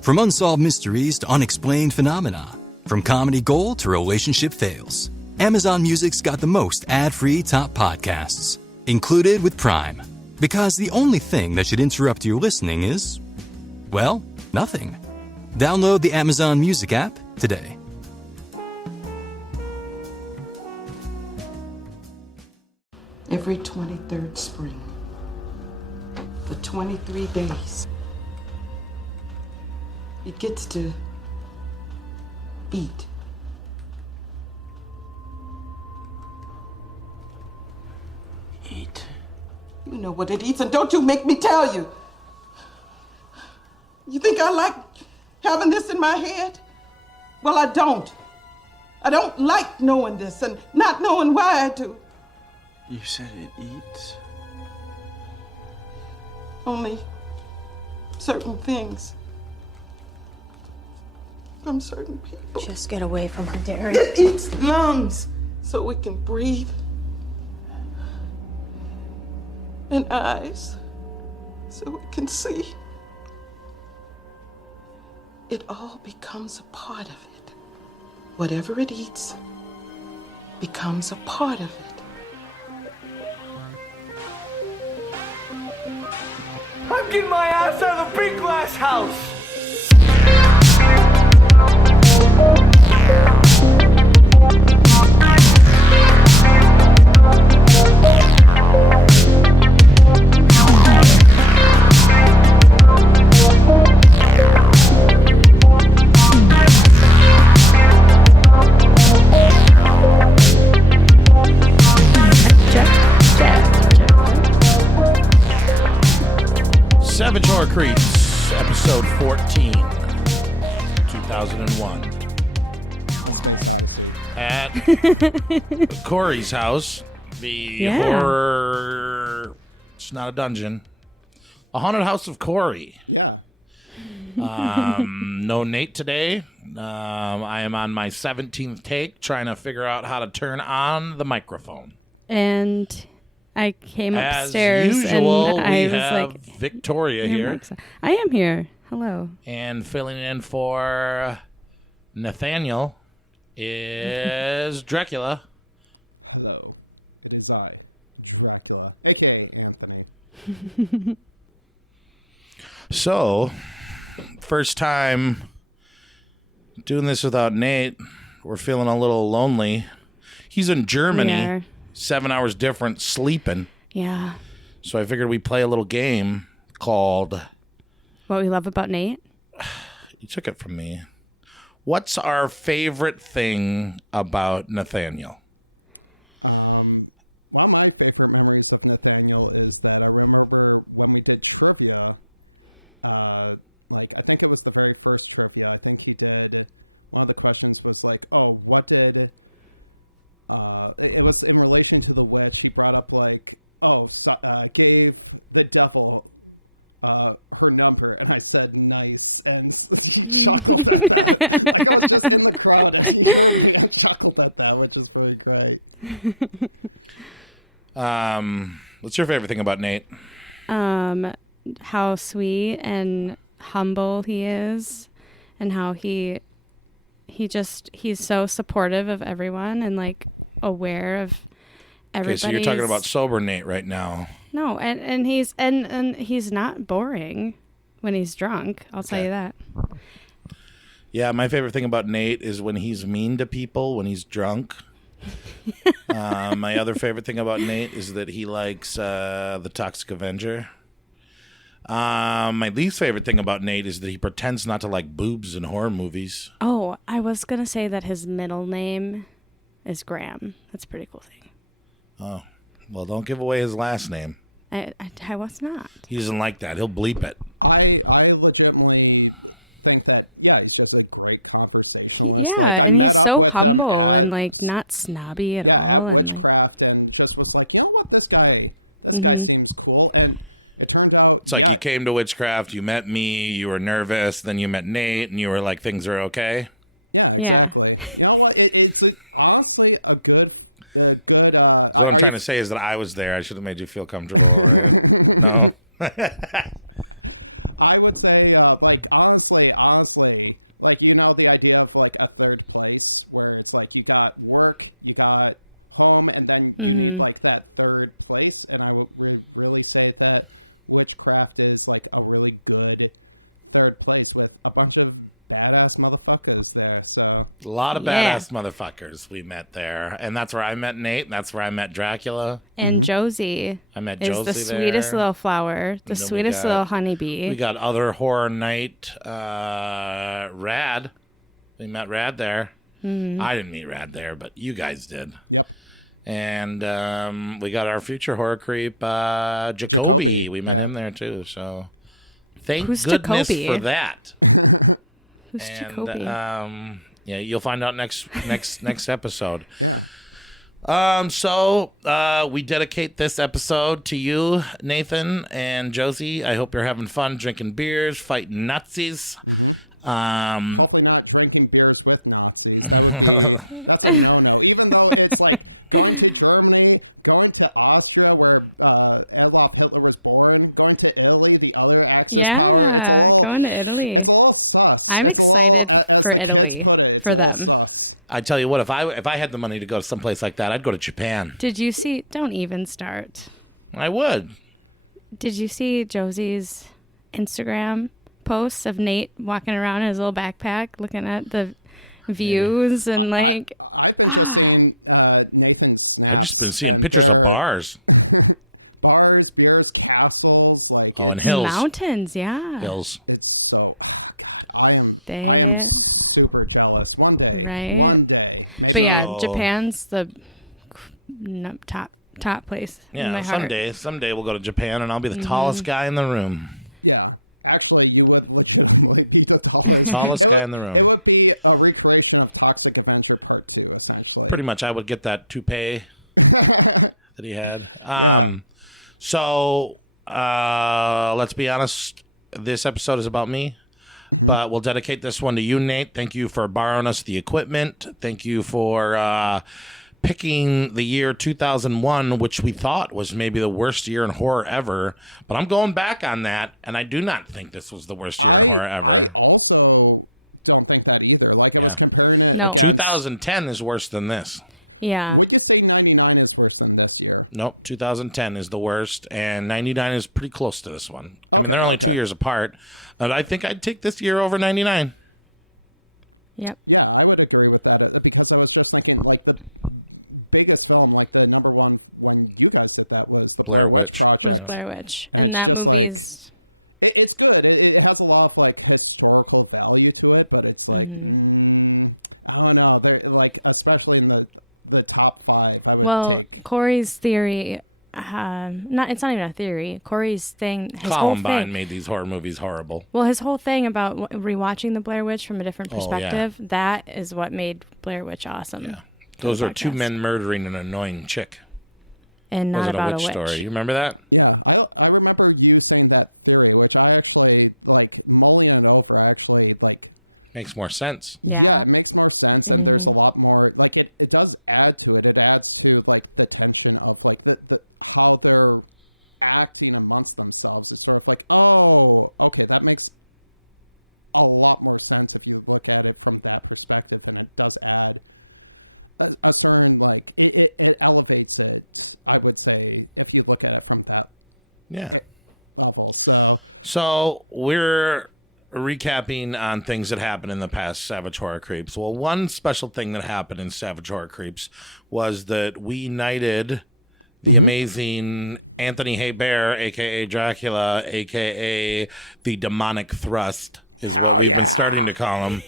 From unsolved mysteries to unexplained phenomena, from comedy gold to relationship fails, Amazon Music's got the most ad-free top podcasts, included with Prime. Because the only thing that should interrupt your listening is, well, nothing. Download the Amazon Music app today. Every 23rd spring, for 23 days, it gets to eat. Eat? You know what it eats, and don't you make me tell you. You think I like having this in my head? Well, I don't. I don't like knowing this and not knowing why I do. You said it eats? Only certain things from certain people. Just get away from her, Darren. It eats lungs so we can breathe. And eyes so we can see. It all becomes a part of it. Whatever it eats becomes a part of it. I'm getting my ass out of the big glass house! Savage Horror Creeps, episode 14, 2001. A Space Odyssey. At Corey's house, the horror... It's not a dungeon. A haunted house of Corey. Yeah. No Nate today. I am on my 17th take trying to figure out how to turn on the microphone. And I came As upstairs usual, and I we was have like, Victoria here. I am here. Hello. And filling in for Nathaniel is Dracula. Hello. It is I, Dracula, a.k.a. Anthony. So, first time doing this without Nate. We're feeling a little lonely. He's in Germany, 7 hours different, sleeping. Yeah. So I figured we'd play a little game called... What we love about Nate? You took it from me. What's our favorite thing about Nathaniel? One of my favorite memories of Nathaniel is that I remember when we did trivia, I think it was the very first trivia. I think he did, one of the questions was like, oh, what did, it was in relation to the witch. He brought up like, gave the devil her number, and I said nice, and he chuckled at that. Like I was just in the crowd and he heard me and chuckled at that, which is pretty great. What's your favorite thing about Nate? How sweet and humble he is, and how he's so supportive of everyone and like aware of everybody. Okay, so you're talking about sober Nate right now. No, and he's not boring when he's drunk. I'll tell you that. Yeah, my favorite thing about Nate is when he's mean to people when he's drunk. My other favorite thing about Nate is that he likes the Toxic Avenger. My least favorite thing about Nate is that he pretends not to like boobs in horror movies. Oh, I was going to say that his middle name is Graham. That's a pretty cool thing. Oh, well, don't give away his last name. I was not. He doesn't like that. He'll bleep it. I legitimately think that, he's just a great conversationalist. Yeah, like I met up so with him at and, like not snobby at all. at Witchcraft, and just was like, you know what, this guy seems cool. And it turned out, it's like you came to Witchcraft, you met me, you were nervous, then you met Nate, and you were like, things are okay. Yeah, exactly. Yeah. You know what? It's honestly a good. What I'm trying to say is that I was there. I should have made you feel comfortable. I would say, like, honestly, like, you know, the idea of like a third place where it's like you got work, you got home, and then you need like that third place. And I would really say that witchcraft is like a really good third place with a bunch of badass motherfuckers there. So A lot of badass motherfuckers we met there. And that's where I met Nate. And that's where I met Dracula. And Josie I met is Josie the there. sweetest little flower, the then we sweetest got- little honeybee. We got other horror night. Rad. We met Rad there. I didn't meet Rad there, but you guys did. yep. And we got our future horror creep, Jacoby. Jacoby, We met yeah. him there too. So thank Who's goodness Jacoby? for that. Who's And Jacoby? yeah, you'll find out next episode. Yeah. So we dedicate this episode to you, Nathan and Josie. I hope you're having fun drinking beers, fighting Nazis. Hopefully not drinking beers with Nazis. That would be, that's a no-no. Even though it's like going to Germany, going to Austria where Adolf Hitler was born, going to Italy, the other Axis power. It's a little, going to Italy. it's a little sus. I'm it's a little, excited as for the kids Italy put it, it's for a little them. sus. I tell you what, if I had the money to go to someplace like that, I'd go to Japan. Did you see? Don't even start. I would. Did you see Josie's Instagram posts of Nate walking around in his little backpack, looking at the views and like? I've been just seeing Nathan's I've just been snaps, seeing and pictures they're of bars, bars, beers, castles. Like and it's hills. Mountains, yeah. Hills. it's so. God, I am Dang. super jealous. One day, Right? maybe. But yeah, Japan's the top place in Yeah, my heart. someday we'll go to Japan, and I'll be the tallest guy in the room. Yeah. Actually, you would legitimately be the tallest. Tallest it guy would, in the room. It would be a recreation of Toxic Avenger Part 2, essentially. Pretty much, I would get that toupee that he had. Yeah. So, let's be honest. This episode is about me, but we'll dedicate this one to you, Nate. Thank you for borrowing us the equipment. Thank you for picking the year 2001, which we thought was maybe the worst year in horror ever. But I'm going back on that, and I do not think this was the worst year in horror ever. I also don't think that either. Like, I was comparing it No. against... 2010 is worse than this. Yeah. Would you say 99 is worse than this year? Nope, 2010 is the worst, and 99 is pretty close to this one. Okay, they're only okay. 2 years apart, but I think I'd take this year over 99. Yep. Yeah, I would agree with that because I was just thinking, like, the biggest film, like the number one when you guys did that was the Blair Witch Project. Blair Witch. And it's that just like... movie's- It's good. It has a lot of like historical value to it, but it's like I don't know. They're like, especially in the top 5, I would take Corey's theory. It's not even a theory. Corey's thing. His whole Columbine thing. made these horror movies horrible. Well, his whole thing about rewatching the Blair Witch from a different Oh, yeah. perspective. That is what made Blair Witch awesome. Yeah. Those are 2 podcast. men murdering an annoying chick. And not Was it about a witch story? You remember that? Yeah, I remember you saying that theory, which I actually like mulling it over. I actually like. Makes more sense. Yeah, it makes more sense, and there's a lot more. Like it does add to it. It adds to like the tension of like the how they're acting amongst themselves. It's sort of like, oh, okay, that makes a lot more sense if you look at it from that perspective, and it does add a certain like it elevates it. I would say if you look at it from that Yeah. level. So We're recapping on things that happened in the past Savage Horror Creeps. Well, one special thing that happened in Savage Horror Creeps was that we knighted the amazing Anthony Hebert, a.k.a. Dracula, a.k.a. the Demonic Thrust, is what we've been starting to call him.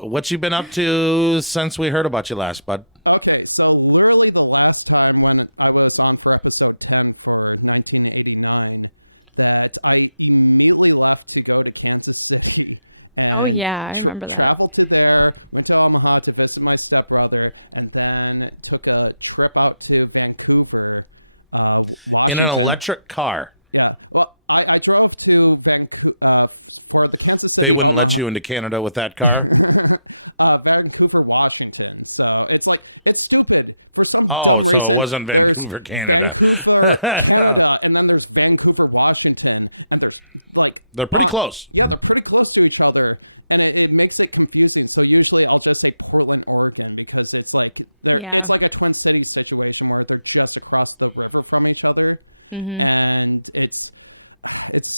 What you been up to since we heard about you last, bud? okay, so literally the last time when I was on for episode 10 for 1989, that I immediately left to go to Kansas City and I remember that. traveled to there, went to Omaha to visit my stepbrother, and then took a trip out to Vancouver, Washington. In an electric car. Yeah. Well, I drove to Vancouver for the Kansas City They wouldn't Omaha. let you into Canada with that car. Vancouver, Washington. So it's like it's stupid for some dumb so it reason. wasn't There's Vancouver, Canada. Vancouver, Canada, and then there's Vancouver, Washington, and there's like They're pretty close. Yeah, they're pretty close to each other, and it makes it confusing. So usually I'll just say Portland, Oregon, because it's like it's like a Twin Cities situation where they're just across the river from each other, and it's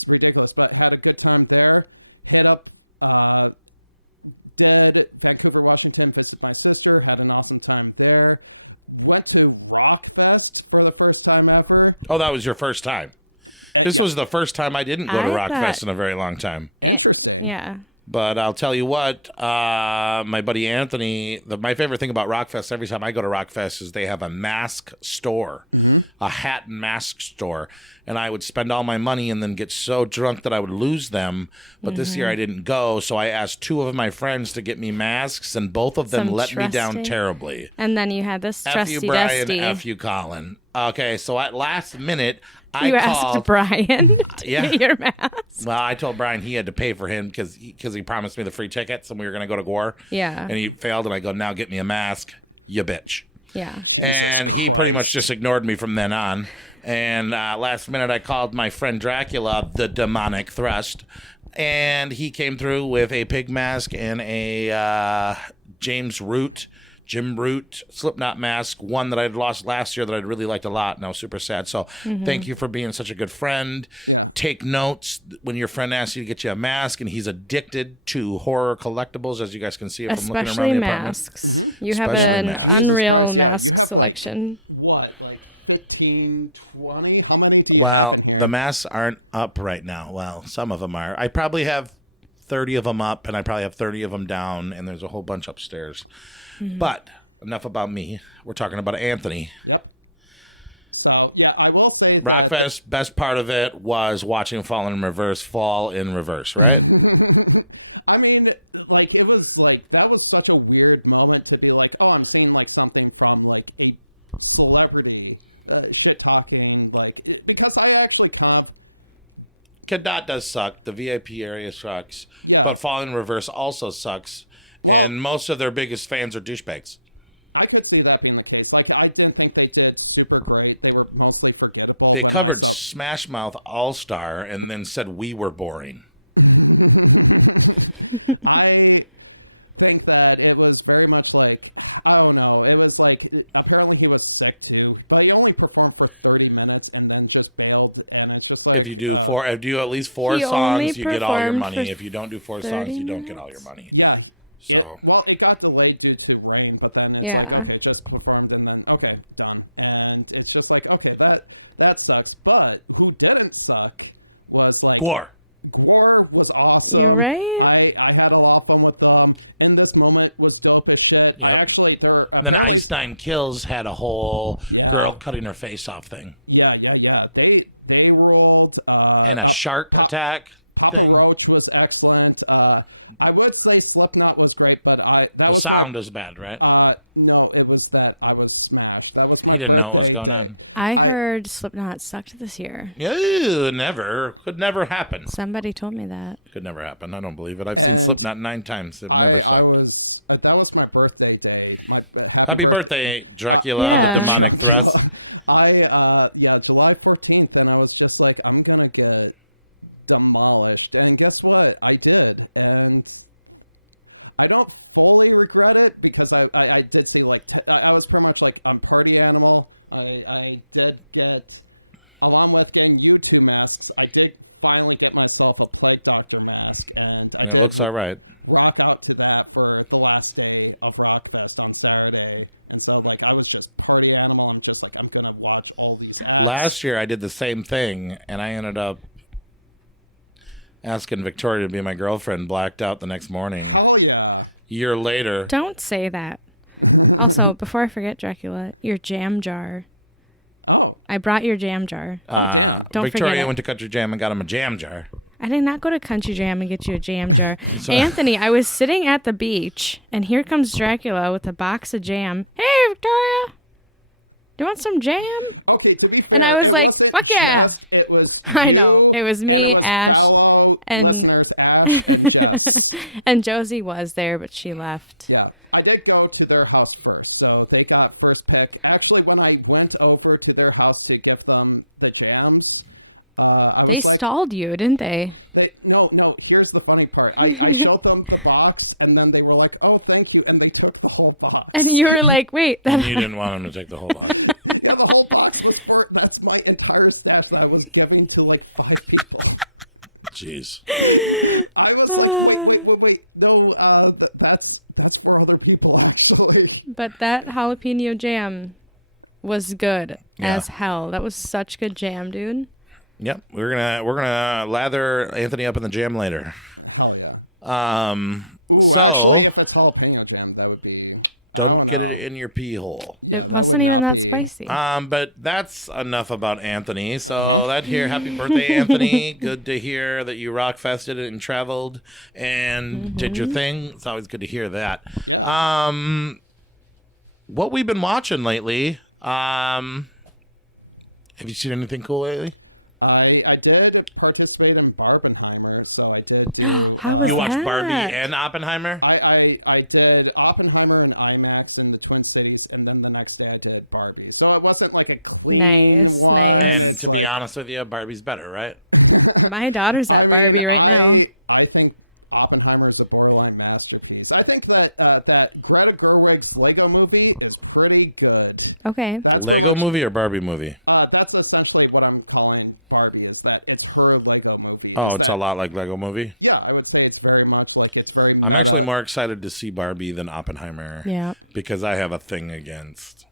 ridiculous. But had a good time there. Hit up. Did Vancouver, Washington, visit my sister, had an awesome time there. Went to Rockfest for the first time ever. Oh, that was your first time. This yeah. was the first time I didn't go to Rockfest in a very long time. Interesting. Yeah. But I'll tell you what, my buddy Anthony, my favorite thing about Rockfest, every time I go to Rockfest, is they have a mask store, a hat and mask store. And I would spend all my money and then get so drunk that I would lose them. But this year I didn't go, so I asked two of my friends to get me masks, and both of them let me down terribly. And then you had this F trusty you, Brian, dusty. F you, Colin. Okay, so at last minute, You called. asked Brian to Yeah. get your mask. Well, I told Brian he had to pay for him because he promised me the free tickets and we were going to go to Gore. Yeah. And he failed, and I go, now get me a mask, you bitch. Yeah. Jesus and Christ. he pretty much just ignored me from then on. And last minute, I called my friend Dracula, the demonic thrust, and he came through with a pig mask and a Jim Root Slipknot mask, one that I'd lost last year that I'd really liked a lot, and I was super sad. So thank you for being such a good friend. Yeah. Take notes when your friend asks you to get you a mask, and he's addicted to horror collectibles, as you guys can see from looking around Especially the masks. apartment. You have Especially an masks. Jesus unreal Christ, yeah. mask You have selection. like 15, 20? How many do you have in here? The masks aren't up right now. Well, some of them are. I probably have 30 of them up, and I probably have 30 of them down, and there's a whole bunch upstairs. But enough about me. We're talking about Anthony. Yep. So, yeah, I will say that... Rockfest, best part of it was watching fall in reverse, right? I mean, like, it was like, that was such a weird moment to be like, oh, I'm seeing like something from like a celebrity shit talking, like, because I actually kind of... Cadot does suck. The VIP area sucks. Yeah. But fall in reverse also sucks. Well- and most of their biggest fans are douchebags. I could see that being the case. Like, I didn't think they did super great. They were mostly forgettable. They when I covered saw Smash Mouth All-Star and then said we were boring. I think that it was very much like, I don't know. It was like, apparently he was sick too, but he only performed for 30 minutes and then just bailed. And it's just like, If you do at least four He only songs, you get all your performed money. for If you don't do 4 songs, you don't get all your money. yeah. So- It got delayed due to rain, but then it's like, Yeah. okay, just performed and then okay, done. And it's just like, okay, that sucks. But who didn't suck was like Gwar was awesome. You're right. I had a lot of fun with them. In this moment was dope as shit. I actually there Then apparently Einstein Kills had a whole girl cutting her face off thing. yeah. They rolled And a shark attack. Papa Roach was excellent. I would say Slipknot was great, but that was Sound my was bad, right? no, it was that I was smashed. That was my didn't know what was birthday going day. on. I heard Slipknot sucked this year. Ew, never. Could never happen. Somebody told me that. Could never happen. I don't believe it. I've And seen Slipknot 9 times. I was that was my birthday day. My happy birthday, Dracula. Yeah. Demonic Dracula. Thrust. July 14th, and I was just like, I'm gonna get demolished, and guess what? I did, and I don't fully regret it because I did see like I was pretty much like I'm party animal. I did get, along with getting you 2 masks, I did finally get myself a Plague Doctor mask, and I did all right. rock out to that for the last day of Rockfest on Saturday. And so like I was just party animal. I'm just like, I'm gonna watch all these acts. Last year I did the same thing, and I ended up asking Victoria to be my girlfriend, blacked out the next morning. Hell yeah. Year later. Don't say that. Also, before I forget, Dracula, your jam jar. Oh. I brought your jam jar. Oh, damn. Don't forget Victoria it. went to Country Jam and got him a jam jar. I did not go to Country Jam and get you a jam jar. Anthony, I was sitting at the beach, and here comes Dracula with a box of jam. Hey, Victoria. You want some jam? Okay, to be fair, was it like, wasn't "Fuck yeah." just, it was I you, know. It was me, and it was Ash, fellow and- listeners, Ash and Jess. And Josie was there, but she left. Yeah, I did go to their house first, so they got first pick. Actually, when I went over to their house to give them the jams, I was They like, stalled you, didn't they? no, here's the funny part. I showed them the box, and then they were like, oh, thank you, and they took the whole box. And you were like, wait. You didn't want him to take the whole box. Yeah, the whole box was that's my entire stash that I was giving to like 5 people. Jeez. I was like, wait. No, that's for other people, actually. But that jalapeno jam was good as hell. That was such good jam, dude. Yep, we're gonna lather Anthony up in the jam later. Hell yeah. So- Actually, if it's jalapeno jam, that would be. I don't get know. it in your pee hole. Yeah, It that would wasn't even not that be. spicy. But that's enough about Anthony. So that here, happy birthday, Anthony. Good to hear that you rock fested and traveled and did your thing. It's always good to hear that. Yeah. What we've been watching lately. Have you seen anything cool lately? I did participate in Barbenheimer, so I did do. How was You watched that? Barbie and Oppenheimer? I did Oppenheimer and IMAX in the Twin Cities, and then the next day I did Barbie. So it wasn't like a clean Nice, one. nice. And It's to like be honest with you, Barbie's better, right? My daughter's at I mean, Barbie right I think Oppenheimer is a borderline masterpiece. I think that that Greta Gerwig's Lego movie is pretty good. now. Okay. That's Lego pretty much movie or Barbie movie? that's essentially what I'm calling Barbie. Is that it's her Lego movie? Oh, is it's that, a lot like Lego movie. Yeah, I would say it's very much like it's very I'm meta. actually more excited to see Barbie than Oppenheimer. Yeah. Because I have a thing against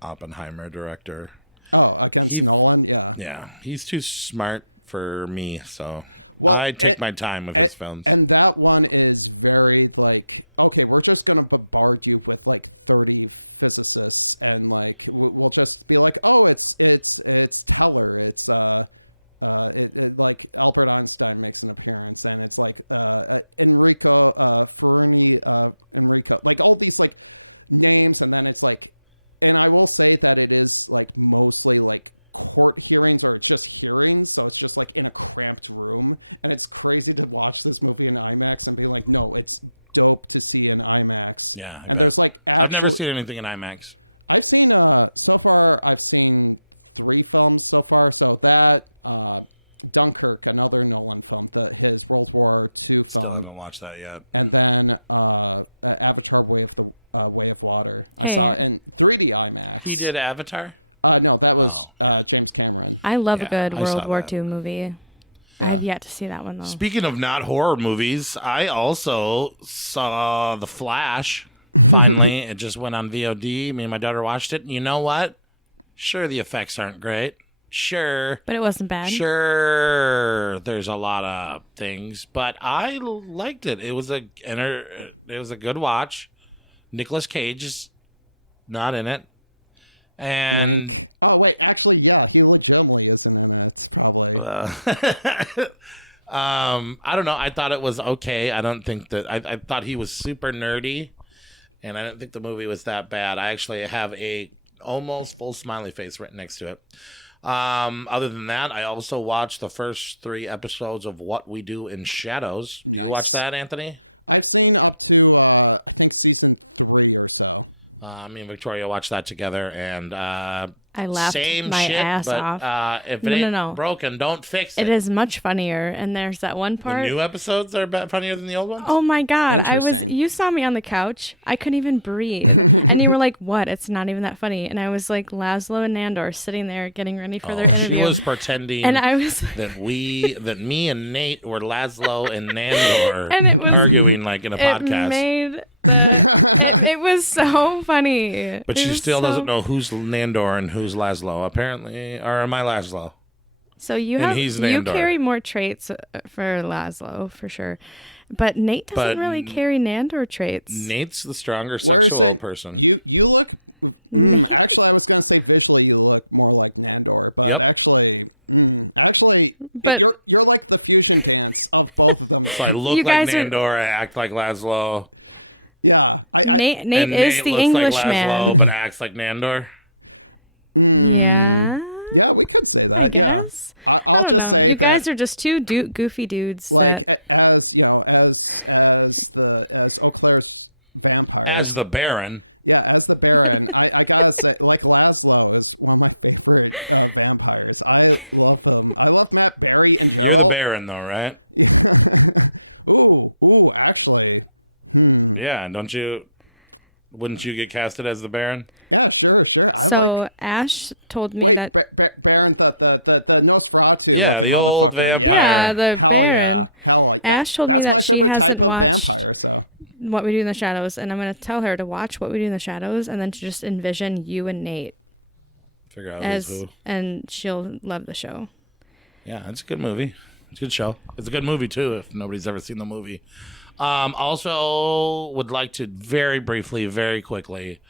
Oppenheimer director. Oh, against Nolan, yeah. Yeah, he's too smart for me, so Well, I take my time with his films. And that one is very like, okay, we're just going to bombard you with like 30 physicists and like we'll just be like, oh, it's Teller. It's it like Albert Einstein makes an appearance and it's like Enrico Ferrari Enrico, like all these like names, and then it's like, and I will say that it is like mostly like court hearings, or it's just hearings, so it's just like in a cramped room, and it's crazy to watch this movie in IMAX and be like, no, it's dope to see in IMAX. Yeah, and there's like I've never actually seen anything in IMAX. I've seen so far I've seen 3 films so far. So that Dunkirk, another Nolan film, his World War II Still film, haven't watched that yet. and then Avatar: Way of Water. I saw it in 3D IMAX. He did Avatar? No, that was James Cameron. I love Yeah, a good I World saw War that. II movie. Yeah. I've yet to see that one though. Speaking of not horror movies, I also saw The Flash. Finally, it just went on VOD. Me and my daughter watched it. And you know what? Sure, the effects aren't great. Sure. But it wasn't bad. Sure, there's a lot of things, but I liked it. It was a good watch. Nicolas Cage is not in it. And Wink. Oh wait, actually, yeah, he legitimately isn't in it. It's probably. I don't know. I thought it was okay. I don't think that I thought he was super nerdy, and I didn't think the movie was that bad. I actually have a almost full smiley face right next to it. Other than that, I also watched the first 3 episodes of What We Do in Shadows. Nice. You watch that, Anthony? I've seen up to I think season 3 or so. Me and Victoria watched that together, and I laughed same my shit, ass but, off. if it No, ain't no. broken, don't fix it. It is much funnier, and there's that one The part. new episodes are funnier than the old ones? Oh my god! Interesting. You saw me on the couch. I couldn't even breathe, and you were like, "What? It's not even that funny." And I was like, Laszlo and Nandor sitting there getting ready for their She interview, was pretending and I was, that me and Nate were Laszlo and Nandor And it was- arguing like in a it podcast. made it was so funny. But It she was still so- doesn't know who's Nandor and who's Laszlo. Apparently, or am I Laszlo? So you And have he's you Nandor. carry more traits for Laszlo for sure, but Nate doesn't But really carry Nandor traits. Nate's the stronger Where's sexual it? person. You look. Actually, I was gonna say visually you look more like Nandor, but Yep. actually, But- you're like the fusion dance of both of them. I look You like guys are- Nandor. I act like Laszlo. Yeah, Nate And is the Nate looks English like Laszlo, man. but acts like Nandor. Yeah. Yeah, we could say that. Yeah. Guess. I'll don't just know. say you that guys are just two goofy dudes. like that- as Eau Claire's vampires. As the Baron. Yeah, as the Baron, I gotta say, like Laszlo is one of my favorite vampires. I love him. I love Matt Berry in You're general. the Baron, though, right? Ooh, actually, Yeah, don't you? Wouldn't you get casted as the Baron? yeah, sure. I so like. Ash told me Wait, that. Baron, the Nosferatu Yeah, looking the old motherfucker. vampire. Yeah, the hell Baron. yeah, hell yeah. Ash told me That's that my she favorite type hasn't of watched- vampire. So What We Do in the Shadows, and I'm going to tell her to watch What We Do in the Shadows and then to just envision you and Nate Figure out as, who's who. and she'll love the show. Yeah, it's a good movie. It's a good show. It's a good movie too. If nobody's ever seen the movie, also would like to very briefly, very quickly,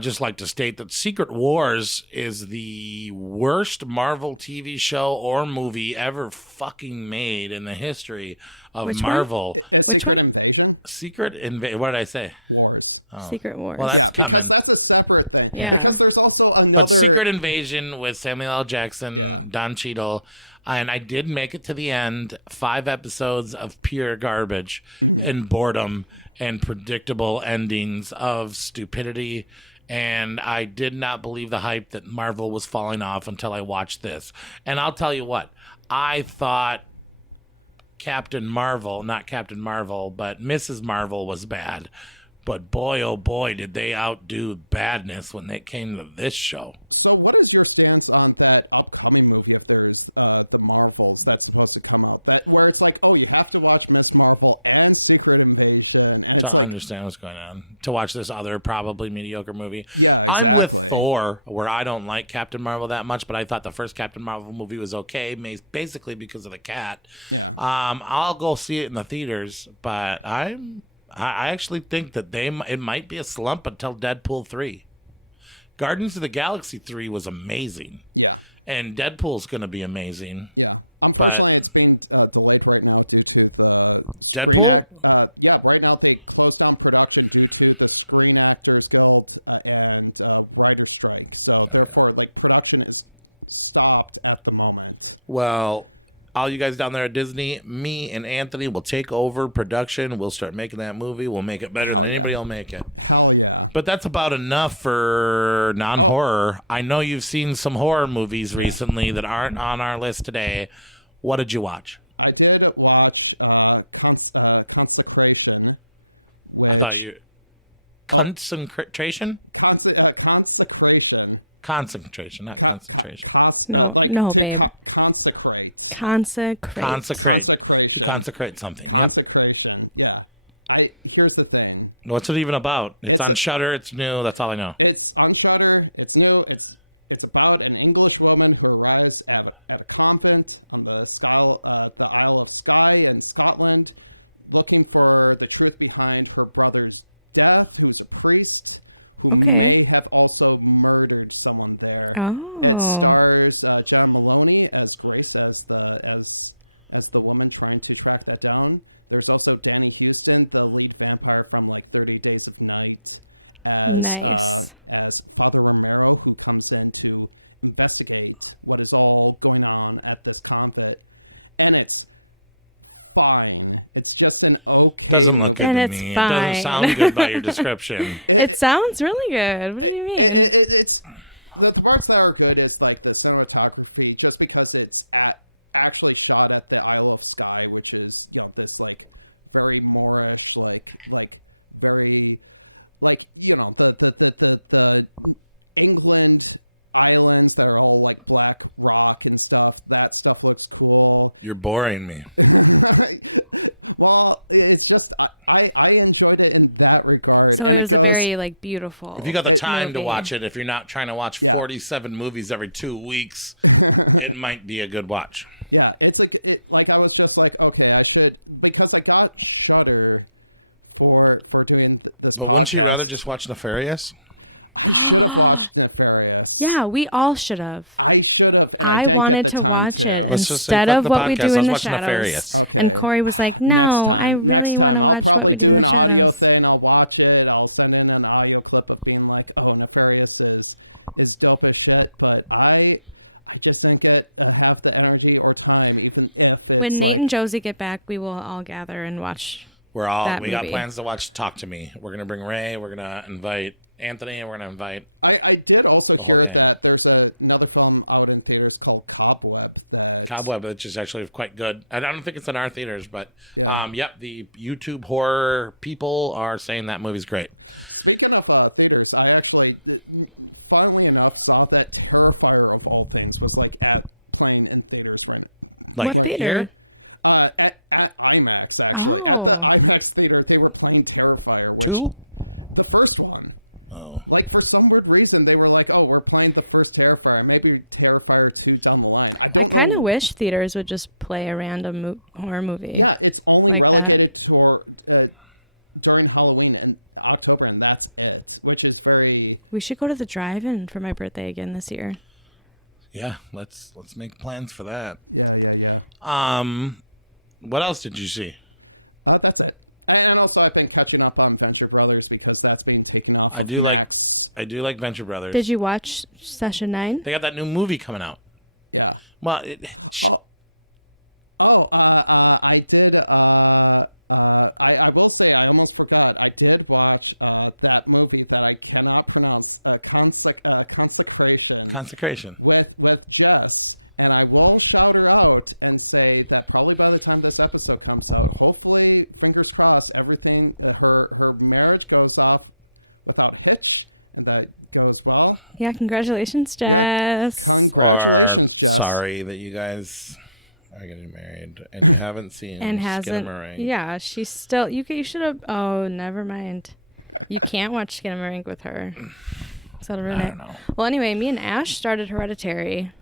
just like to state that Secret Wars is the worst Marvel TV show or movie ever fucking made in the history of Which one? Marvel. a Secret Invasion What did I say? Wars. Secret Wars. Well, Yeah, That's because coming. that's a separate thing. Yeah. Because there's also But another. Secret Invasion with Samuel L. Jackson, Yeah. Don Cheadle, and I did make it to the end. 5 episodes of pure garbage and boredom and predictable endings of stupidity. And I did not believe the hype that Marvel was falling off until I watched this. And I'll tell you what, I thought Captain Marvel, not Captain Marvel, but Mrs. Marvel was bad. But boy, oh boy, did they outdo badness when they came to this show. So, what is your stance on that upcoming movie? If there's the Marvels that's supposed to come out, that where it's like, oh, you have to watch Miss Marvel and Secret Invasion, and it's To like, understand what's going on, to watch this other probably mediocre movie. Yeah, exactly. I'm with Thor, where I don't like Captain Marvel that much, but I thought the first Captain Marvel movie was okay, basically because of the cat. yeah, I'll go see it in the theaters, but I actually think that it might be a slump until Deadpool 3. Guardians of the Galaxy 3 was amazing, yeah, and Deadpool's going to be amazing. yeah. Unfortunately, it's being delayed right now due to the Screen Deadpool? Act. Yeah, right now they closed down production due to the Screen Actors Guild and writer strike. So therefore, like production is stopped at the moment. Well, all you guys down there at Disney, me and Anthony will take over production. We'll start making that movie. We'll make it better Hell than yeah. anybody will make it. Hell yeah. But that's about enough for non-horror. I know you've seen some horror movies recently that aren't on our list today. What did you watch? I did watch Consecration, I which thought you... Concentration? Consecration. Concentration, not Con- concentration. No, like no, to babe. consecrate. Consecrate. Consecration. Consecrate something. Consecration. Yeah. Here's the thing. What's it even about? It's on Shudder. It's new. That's all I know. It's on Shudder. It's new. It's about an English woman who arrives at a convent on the Isle of Skye in Scotland, looking for the truth behind her brother's death, who's a priest who may have also murdered someone there. Oh. It stars John Maloney as Grace, as the woman trying to track that down. There's also Danny Houston, the lead vampire from like 30 Days of Night, as Father Romero, who comes in to investigate what is all going on at this convent. And it's fine. It's just an okay Doesn't look movie. good And to it's me. It fine. doesn't sound good by your description. It sounds really good. What do you mean? It's the parts that are good is like the cinematography, just because it's actually shot at the Isle of Skye, which is, you know, this like very Moorish, like very like, you know, the England islands that are all like black rock and stuff. That stuff looks cool. You're boring me. Well, it's just I enjoyed it in that regard, so and it it was goes. very like beautiful. If you got the time to movie. watch it, if you're not trying to watch Yeah. 47 movies every 2 weeks, it might be a good watch. Yeah, it's like I was just like, okay, I should, because I got Shudder for doing this But wouldn't podcast. you rather just watch Nefarious? I should have watched Nefarious. Yeah, we all should have. I should have, and I didn't get the time to. Let's just say, Instead fuck of the what we podcast, do in let's the watch shadows. Nefarious. Okay. And Corey was like, "No, next time, I'll probably do an audio thing. I'll watch it. I'll send in an audio clip of being like, "Oh, Nefarious is dope as shit." But I just didn't get half the energy or time, even if it's when like Nate and Josie get back, we will all gather and watch. We that got movie. plans to watch Talk to Me. We're gonna bring Ray. We're gonna invite Anthony, and we're gonna invite. I did also hear gang. that there's another film out in theaters called Cobweb Which is actually quite good. I don't think it's in our theaters, but Yeah. the YouTube horror people are saying that movie's great. Speaking of theaters, I actually, funnily enough, saw that Terrifier of all things was playing in theaters right now. Like What right theater? here. At IMAX, actually. At the IMAX theater, they were playing Terrifier, which Two? the first one. Oh. Like, for some weird reason, they were like, "Oh, we're playing the first Terrifier. Maybe Terrifier 2 down the line." I don't know. I kind of wish theaters would just play a random horror movie. Yeah, it's only like relegated to during Halloween and October, and that's it, which is very... We should go to the drive-in for my birthday again this year. Yeah, let's make plans for that. Yeah. What else did you see? That's it. And also, I've been catching up on Venture Brothers because that's being taken off of Max. I do like Venture Brothers. Did you watch Session 9? They got that new movie coming out. Yeah. Well, I did. I will say I almost forgot. I did watch that movie that I cannot pronounce. Consecration. Consecration. With Jess, and I will shout her out and say that probably by the time this episode comes out, hopefully, fingers crossed, everything her marriage goes off without hitch, and that goes well. Yeah, congratulations, Jess. Yeah, congratulations, Jess. Sorry that you guys are getting married and you haven't seen And hasn't. Skinamarink. Yeah, she's still. You should have. Oh, never mind. You can't watch Skinamarink with her. So that'll ruin I it. don't know. Well, anyway, me and Ash started Hereditary,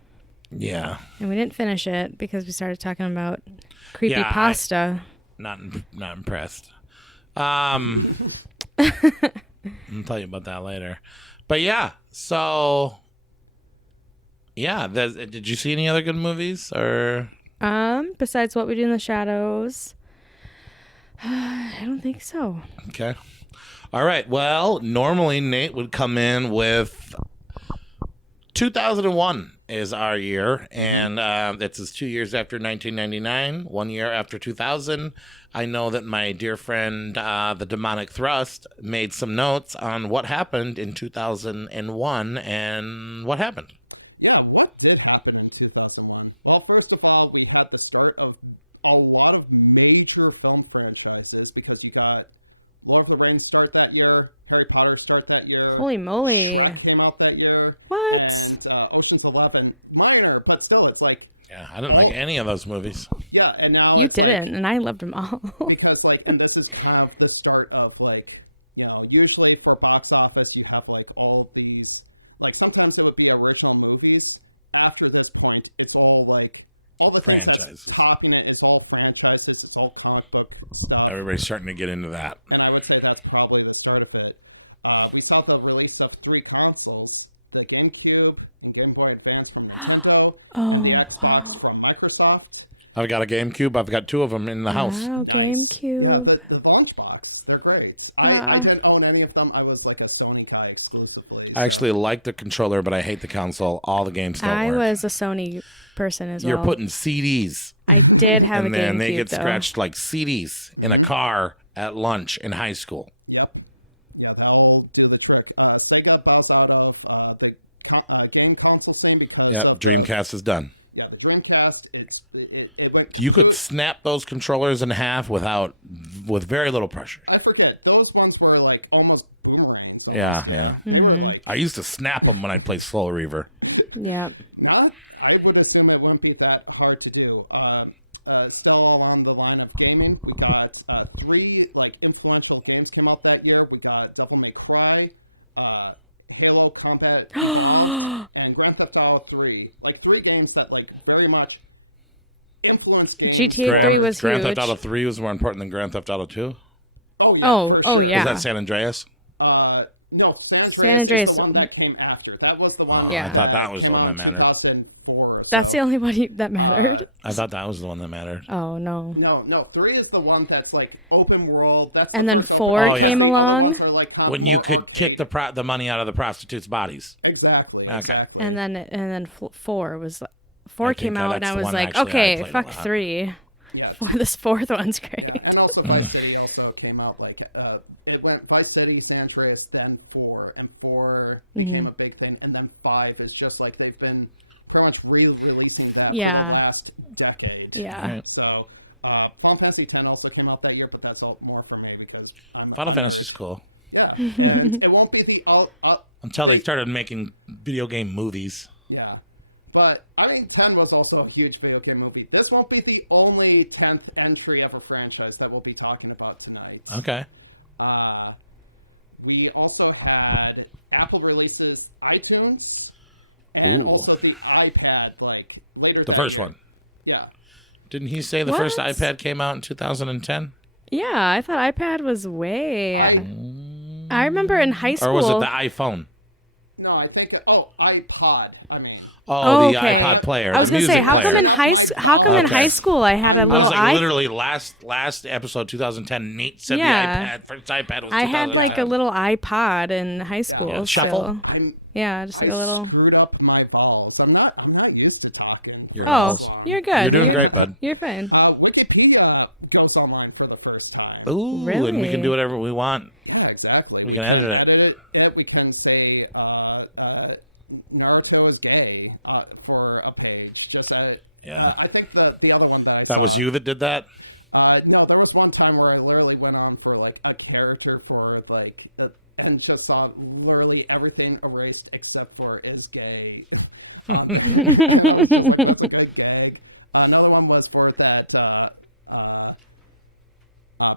Yeah. and we didn't finish it because we started talking about creepy Yeah, pasta. Not impressed. I'll tell you about that later. But yeah, so yeah, did you see any other good movies or? Besides What We Do in the Shadows, I don't think so. Okay. All right. Well, normally Nate would come in with 2001 is our year, and it's 2 years after 1999, 1 year after 2000. I know that my dear friend, the Demonic Thrust, made some notes on what happened in 2001 and what happened. Yeah, what did happen in 2001? Well, first of all, we had the start of a lot of major film franchises because you got Lord of the Rings start that year, Harry Potter start that year. Holy moly. Shrek came out that year. What? And Ocean's 11, minor, but still, it's like... Yeah, I didn't like any of those movies. Yeah, and now it's like... And I loved them all. Because like, and this is kind of the start of like, you know, usually for box office, you have like all these... Like sometimes it would be original movies. After this point, it's all like... All the things that's topping it is all franchises. It's all comic book stuff. Everybody's starting to get into that. And I would say that's probably the start of it. We saw the release of 3 consoles, the GameCube and Game Boy Advance from Nintendo, and the Xbox from Microsoft. I've got a GameCube. I've got 2 of them in the house. Wow, Nice. GameCube. Yeah, the Launchbox, they're great. I didn't own any of them. I was like a Sony guy exclusively. So. I actually like the controller, but I hate the console. All the games don't I work. was a Sony person as You're well. putting CDs, I did have and a then GameCube, they get though. scratched like CDs in a car at lunch in high school. Yep. Yeah, that'll do the trick. Sega bows out of the game console scene because of Dreamcast is done. Yeah, the Dreamcast, it went kaput. You could snap those controllers in half with very little pressure. I forget. Those ones were like almost boomerangs almost, yeah. They were like... I used to snap them when I played Slow Reaver. Yeah. I would assume it wouldn't be that hard to do. Still all on the line of gaming, we got 3 like influential games came out that year. We got Devil May Cry, Halo Combat Evolved, and Grand Theft Auto 3. Like 3 games that like very much influenced games GTA for... 3 was Grand huge. Theft Auto 3 was more important than Grand Theft Auto 2. Oh yeah, Oh, for sure. yeah. Is that San Andreas? No, San Andreas is the Andreas- one that came after. That was the one Yeah. I thought that that was came the out one in that mattered. 2004 or so. That's the only one that mattered. I thought that was the one that mattered. Oh no. No, 3 is the one that's like open world. That's the And then first open 4 because came the other along? ones are like When you more could arcade. take the money out of the prostitutes' bodies. Exactly. And then 4 was 4 think came out, and that's I the was one like, actually I okay, played a fuck lot. 3. Yeah, This 4th one's great. yeah, and also Vice City also came out like it went Vice City, San Andreas, then 4, and 4 became a big thing, and then 5 is just like they've been pretty much re-releasing that for Yeah. the last decade. Yeah. So Final Fantasy X also came out that year, but that's all more for me because I'm Final a Fantasy's nerd. cool. Yeah, and it won't be the Until they started making video game movies. Yeah. But, I mean, 10 was also a huge video game movie. This won't be the only 10th entry of a franchise that we'll be talking about tonight. Okay. We also had Apple releases iTunes and also the iPad, like, later that first year. one. Yeah. Didn't he say the What? first iPad came out in 2010? Yeah, I thought iPad was way. I remember in high school. Or was it the iPhone? No, I think. Oh, iPod. I mean, Oh, the okay. iPod player. I was the gonna say, music how player. come in Up my how come in balls. high school I had I'm a I was not- little like, literally last episode 2010. Nate said Yeah. the first iPad was. I had 2010. like a little iPod in high school. Yeah, so- shuffle. Yeah, just I like a little. screwed up my vowels. I'm not used to talking for this Oh, long. you're good. You're doing great, bud. You're fine. Wikipedia goes online for the first time. Ooh, and we Really? can do whatever we want. Yeah, exactly. We can can edit edit it. We can say Naruto is gay for a page. Just I think the other one that I That saw. was you that did that? No, there was one time where I literally went on for like a character for like. And just saw literally everything erased except for is gay on there. And I was just like, that's a good gag. Another one was for that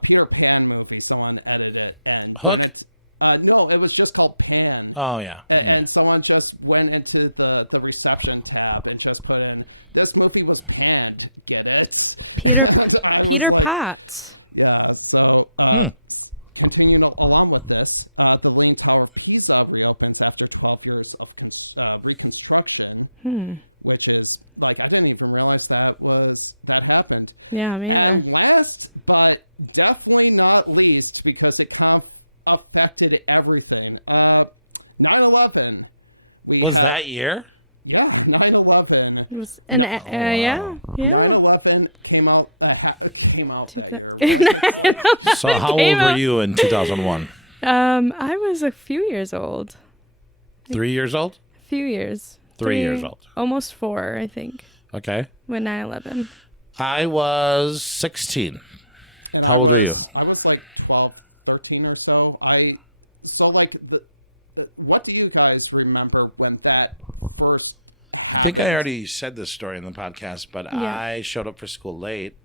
Peter Pan movie. Someone edited it. And when it... no, it was just called Pan. Oh, yeah. And someone just went into the reception tab and just put in, this movie was panned. Get it? And I was Peter like... Potts. Yeah, so continuing along with this, the Leaning Tower of Pisa reopens after 12 years of reconstruction, which is, like, I didn't even realize that happened. Yeah, me And last, but definitely not least, because it kind of affected everything, 9/11. We Was had... that year? Yeah, 9/11. Yeah. 9/11 came out that year. Like, it's like, So how old were you in 2001? I was a few years old. 3 years old? A few years. 3 years old. Almost 4, I think. Okay. When 9/11. I was 16. and How I old were was like 12, 13 or so. What do you guys remember when that first I happened? think I already said this story in the podcast, but Yeah. I showed up for school late,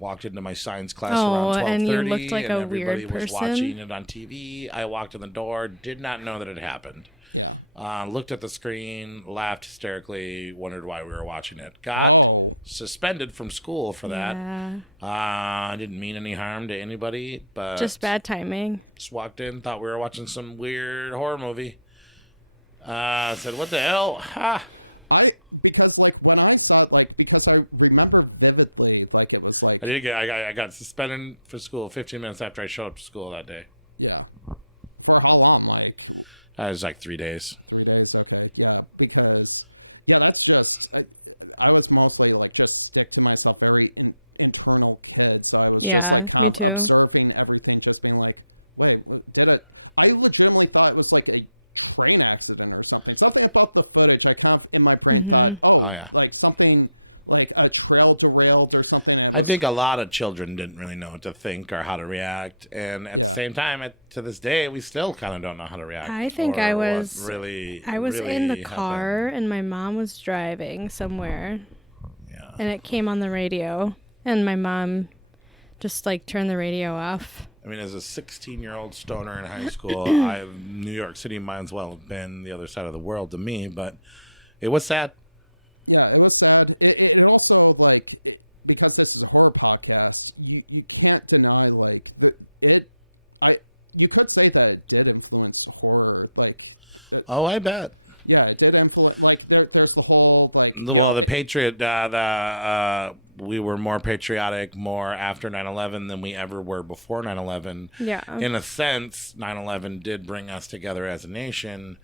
walked into my science class Oh, around 12:30, and you looked like a everybody weird was person? watching it on TV. I walked in the door, did not know that it happened. Yeah. Looked at the screen, laughed hysterically, wondered why we were watching it. Got Oh. suspended from school for that. Yeah. I didn't mean any harm to anybody, but Just bad timing. just walked in, thought we were watching some weird horror movie. Said, what the hell? Ha! Because like when I saw it, like because I remember vividly, like it was like I got suspended for school 15 minutes after I showed up to school that day. yeah. For how long? Like It was like 3 days. 3 days. Okay. Yeah. Because that's just I was mostly like just stick to myself, very internal kid. So I was just Yeah, like kind of me too. observing everything, just being like, wait, I legitimately thought it was like a train accident or something about the footage. I kind of in my brain thought, yeah. like something like a trail derailed or something. And it I was think a lot of children didn't really know what to think or how to react. And at the same time, to this day, we still kind of don't know how to react. I think or I what was really in the happened. car and my mom was driving somewhere. Yeah. And it came on the radio and my mom just like turned the radio off. I mean, as a 16-year-old stoner in high school, New York City might as well have been the other side of the world to me, but it was sad. Yeah, it was sad. It also like because this is a horror podcast, you can't deny like you could say that it did influence horror. Like, Oh, I bet. yeah, it did influence. Like, there's the whole like The Patriot. We were more patriotic more after 9/11 than we ever were before 9/11. Yeah. In a sense, 9/11 did bring us together as a nation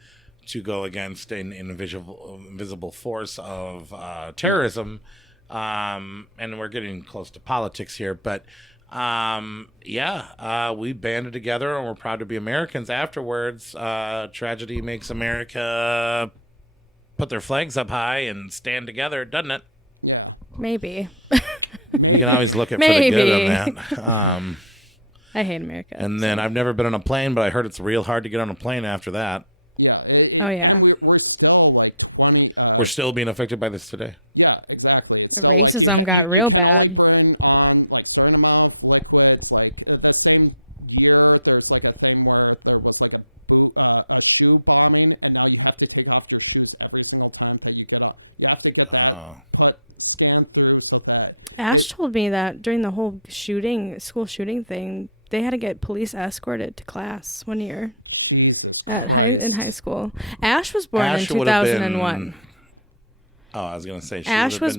to go against an invisible force of terrorism. And we're getting close to politics here, but we banded together and we're proud to be Americans afterwards. Tragedy makes America put their flags up high and stand together, doesn't it? yeah, Maybe. maybe. You can always look at for the good on that. I hate America. And then I've never been on a plane, but I heard it's real hard to get on a plane after that. Yeah, yeah. And we're still like 20. We're still being affected by this today. Yeah, exactly. It's still like you racism got can real only bad. burn on like certain amount of liquids. Like the same year, there's like a thing where there was like a shoe bombing, and now you have to take off your shoes every single time that you get on. You have to get that scanned through so that Ash told me that during the whole school shooting thing, they had to get police escorted to class one year. Jesus Christ. In high school. Ash was born Ash in would have 2001. I was going to say Ash was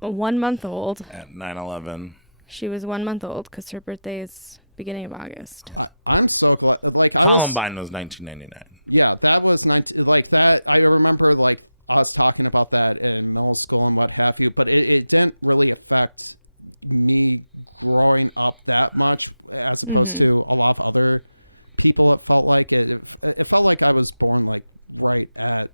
1 month old. At 9/11. She was 1 month old because her birthday is beginning of August. I'm so glad. Like Columbine was 1999. Yeah, that was 19. Like that, I remember like us talking about that in middle school and what have you. But it didn't really affect me growing up that much, as opposed to a lot of other people. It felt like it felt like I was born like right at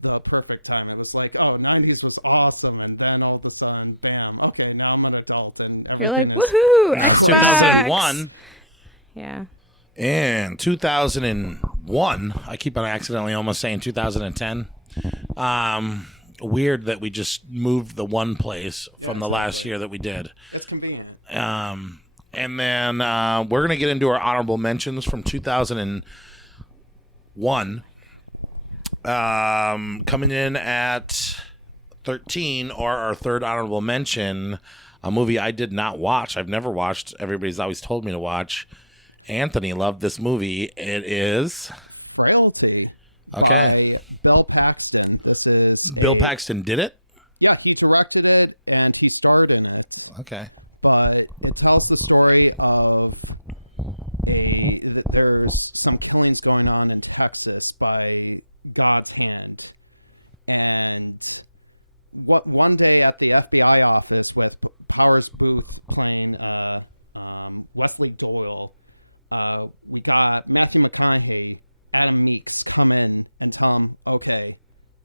the perfect time. It was like, oh, 90s was awesome, and then all of a sudden, bam, okay, now I'm an adult and everything like, is woohoo, crazy. 2001. Yeah. And 2001, I keep on accidentally almost saying 2010. Weird that we just moved the one place from the last year that we did. It's convenient. And then we're going to get into our honorable mentions from 2001. Coming in at 13, or our third honorable mention, a movie I did not watch. I've never watched. Everybody's always told me to watch. Anthony loved this movie. It is Frailty by Bill Paxton. This is Bill Paxton did it? Yeah, he directed it and he starred in it. Okay. But it tells the story of there's some killings going on in Texas by God's hand. And one day at the FBI office with Powers Booth playing Wesley Doyle, we got Matthew McConaughey, Adam Meeks come in and tell him, okay,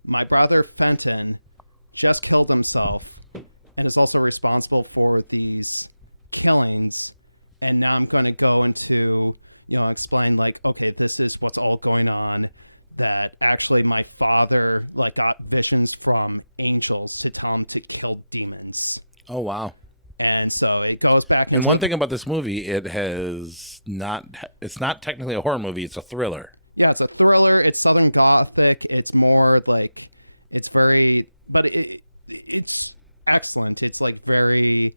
my brother Fenton just killed himself and is also responsible for these killings. And now I'm going to go into, explain like, okay, this is what's all going on. That actually my father like got visions from angels to tell him to kill demons. Oh, wow. And so it goes back into... And one thing about this movie, it's not technically a horror movie, it's a thriller. Yeah, it's a thriller. It's Southern Gothic. It's more like... It's very... But it's excellent. It's like very...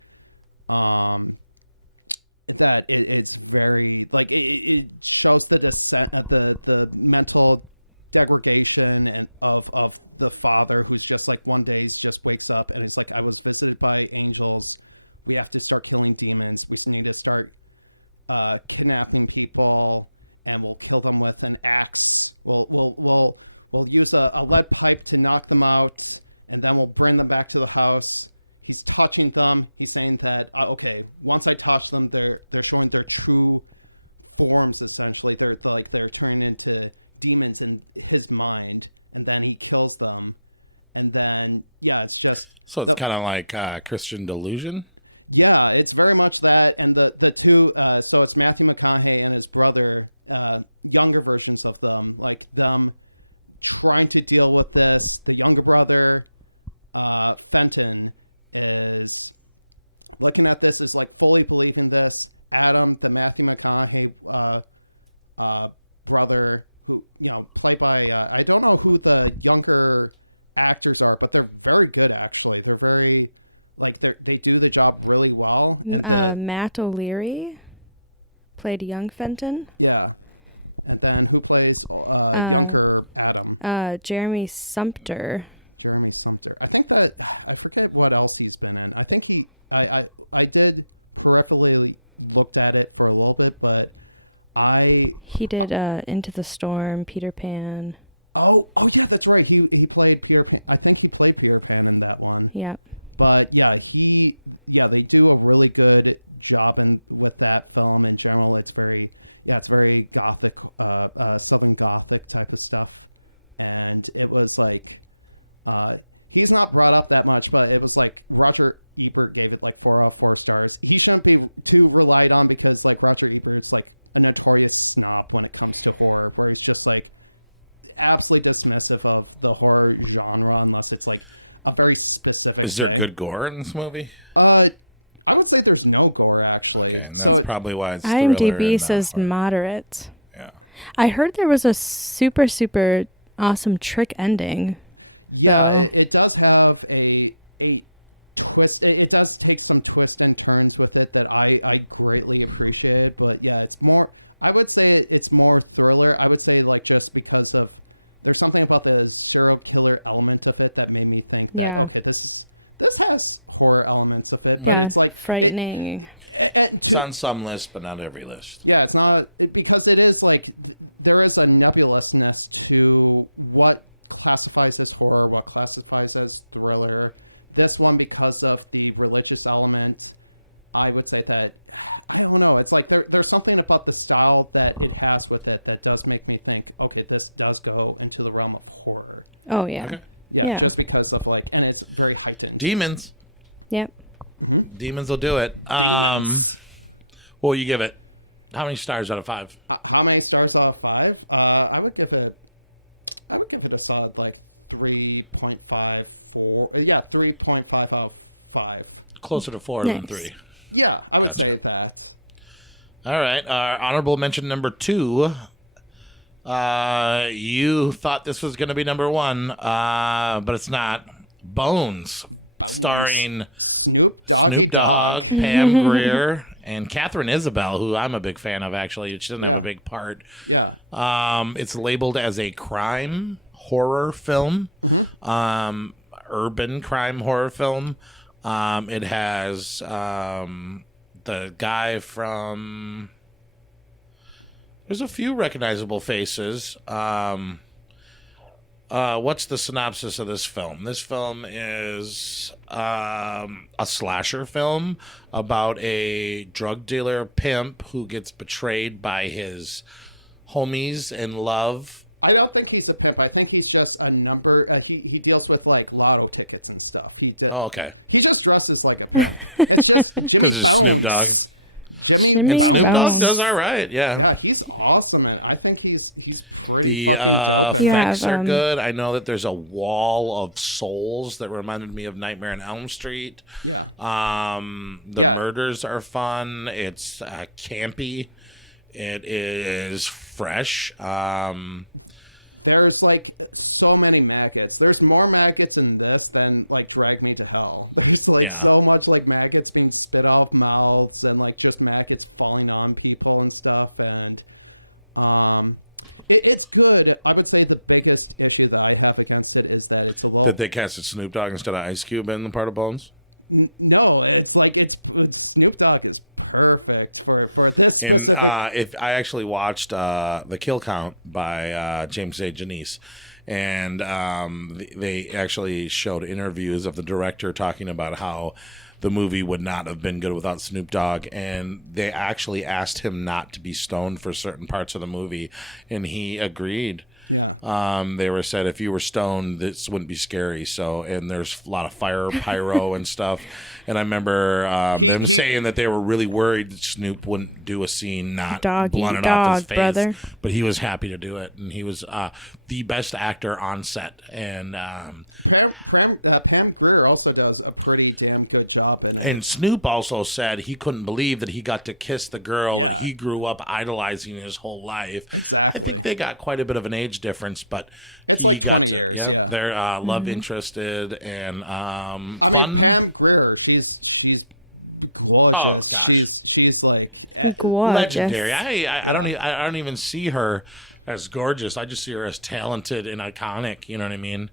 It's very... Like, it shows the descent... The mental degradation and of the father who's just like one day just wakes up and it's like, I was visited by angels. We have to start killing demons. We need to start kidnapping people, and we'll kill them with an axe. We'll use a lead pipe to knock them out, and then we'll bring them back to the house. He's touching them. He's saying that okay, once I touch them, they're showing their true forms. Essentially, they're turning into demons in his mind, and then he kills them, and then it's just so it's kind of like Christian delusion. Yeah, it's very much that, and the two. So it's Matthew McConaughey and his brother, younger versions of them, like them trying to deal with this. The younger brother, Fenton, is looking at this as like fully believing this. Adam, the Matthew McConaughey brother, who played by I don't know who the younger actors are, but they're very good actually. They're very they do the job really well. And the Matt O'Leary played young Fenton. Yeah. And then who plays younger Adam? Jeremy Sumpter. Jeremy Sumpter. I think that I forget what else he's been in. I think I did peripherally looked at it for a little bit, but he did Into the Storm, Peter Pan. Oh yeah, that's right. He played Peter Pan. I think he played Peter Pan in that one. Yeah. But yeah, they do a really good job with that film in general. It's very gothic, Southern Gothic type of stuff. And it was like, he's not brought up that much, but it was like Roger Ebert gave it like 4 out of 4 stars. He shouldn't be too relied on because like Roger Ebert's like a notorious snob when it comes to horror, where he's just like absolutely dismissive of the horror genre unless it's like a very specific Is there thing. good gore in this movie? I would say there's no gore actually. Okay, and so that's probably why it's thriller IMDb and says horror. moderate. Yeah. I heard there was a super, super awesome trick ending. yeah, it does have a twist. It does take some twists and turns with it that I greatly appreciate. But yeah, it's more. I would say it's more thriller. I would say like just because of there's something about the serial killer element of it that made me think that okay, this has horror elements of it, but it's like frightening. It's on some lists, but not every list. Yeah, it's not because it is like there is a nebulousness to what classifies as horror, what classifies as thriller. This one, because of the religious element, I would say that I don't know. It's like there's something about the style that it has with it that does make me think, okay, this does go into the realm of horror. Oh yeah. Okay. Yeah, just because of like, and it's very heightened. Demons. Yep. Demons will do it. Demons. What will you give it? How many stars out of 5? How many stars out of 5? I would give it a solid like 3.54. Yeah, 3.5 out of 5. Closer to 4 than 3. Yeah, I would say that. All right. Honorable mention number 2. You thought this was going to be number 1, but it's not. Bones. Starring Snoop Doggy Dogg. Pam Grier, and Catherine Isabel, who I'm a big fan of, actually. She doesn't have a big part. Yeah. It's labeled as a crime horror film, urban crime horror film. It has the guy from... There's a few recognizable faces. What's the synopsis of this film? This film is a slasher film about a drug dealer pimp who gets betrayed by his homies in love. I don't think he's a pimp. I think he's just a number. He deals with like lotto tickets and stuff. He just dresses like a pimp. It's just Jimmy 'Cause it's Snoop Dogg. Bones. Jimmy Snoop Bones. Snoop Dogg Bones. does all right, yeah. Yeah, he's awesome, and I think he's pretty The fucking dope in that. effects are good. I know that there's a wall of souls that reminded me of Nightmare on Elm Street. Yeah. The murders are fun. It's campy. It is fresh. There's like so many maggots. There's more maggots in this than like Drag Me to Hell. There's like so much like maggots being spit out of mouths and like just maggots falling on people and stuff. And it's good. I would say the biggest issue that I have against it is that it's a little... Did they casted Snoop Dogg instead of Ice Cube in the part of Bones? No, it's like it's Snoop Dogg is perfect for this specific. If I actually watched The Kill Count by James A. Janice, and they actually showed interviews of the director talking about how the movie would not have been good without Snoop Dogg, and they actually asked him not to be stoned for certain parts of the movie, and he agreed. Yeah. They were said if you were stoned, this wouldn't be scary. So, and there's a lot of fire, pyro, and stuff. And I remember them saying that they were really worried that Snoop wouldn't do a scene not blunted off his face, brother. but he was happy to do it, and he was the best actor on set. And Pam Grier also does a pretty damn good job in it. And Snoop also said he couldn't believe that he got to kiss the girl that he grew up idolizing his whole life. Exactly. I think they got quite a bit of an age difference, but it's like 20 years. Yeah, they're love interested, and I mean, Pam Grier, she's gorgeous. Oh, she's like Gorgeous. legendary. I don't even see her as gorgeous. I just see her as talented and iconic. You know what I mean?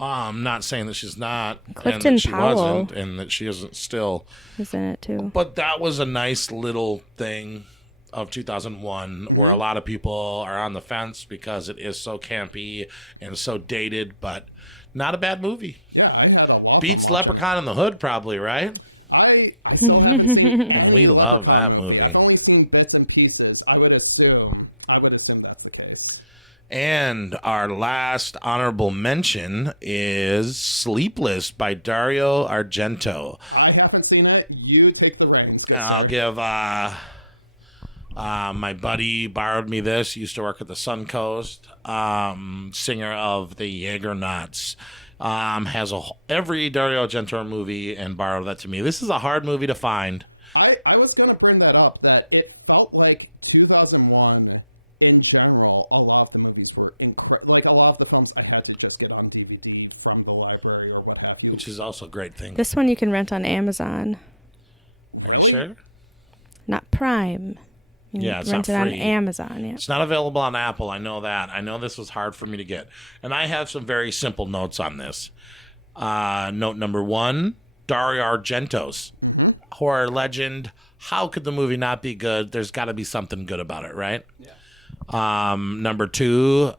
I'm not saying that she's not, Clifton and that she Powell wasn't, and that she isn't still. is in it too. But that was a nice little thing of 2001 where a lot of people are on the fence because it is so campy and so dated, but not a bad movie. yeah. I had a lot of fun Beats watching it. Leprechaun in the Hood, probably, right? I still haven't seen any love Leprechaun that movie. movie. I've only seen bits and pieces. I would assume that's the case. And our last honorable mention is Sleepless by Dario Argento. I haven't seen it. You take the reins, good I'll sir. give my buddy borrowed me this. He used to work at the Suncoast. Singer of the Jaegernauts. Has every Dario Argento movie and borrowed that to me. This is a hard movie to find. I was going to bring that up, that it felt like 2001 in general, a lot of the movies were like a lot of the films I had to just get on DVD from the library or what have you. Which is also a great thing. This one you can rent on Amazon, Really? Sure. not Prime. You Yeah, can it's rent not it on free. Amazon. Yeah. It's not available on Apple. I know that. I know this was hard for me to get. And I have some very simple notes on this. Note number 1, Dario Argento's horror legend. How could the movie not be good? There's got to be something good about it, right? Yeah. Number 2,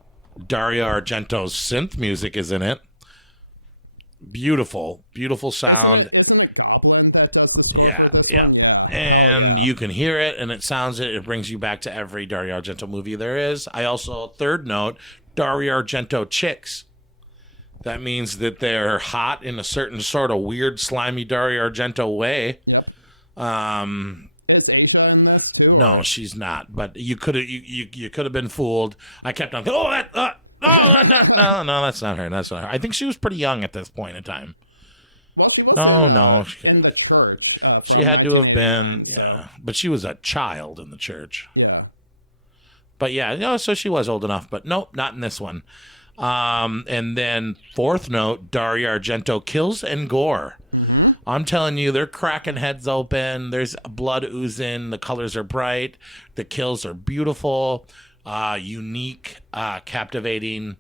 Dario Argento's synth music is in it. Beautiful sound. Isn't it Goblin that does the score for this one? Yeah. And Hell yeah. you can hear it, and it brings you back to every Dario Argento movie there is. I also, third note, Dario Argento chicks. That means that they're hot in a certain sort of weird, slimy Dario Argento way. Yep. Is Asia in this too, or No, she's not. But you could have been fooled. I kept on going, no, that's not her. That's not her. I think she was pretty young at this point in time. well, she was in the church from She had to have 1989. been, So yeah. But she was a child in the church. yeah. But yeah, so she was old enough. But nope, not in this one. And then fourth note, Dario Argento kills and gore. Mm-hmm. I'm telling you, they're cracking heads open. There's blood oozing. The colors are bright. The kills are beautiful, unique, captivating.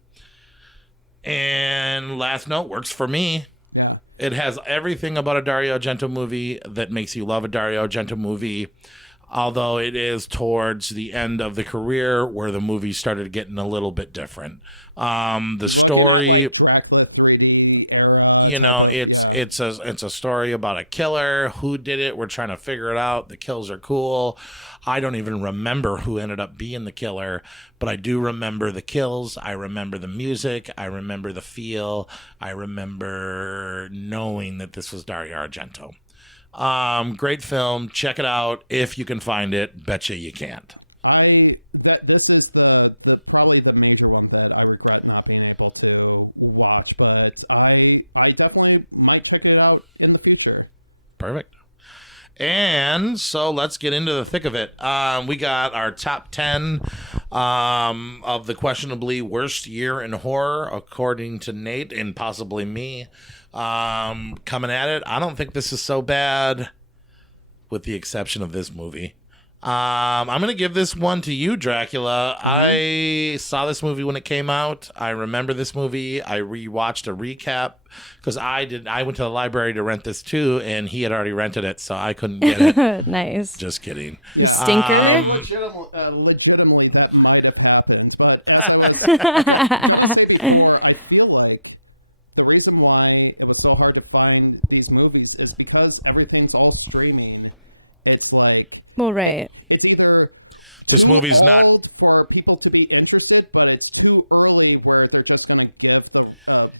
And last note, works for me. Yeah. It has everything about a Dario Argento movie that makes you love a Dario Argento movie. Although it is towards the end of the career where the movie started getting a little bit different. The Looking story, at like Dracula 3D era type of it's a story about a killer. Who did it? We're trying to figure it out. The kills are cool. I don't even remember who ended up being the killer, but I do remember the kills. I remember the music. I remember the feel. I remember knowing that this was Dario Argento. Great film. Check it out if you can find it. Betcha you can't. This is the probably the major one that I regret not being able to watch, but I definitely might check it out in the future. Perfect. And so let's get into the thick of it. We got our top 10 of the questionably worst year in horror, according to Nate and possibly me. Coming at it, I don't think this is so bad, with the exception of this movie. I'm going to give this one to you, Dracula. Mm-hmm. I saw this movie when it came out. I remember this movie. I rewatched a recap because I went to the library to rent this too, and he had already rented it, so I couldn't get it. Nice. Just kidding. Yeah. Stinker. I mean, legitimately, that might have happened. But as I was gonna say before, I feel like the reason why it was so hard to find these movies is because everything's all streaming. It's like, Well, right. it's either too movie's old for people to be interested, but it's too early where they're just going to give the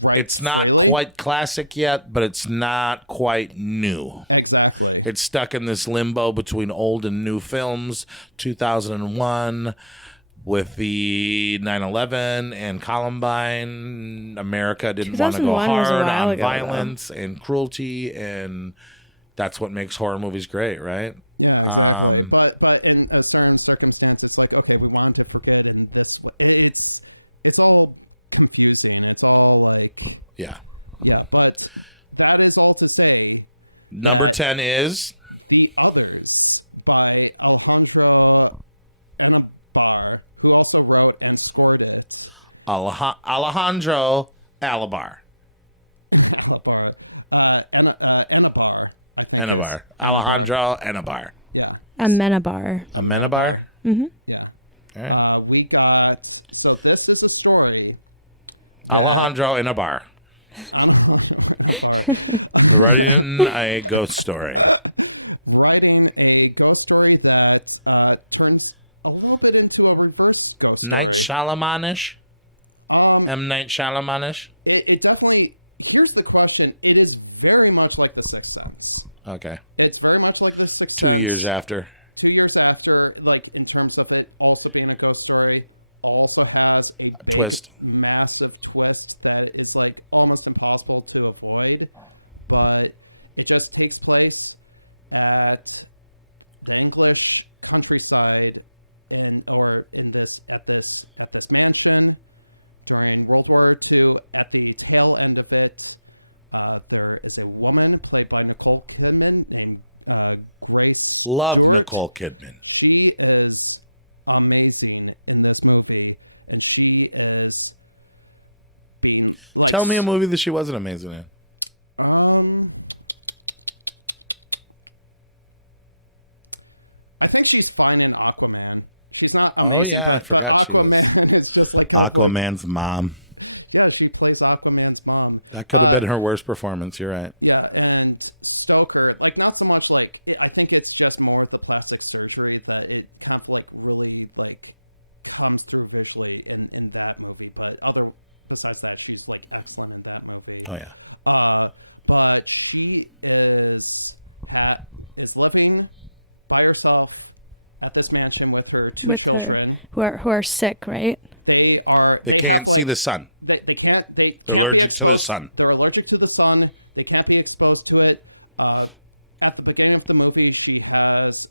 rights It's not freely. quite classic yet, but it's not quite new. Exactly. It's stuck in this limbo between old and new films. 2001 with the 9/11 and Columbine, America didn't want to go 2001 was a hard while on ago, violence and cruelty, and that's what makes horror movies great, right? Yeah, exactly. But in a certain circumstance, it's like, okay, we want to forget, and this it's all confusing. It's all like, Yeah. yeah. But that is all to say Number 10 is The Others by Alejandro Anabar, who also wrote and scored it. Alejandro Alabar. Alabar. Anabar, I think is. Anabar. Alejandro Anabar. Yeah. Amenabar. Amenabar. Yeah. Right. We got, so this is a story that Alejandro Anabar. Anabar Writing a ghost story. writing a ghost story that turns a little bit into a reverse ghost story. Night Shyamalan-ish? M. Night Shyamalan-ish? It definitely, here's the question. It is very much like The Sixth Sense. Okay. It's very much like The Sixth 2 Sense. years after. 2 years after, like in terms of it also being a ghost story, also has a big, twist. massive twist that is like almost impossible to avoid, but it just takes place at the English countryside at this mansion during World War II. At the tail end of it, there is a woman played by Nicole Kidman named Grace Love Stewart. Nicole Kidman. She is amazing in this movie, and she is being like. Tell me a movie that she wasn't amazing in. I think she's fine in Aquaman. She's not amazing, yeah, I but forgot she was. Aquaman is just like kind of like, Aquaman's mom. yeah, she plays Aquaman's mom. That could have been her worst performance. You're right. Yeah, and Stoker, like not so much like I think it's just more the plastic surgery that it kind of like really like comes through visually in that movie. But besides that, she's like excellent in that movie. Oh yeah. But she is living by herself at this mansion with her two With children. her, who are sick, right? They have can't like see the sun. They can't be allergic to the exposed. sun. They're allergic to the sun. They can't be exposed to it. At the beginning of the movie, she has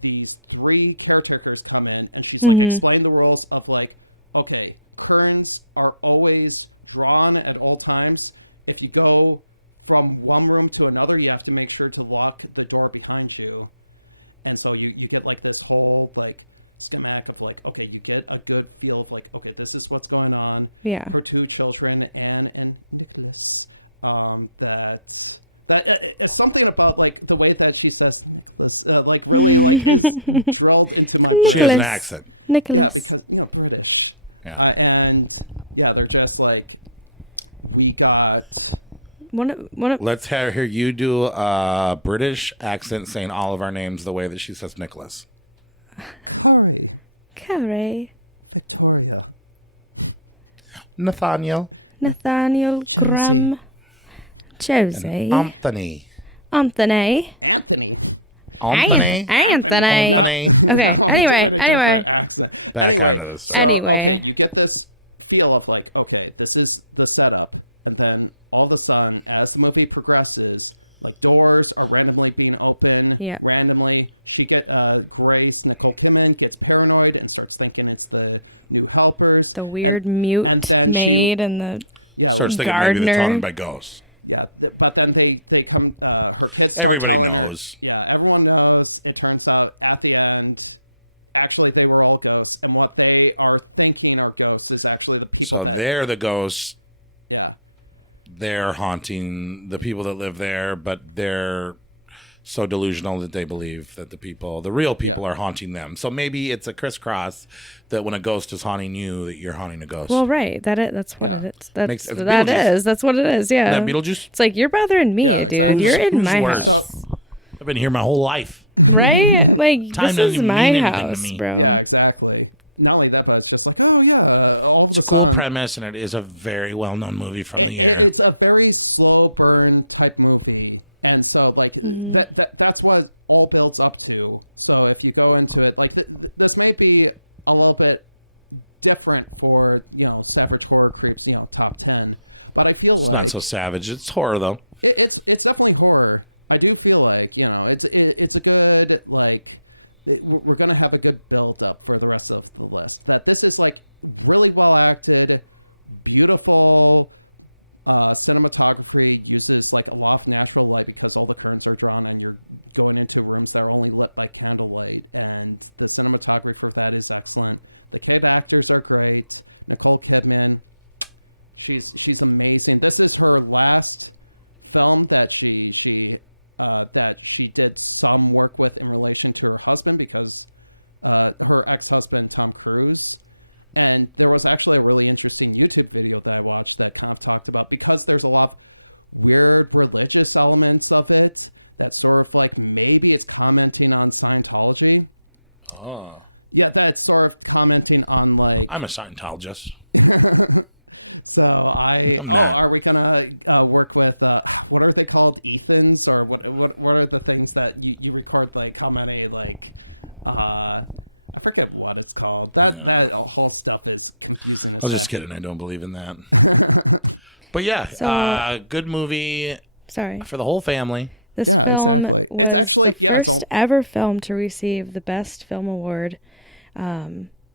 these three caretakers come in, and she's like explain the rules of like, okay, curtains are always drawn at all times. If you go from one room to another, you have to make sure to lock the door behind you. And so you get like this whole like schematic of like, okay, you get a good feel of like, okay, this is what's going on. Yeah. Her two children, Anne and Nicholas, that is something about like the way that she says Nicholas, like really like is drilled into my brain. She has an Nicholas. accent. Nicholas. Yeah, because British. Yeah. And yeah, they're just like, we got One of Let's hear you do a British accent saying all of our names the way that she says Nicholas. Curry, Carrie, Victoria, Nathaniel. Nathaniel, Josie. Graham, Josie, Anthony. Anthony. Anthony. Anthony. No. Okay. I'm Anyway. doing a different accent. Back Anyway, out of this. so Anyway. okay, you get this feel of like, okay, this is the setup, and then all of a sudden, as the movie progresses, like doors are randomly being open. Yeah. Randomly, Grace Nicole Kidman gets paranoid and starts thinking it's the new helpers. The weird mute and then maid and the Starts thinking maybe they're Gardener. talking by ghosts. Yeah, but then they come. Her kids start Everybody telling knows. her. Yeah, everyone knows. It turns out at the end, actually, they were all ghosts, and what they are thinking are ghosts is actually the people So that. they're the ghosts. Yeah, They're haunting the people that live there, but they're so delusional that they believe that the real people Yeah. are haunting them. So maybe it's a crisscross that when a ghost is haunting you, that you're haunting a ghost. Well, right. That's what Yeah. it is. That's Makes sense. that Beetlejuice. is. That's what it is. Yeah. That Beetlejuice? It's like you're bothering me, Yeah, dude. exactly. You're in Who's my worse? house, So I've been here my whole life. right? Like Time this doesn't is even my mean anything to house, me. bro. yeah, exactly. Not only that, but it's just like, oh yeah, all of the Cool sun. premise, and it is a very well-known movie from the year. It's a very slow burn type movie, and so like that's what all builds up to. So if you go into it, like this may be a little bit different for Savage Horror Creeps top 10, but I feel It's like not so savage. It's horror though. it's definitely horror. I do feel like it's a good like. We're going to have a good build up for the rest of the list. That this is like really well acted, beautiful, Cinematography uses like a lot of natural light because all the curtains are drawn and you're going into rooms that are only lit by candlelight, and the cinematography for that is excellent. The kid actors are great. Nicole Kidman, she's amazing. This is her last film that she did some work with in relation to her husband, because her ex-husband Tom Cruise. And there was actually a really interesting YouTube video that I watched that kind of talked about, because there's a lot of weird religious elements of it that sort of like maybe it's commenting on Scientology. Oh. Yeah, that's sort of commenting on like... I'm a Scientologist. So are we gonna work with what are they called, Ethans, or what are the things that you record, like how many, like I forget what it's called. That whole stuff is confusing as I was heck. just kidding. I don't believe in that. But yeah, good movie. Sorry. For the whole family. This Yeah, film exactly. was It's actually the it's first ever film to receive the Best Film Award,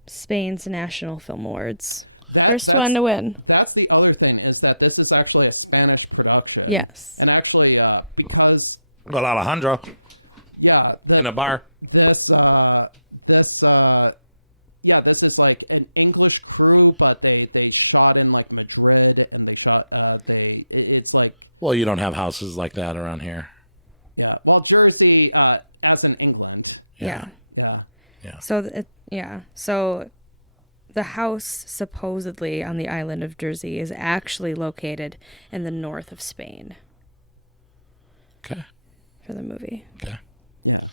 Spain's National Film Awards. First one to win. That's the other thing, is that this is actually a Spanish production. Yes. And actually, because Well, Alejandro yeah, in a bar. this is like an English crew, but they shot in like Madrid, and they shot it's like, Well, you don't have houses like that around here. yeah, well, Jersey as in England. Yeah. Yeah. So So the house supposedly on the island of Jersey is actually located in the north of Spain. Okay. For the movie. Okay. Yeah.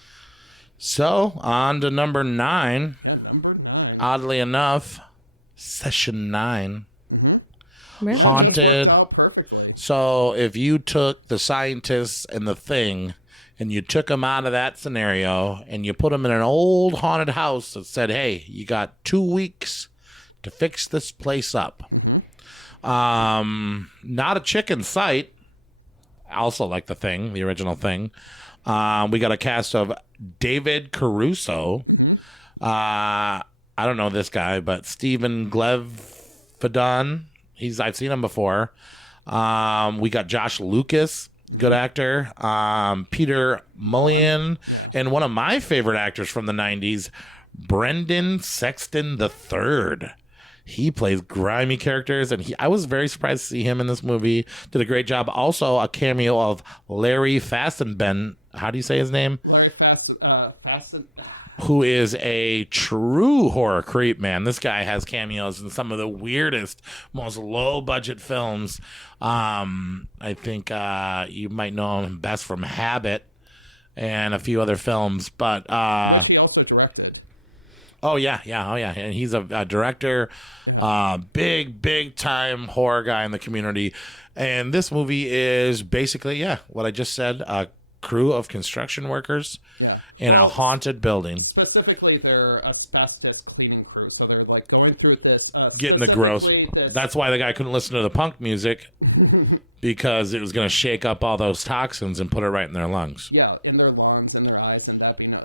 So, on to number 9. Yeah, number 9. Oddly enough, Session 9. Mm-hmm. Yeah, it just worked Haunted. out perfectly. So, if you took the scientists and the thing, and you took them out of that scenario, and you put them in an old haunted house that said, hey, you got 2 weeks to fix this place up. Mm-hmm. Not a chicken sight. Also like the thing, the original thing. We got a cast of David Caruso. Mm-hmm. I don't know this guy, but Stephen Glevedon. I've seen him before. We got Josh Lucas, good actor. Peter Mullion, and one of my favorite actors from the 90s, Brendan Sexton III. He plays grimy characters, and I was very surprised to see him in this movie. Did a great job. Also, a cameo of Larry Fastenben. How do you say his name? Larry Fasten. Who is a true horror creep, man. This guy has cameos in some of the weirdest, most low-budget films. I think you might know him best from Habit and a few other films, but which he also directed. Oh yeah, and he's a director, big time horror guy in the community. And this movie is basically, what I just said, a crew of construction workers, in a haunted building. Specifically, they're asbestos cleaning crew, so they're like going through this. Specifically, this. That's why the guy couldn't listen to the punk music. Because it was going to shake up all those toxins and put it right in their lungs. Yeah, in their lungs, in their eyes, and that being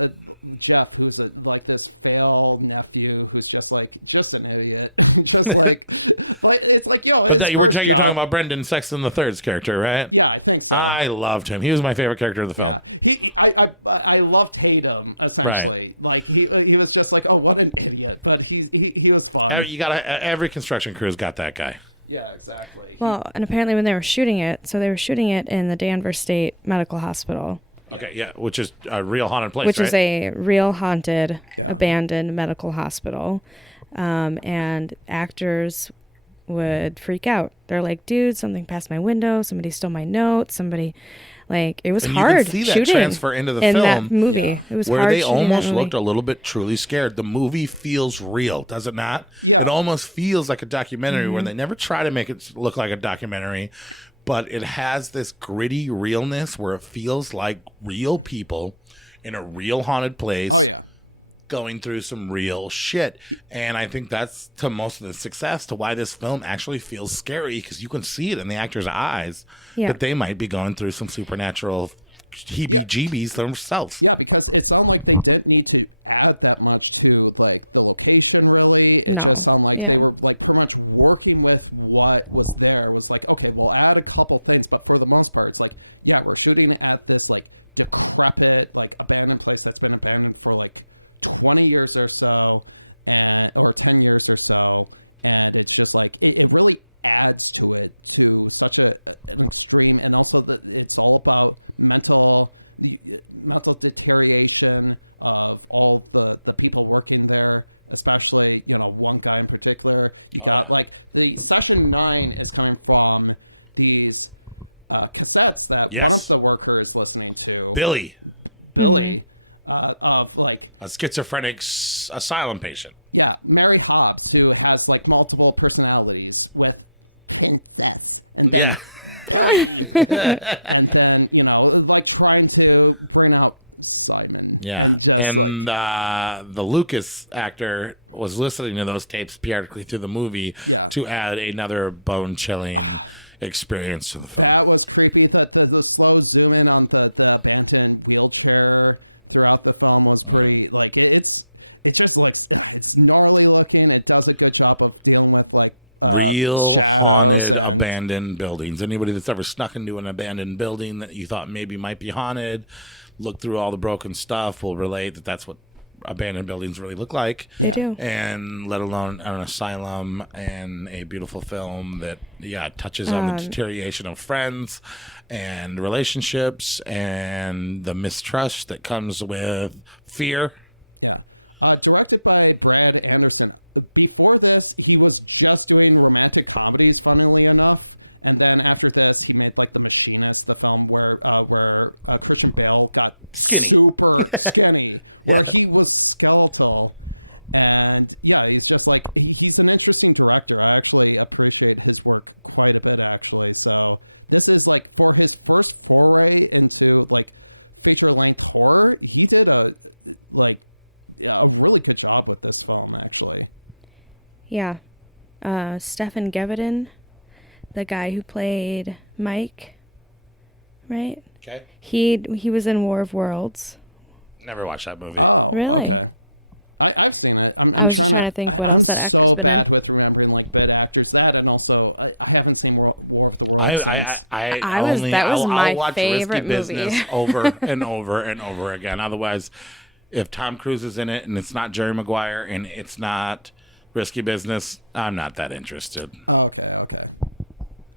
Jeff, who's like this failed nephew who's just an idiot, just like it's like his first You're job. talking about Brendan Sexton III's character, right? Yeah, I think so. I loved him. He was my favorite character of the film. Yeah, I loved Tatum essentially. Right. Like he was just like, oh, what an idiot, but he was fun. You got every construction crew's got that guy. Yeah, exactly. Well, and apparently when they were shooting it, they were shooting it in the Danvers State Medical Hospital. Okay, yeah, which is a real haunted place, Which right? is a real haunted, abandoned medical hospital. And actors would freak out. They're like, dude, something passed my window. Somebody stole my notes. It was and hard you can see that shooting transfer into the in film. that movie. Yeah. It was where hard they shooting almost that movie. looked a little bit truly scared. The movie feels real, does it not? Yeah. It almost feels like a documentary where they never try to make it look like a documentary, but it has this gritty realness where it feels like real people in a real haunted place. Oh yeah. Going through some real shit. And I think that's to most of the success to why this film actually feels scary, because you can see it in the actors' eyes that they might be going through some supernatural heebie-jeebies themselves. Yeah, because it sounded like they didn't need to add that much to like the location. Really, it just sounded like they were like pretty much working with what was there. It was like, okay, we'll add a couple things, but for the most part, it's like, yeah, we're shooting at this like decrepit, like abandoned place that's been abandoned for like 20 years or so, or 10 years or so, and it's just like it really adds to it to such an extreme. And also that it's all about mental deterioration of all the people working there, especially, you know, one guy in particular. You got like the session 9 is coming from these cassettes that one of the workers listening to, Billy of like a schizophrenic asylum patient. Yeah, Mary Hobbs, who has like multiple personalities with Princess and then Billy, and then, you know, like trying to bring out Simon, and just like the Lucas actor was listening to those tapes periodically through the movie, to add another bone-chilling experience to the film. That was creepy. The slow zoom in on the abandoned wheelchair throughout the film was pretty, like, it just looks, it's gnarly looking. It does a good job of dealing with like real shadows haunted, and abandoned buildings. Anybody that's ever snuck into an abandoned building that you thought maybe might be haunted, look through all the broken stuff, will relate that that's what abandoned buildings really look like. They do. And let alone an asylum, and a beautiful film that touches on the deterioration of friends and relationships and the mistrust that comes with fear. Directed by Brad Anderson. Before this, he was just doing romantic comedies, funnily enough. And then after this, he made like The Machinist, the film where Christian Bale got super skinny, where he was skeletal. And yeah, he's just like, he's an interesting director. I actually appreciate his work quite a bit, actually. So this is like for his first foray into like feature-length horror, he did a really good job with this film, actually. Yeah. Stephen Gevedin, the guy who played Mike, right? Okay. He was in War of Worlds. Never watched that movie. Oh, really? Okay. I've seen it. I'm trying to think what I'm else that actor's so been bad in. with remembering like bit actors. That, and also I haven't seen War of the Worlds since. That was my watch favorite Risky movie. Business over and over and over again. Otherwise, if Tom Cruise is in it and it's not Jerry Maguire and it's not Risky Business, I'm not that interested. Oh, okay.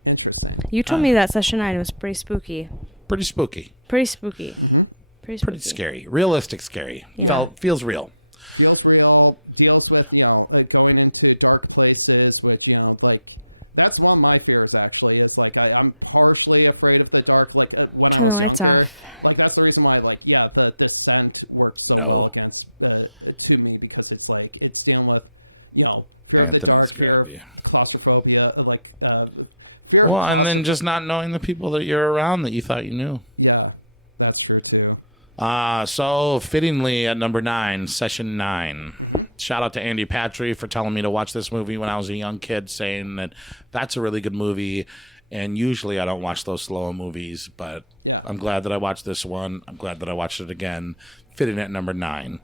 Interesting. You told me that session 9 was pretty spooky. Pretty spooky. Pretty spooky. Mm-hmm. Pretty scary. Realistic scary. Yeah. Feels real. Feels real. Deals with, you know, going into dark places, which, you know, like that's one of my fears actually, is like I'm partially afraid of the dark. Like when I was younger, like that's the reason why, like, the Descent worked so well against to me, because it's like it's dealing with, you know, fear of the dark, fear of claustrophobia, like fear of claustrophobia, and then just not knowing the people that you're around that you thought you knew. Yeah, that's true too. So fittingly at number 9, session 9. Mm-hmm. Shout out to Andy Patry for telling me to watch this movie when I was a young kid, saying that that's a really good movie. And usually I don't watch those slow movies, but I'm glad that I watched this one. I'm glad that I watched it again. Fitting at number 9.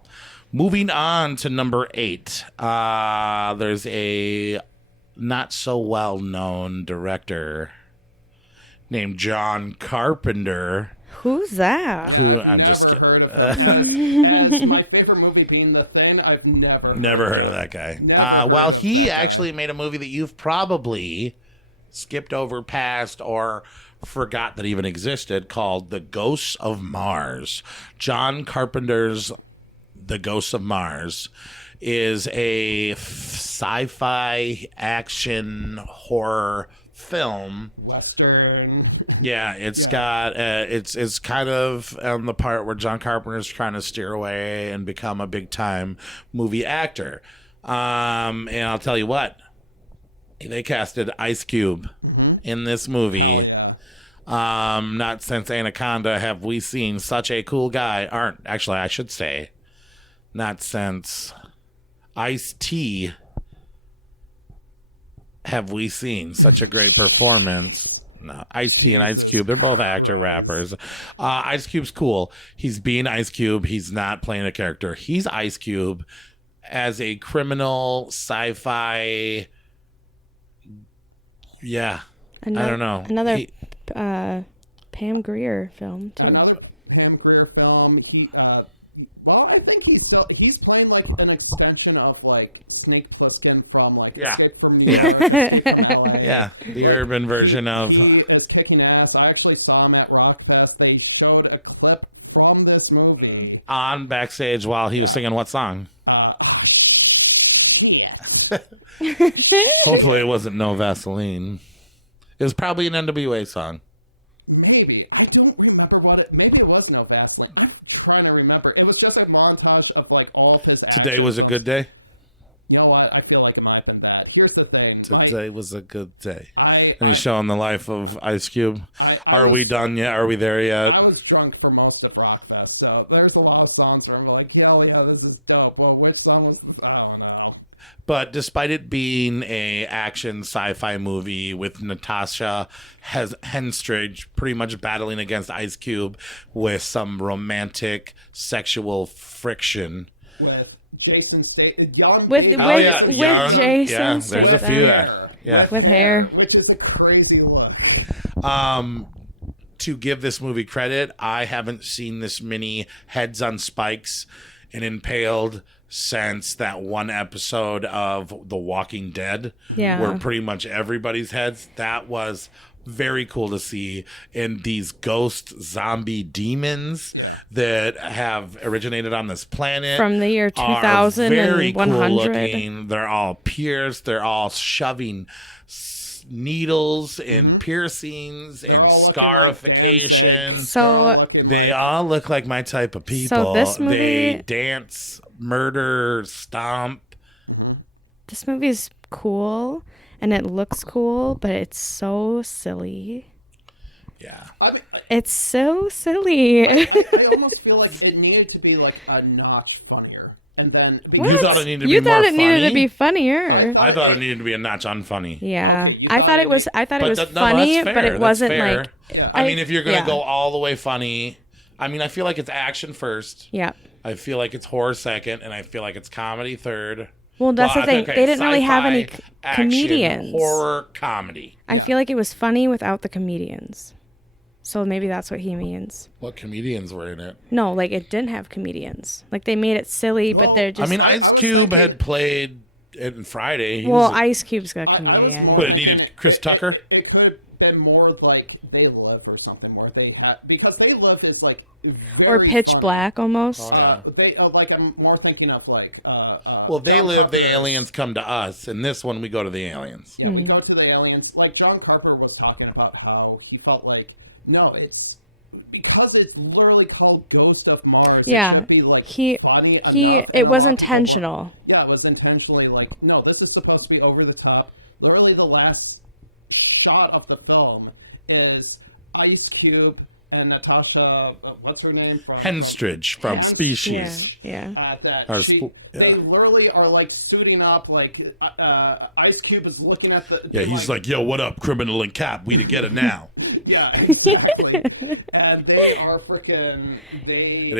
Moving on to number 8. There's a not so well known director named John Carpenter. Who's that? Yeah, I've never heard of him. As my favorite movie being The Thing, I've never heard of that guy. Never heard of that guy. He actually made a movie that you've probably skipped over, past, or forgot that even existed, called The Ghosts of Mars. John Carpenter's The Ghosts of Mars is a sci-fi action horror film, Western. Yeah, it's got it's kind of on the part where John Carpenter's trying to steer away and become a big time movie actor. And I'll tell you what, they casted Ice Cube in this movie. Hell yeah. Not since Anaconda have we seen such a cool guy. Actually, I should say, not since Ice-T have we seen such a great performance No, Ice-T and Ice Jesus Cube, they're both actor Christ. rappers. Ice Cube's cool. He's being Ice Cube. He's not playing a character. He's Ice Cube as a criminal sci-fi. Yeah, I don't know. Another Pam Grier film. too. Another Pam Grier film. Well, I think he's playing like an extension of like Snake Plissken from like Escape from New York, Escape from LA. Yeah, the like urban version of he is kicking ass. I actually saw him at Rockfest. They showed a clip from this movie on backstage while he was singing what song? Shit. Hopefully it wasn't No Vaseline. It was probably an NWA song. Maybe. I don't remember maybe it was No Vaseline. I'm trying to remember. It was just a montage of like all of his action Today was films. a good day. You know what? I feel like it might have been that. Here's the thing. Today was a good day. I showing the life of Ice Cube. Are we done yet? Are we there yet? I was drunk for most of Rockfest, so there's a lot of songs where I'm like, hell yeah, this is dope. Well, which song was this? I don't know. But despite it being a action sci-fi movie with Natasha Henstridge pretty much battling against Ice Cube with some romantic sexual friction. With Jason Statham, young baby Jason Statham, with hair, with hair, which is a crazy look. To give this movie credit, I haven't seen this many heads on spikes and impaled since that one episode of The Walking Dead, where pretty much everybody's heads. That was very cool to see. And these ghost zombie demons that have originated on this planet from the year 2000 very and 100. cool looking. They're all pierced. They're all shoving needles and piercings. They're all looking like Danzig. So they're all looking they like all look like my type of people. So this movie, they dance, murder, stomp. This movie is cool and it looks cool, but it's so silly. Yeah, I mean, It's so silly. I almost feel like it needed to be like a notch funnier. And then because What? I You thought it needed to be funnier. I thought it needed to be a notch unfunny. Yeah. Okay, you thought I thought it it was. need- I thought But it was no, funny, that's fair. but it That's wasn't fair. like. Yeah. I mean, if you're gonna go all the way funny, I mean, I feel like it's action first. Yeah. I feel like it's horror second, and I feel like it's comedy third. Well, that's the thing. okay, They didn't really have any sci-fi, action, comedians. horror, comedy. I feel like it was funny without the comedians. So maybe that's what he means. What comedians were in it? No, like it didn't have comedians. Like they made it silly, Well, but they're just. I mean, I Ice was Cube thinking- had played in Friday. He well, was Ice Cube's got. I was comedians. more What, thinking Chris Tucker? it could have been more like They Live or something where they had because They Live is like very or Pitch funny. Black almost. They like I'm more thinking of like well, John the Carpenter's. aliens come to us, and this one we go to the aliens. Yeah, we go to the aliens. Like John Carpenter was talking about how he felt like no, it's because it's literally called Ghost of Mars. Yeah. It should be like funny enough, and it a was lot of people intentional. weren't. Yeah, it was intentionally like no, this is supposed to be over the top. Literally, the last shot of the film is Ice Cube and Natasha, what's her name from Henstridge from Henstridge. Species. Yeah. They literally are like suiting up. Like Ice Cube is looking at the. Yeah, he's like, "Yo, what up, criminal and cop? We can get it now." Yeah, exactly. And they are freaking. It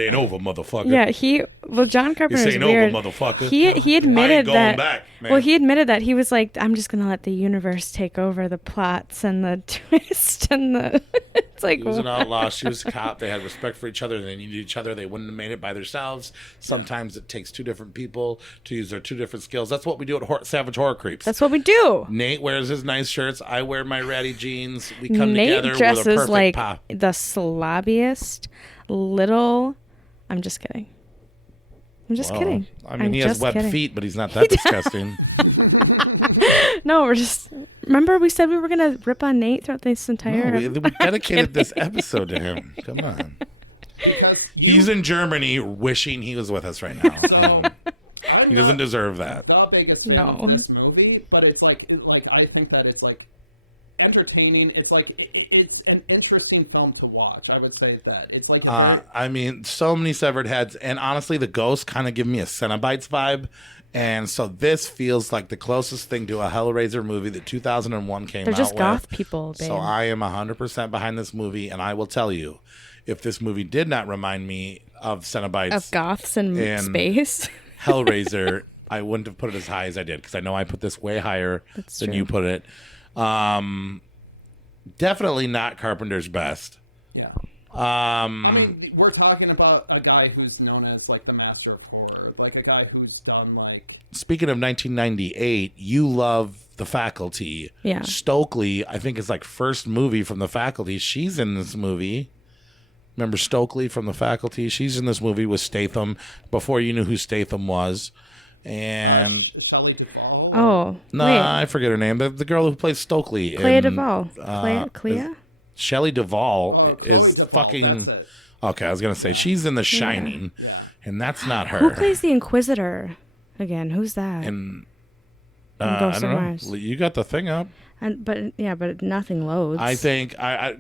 ain't over, motherfucker. Yeah, John Carpenter This is ain't weird. over, motherfucker. He I admitted ain't going that. back, man. Well, he admitted that he was like, I'm just gonna let the universe take over the plots and the twist and the. It's like He was an outlaw. She was a cop. They had respect for each other. They needed each other. They wouldn't have made it by themselves. Sometimes it takes two different people to use their two different skills. That's what we do at Savage Horror Creeps. That's what we do. Nate wears his nice shirts. I wear my ratty jeans. We come Nate together with a dresses perfect like pop. the slobbiest little. I'm just kidding. I'm just Well, kidding. I mean, I'm he has just webbed kidding. feet, but he's not that disgusting. No, we're just. Remember, we said we were gonna rip on Nate throughout this entire. No, we dedicated this episode to him. Come on. Because He's in Germany wishing he was with us right now. So I'm He doesn't not deserve that. the biggest fan No. of this movie, but it's like I think that it's like entertaining. It's like it's an interesting film to watch. I would say that it's like a very. I mean, so many severed heads, and honestly, the ghosts kind of give me a Cenobites vibe. Yeah. And so this feels like the closest thing to a Hellraiser movie that 2001 came out with. They're just goth people, babe. So I am 100% behind this movie, and I will tell you, if this movie did not remind me of Cenobites, of goths in space, Hellraiser, I wouldn't have put it as high as I did, because I know I put this way higher than you put it. Definitely not Carpenter's best. Yeah. I mean, we're talking about a guy who's known as like the master of horror, like a guy who's done like. Speaking of 1998, you love The Faculty. Yeah. Stokely, I think, is like first movie from The Faculty. She's in this movie. Remember Stokely from The Faculty? She's in this movie with Statham before you knew who Statham was. And Shelley Duvall? I forget her name. The girl who plays Stokely. Clea Duvall. Clea? Shelley Duvall. Oh, Chloe Duvall. That's it. Okay, I was going to say, she's in The Shining. Yeah. And that's not her. Who plays the Inquisitor again? Who's that? And Ghost of Mars. You got the thing up. But nothing loads. I think.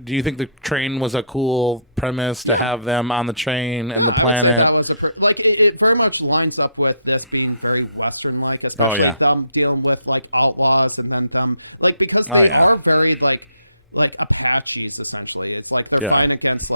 Do you think the train was a cool premise to have them on the train? And yeah, I would say that was it very much lines up with this being very Western-like, especially them dealing with like outlaws and then them like because they are very like Apaches essentially. It's like they're fighting against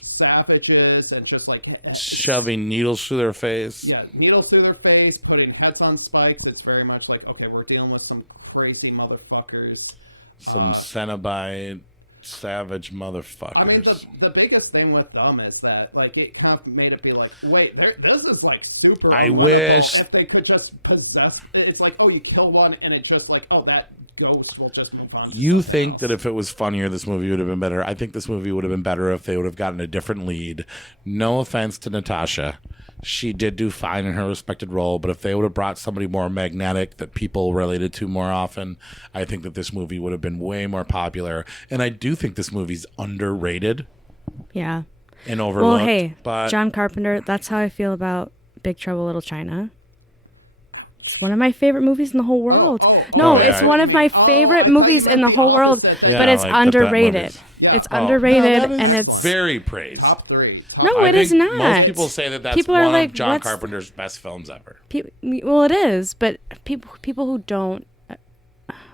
savages and just like shoving needles through their face. Yeah, needles through their face, putting heads on spikes. It's very much like, okay, we're dealing with some crazy motherfuckers. Some Cenobite savage motherfuckers. I mean, the biggest thing with them is that like it kind of made it be like, wait, this is like super unwinnable. If they could just possess, it's like, oh, you kill one and it just like, oh, that ghost will just move on to something else. You think that if it was funnier, this movie would have been better? I think this movie would have been better if they would have gotten a different lead. No offense to Natasha. She did do fine in her respected role, but if they would have brought somebody more magnetic that people related to more often, I think that this movie would have been way more popular. And I do think this movie's underrated. Yeah. And overlooked. Well, hey, but John Carpenter, that's how I feel about Big Trouble Little China. Ouch. One of my favorite movies in the whole world. No, that's what one you of mean. my favorite movies in the whole world. But it's underrated. Yeah, it's underrated. And excellent. Very praised. Top 3. No, it is not. Most people say that that's people one like, of John Carpenter's best films ever. Well, it is, but people who don't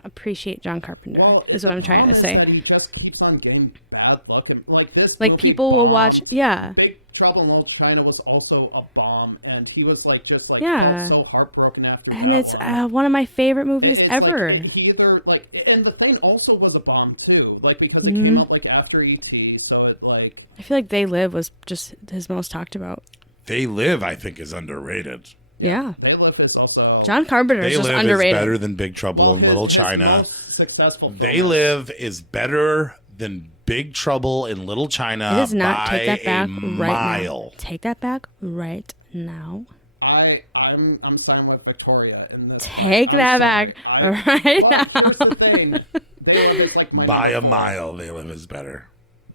appreciate John Carpenter. Well, the problem is that he just keeps on getting bad luck, and like this movie bombed. Big Trouble in Little China was also a bomb, and he was like just like felt so heartbroken after that one. One of my favorite movies. It's ever. like he either like, and the thing also was a bomb too, like because it came out like after E.T., so it like. I feel like They Live was just his most talked about. They Live, I think, is underrated. Yeah. They Live is also John Carpenter is just underrated. Is better than Big Trouble in Little China. His most successful film They Live is better than Big Trouble in Little China. It is not. Take that back right now. Take that back right now. I'm signed with Victoria in this fight. Take I'm that sorry. back right but now. Here's the thing. They Live is like my number 4. By a mile, They Live is better.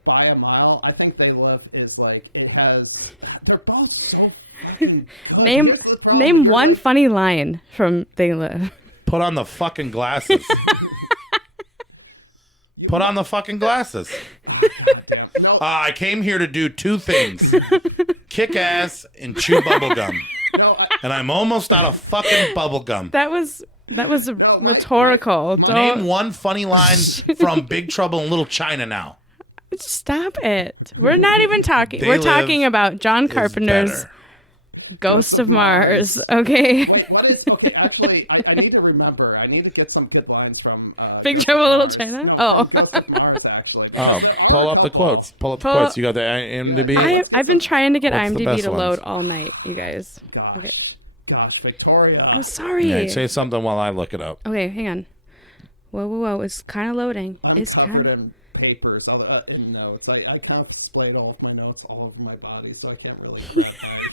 By a mile, I think They Live is like it has. They're both so fucking good. Here's the problem. Name You're one like, funny line from They Live. Put on the fucking glasses. Put on the fucking glasses. Oh, God damn. No. I came here to do 2 things. Kick ass and chew bubblegum. No. And I'm almost out of fucking bubblegum. That was no, rhetorical. Name one funny line from Big Trouble in Little China now. Stop it. We're not even talking. We're talking about John Carpenter's Ghost of Mars. Okay. Wait, what is... Okay, actually, I need to remember. I need to get some good lines from Big Ghost Trouble of in Mars. Little China? No, from Ghost of Mars, actually, because there are a couple. Pull up the quotes. You got the IMDb? Yeah, let's get I've been trying to get What's the IMDb best to load ones? all night, you guys. Gosh, Victoria. I'm sorry. Yeah, say something while I look it up. Okay, hang on. Whoa. It's kind of loading. I'm covered in papers, in notes. I kind of splayed all of my notes all over my body, so I can't really grab my...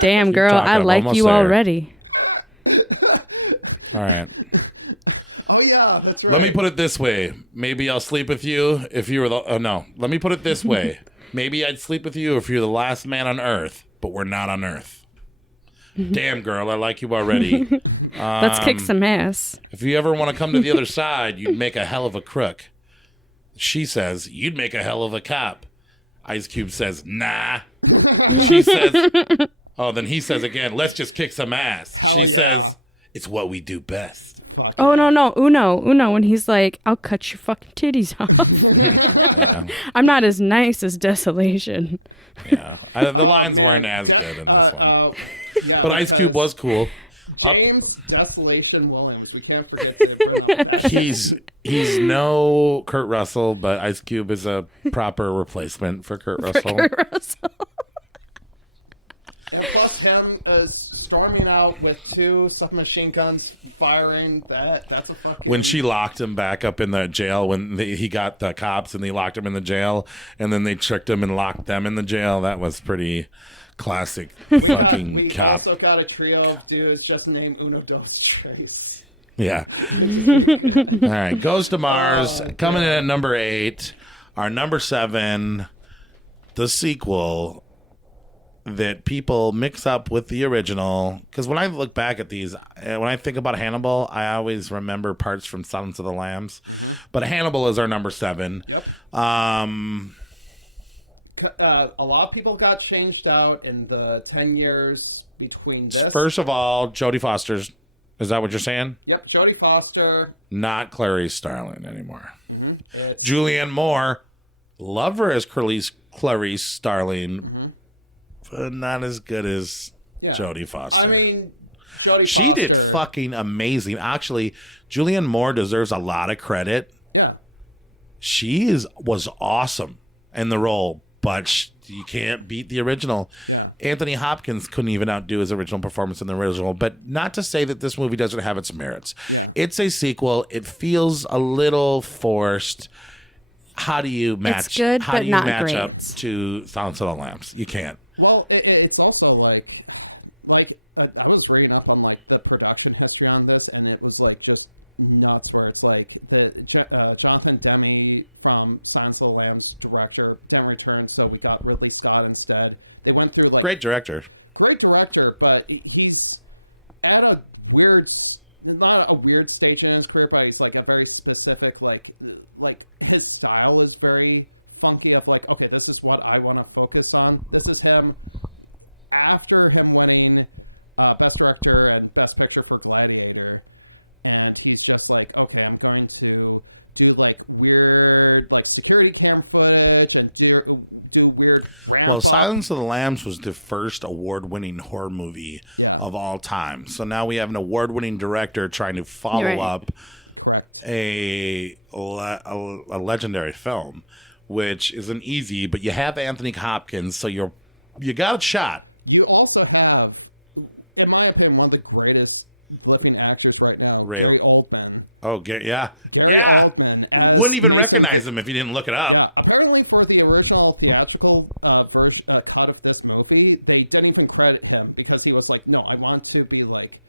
Damn, girl, I like you already. All right. Oh, yeah, that's right. Let me put it this way. Maybe I'll sleep with you if you were the... Oh, no. Let me put it this way. Maybe I'd sleep with you if you're the last man on Earth, but we're not on Earth. Damn, girl, I like you already. Let's kick some ass. If you ever want to come to the other side, you'd make a hell of a crook. She says, you'd make a hell of a cop. Ice Cube says, nah. She says, oh, then he says again, let's just kick some ass. Hell she yeah. says, it's what we do best. Fuck Oh, yeah. no. Uno, when he's like, I'll cut your fucking titties off. I'm not as nice as Desolation. Yeah. The lines weren't as good in this one. Yeah, But Ice Cube was cool. James Desolation Williams. We can't forget to bring up that. He's no Kurt Russell, but Ice Cube is a proper replacement for Kurt Russell. And plus him storming out with 2 submachine guns firing. That's a fucking... When she locked him back up in the jail, when he got the cops and they locked him in the jail, and then they tricked him and locked them in the jail, that was pretty classic. We also got a trio of dudes just named Uno Dos Tres. Yeah. Which is pretty good. All right. Ghost of Mars coming in at number 8. Our number 7, the sequel that people mix up with the original. Because when I look back at these, when I think about Hannibal, I always remember parts from Silence of the Lambs. Mm-hmm. But Hannibal is our number 7. Yep. A lot of people got changed out in the 10 years between this. First of all, Jodie Foster's. Is that what you're saying? Yep, Jodie Foster. Not Clarice Starling anymore. Mm-hmm. It's Julianne Moore. Love her as Clarice Starling. Mm-hmm. But not as good as Jodie Foster. I mean, Jodie Foster. She did fucking amazing. Actually, Julianne Moore deserves a lot of credit. Yeah. She was awesome in the role, but you can't beat the original. Yeah. Anthony Hopkins couldn't even outdo his original performance in the original, but not to say that this movie doesn't have its merits. Yeah. It's a sequel. It feels a little forced. How do you match? It's good, how but do you not match great. up to Silence of the Lambs? You can't. Well, it's also like I was reading up on like the production history on this, and it was like just nuts. Where it's like the Jonathan Demme from Silence of the Lambs director didn't return, so we got Ridley Scott instead. They went through like Great director, but he's at a weird. Not a weird stage in his career, but he's like a very specific like his style is very funky of like, okay, this is what I want to focus on. This is him after him winning Best Director and Best Picture for Gladiator. And he's just like, okay, I'm going to do like weird like security cam footage and do weird ramp up. Silence of the Lambs was the first award-winning horror movie of all time. So now we have an award-winning director trying to follow up correct a legendary film, which isn't easy, but you have Anthony Hopkins, so you got a shot. You also have, in my opinion, one of the greatest living actors right now, really? Gary Oldman. Oh, yeah. Gary Oldman as you wouldn't even Mason recognize him if you didn't look it up. Yeah, apparently for the original theatrical version cut of this movie, they didn't even credit him because he was like, no, I want to be like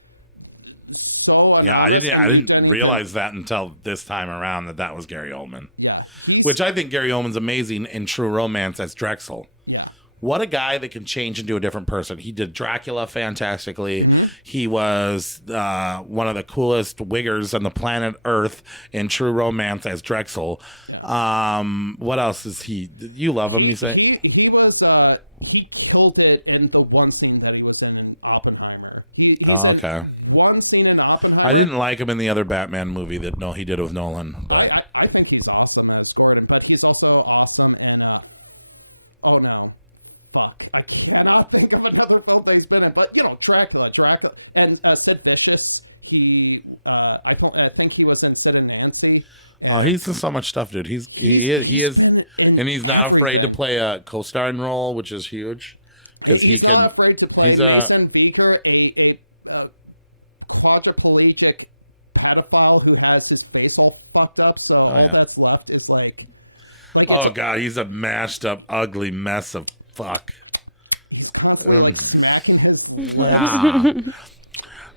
so anonymous, and you didn't even realize that until this time around that was Gary Oldman. Yeah, which I think Gary Oldman's amazing in True Romance as Drexel. Yeah. What a guy that can change into a different person. He did Dracula fantastically. Mm-hmm. He was one of the coolest wiggers on the planet Earth in True Romance as Drexel. Yeah. What else is he? You love him. He was he killed it in the one scene that he was in Oppenheimer. He's in one scene in Oppenheimer. I didn't like him in the other Batman movie that he did with Nolan. I think he's awesome as Gordon, but he's also awesome in oh no. Fuck, I cannot think of another film that he's been in, but Dracula, and Sid Vicious. I think he was in Sid and Nancy. And he's in so much stuff, dude. He's been in and he's not everything. afraid to play a co-starring role, which is huge. He's not afraid to play Mason Vicker, a quadriplegic pedophile who has his face all fucked up. So all that's left is like it's. Oh god, he's a mashed up, ugly mess of. Fuck. He's constantly like smacking his lips.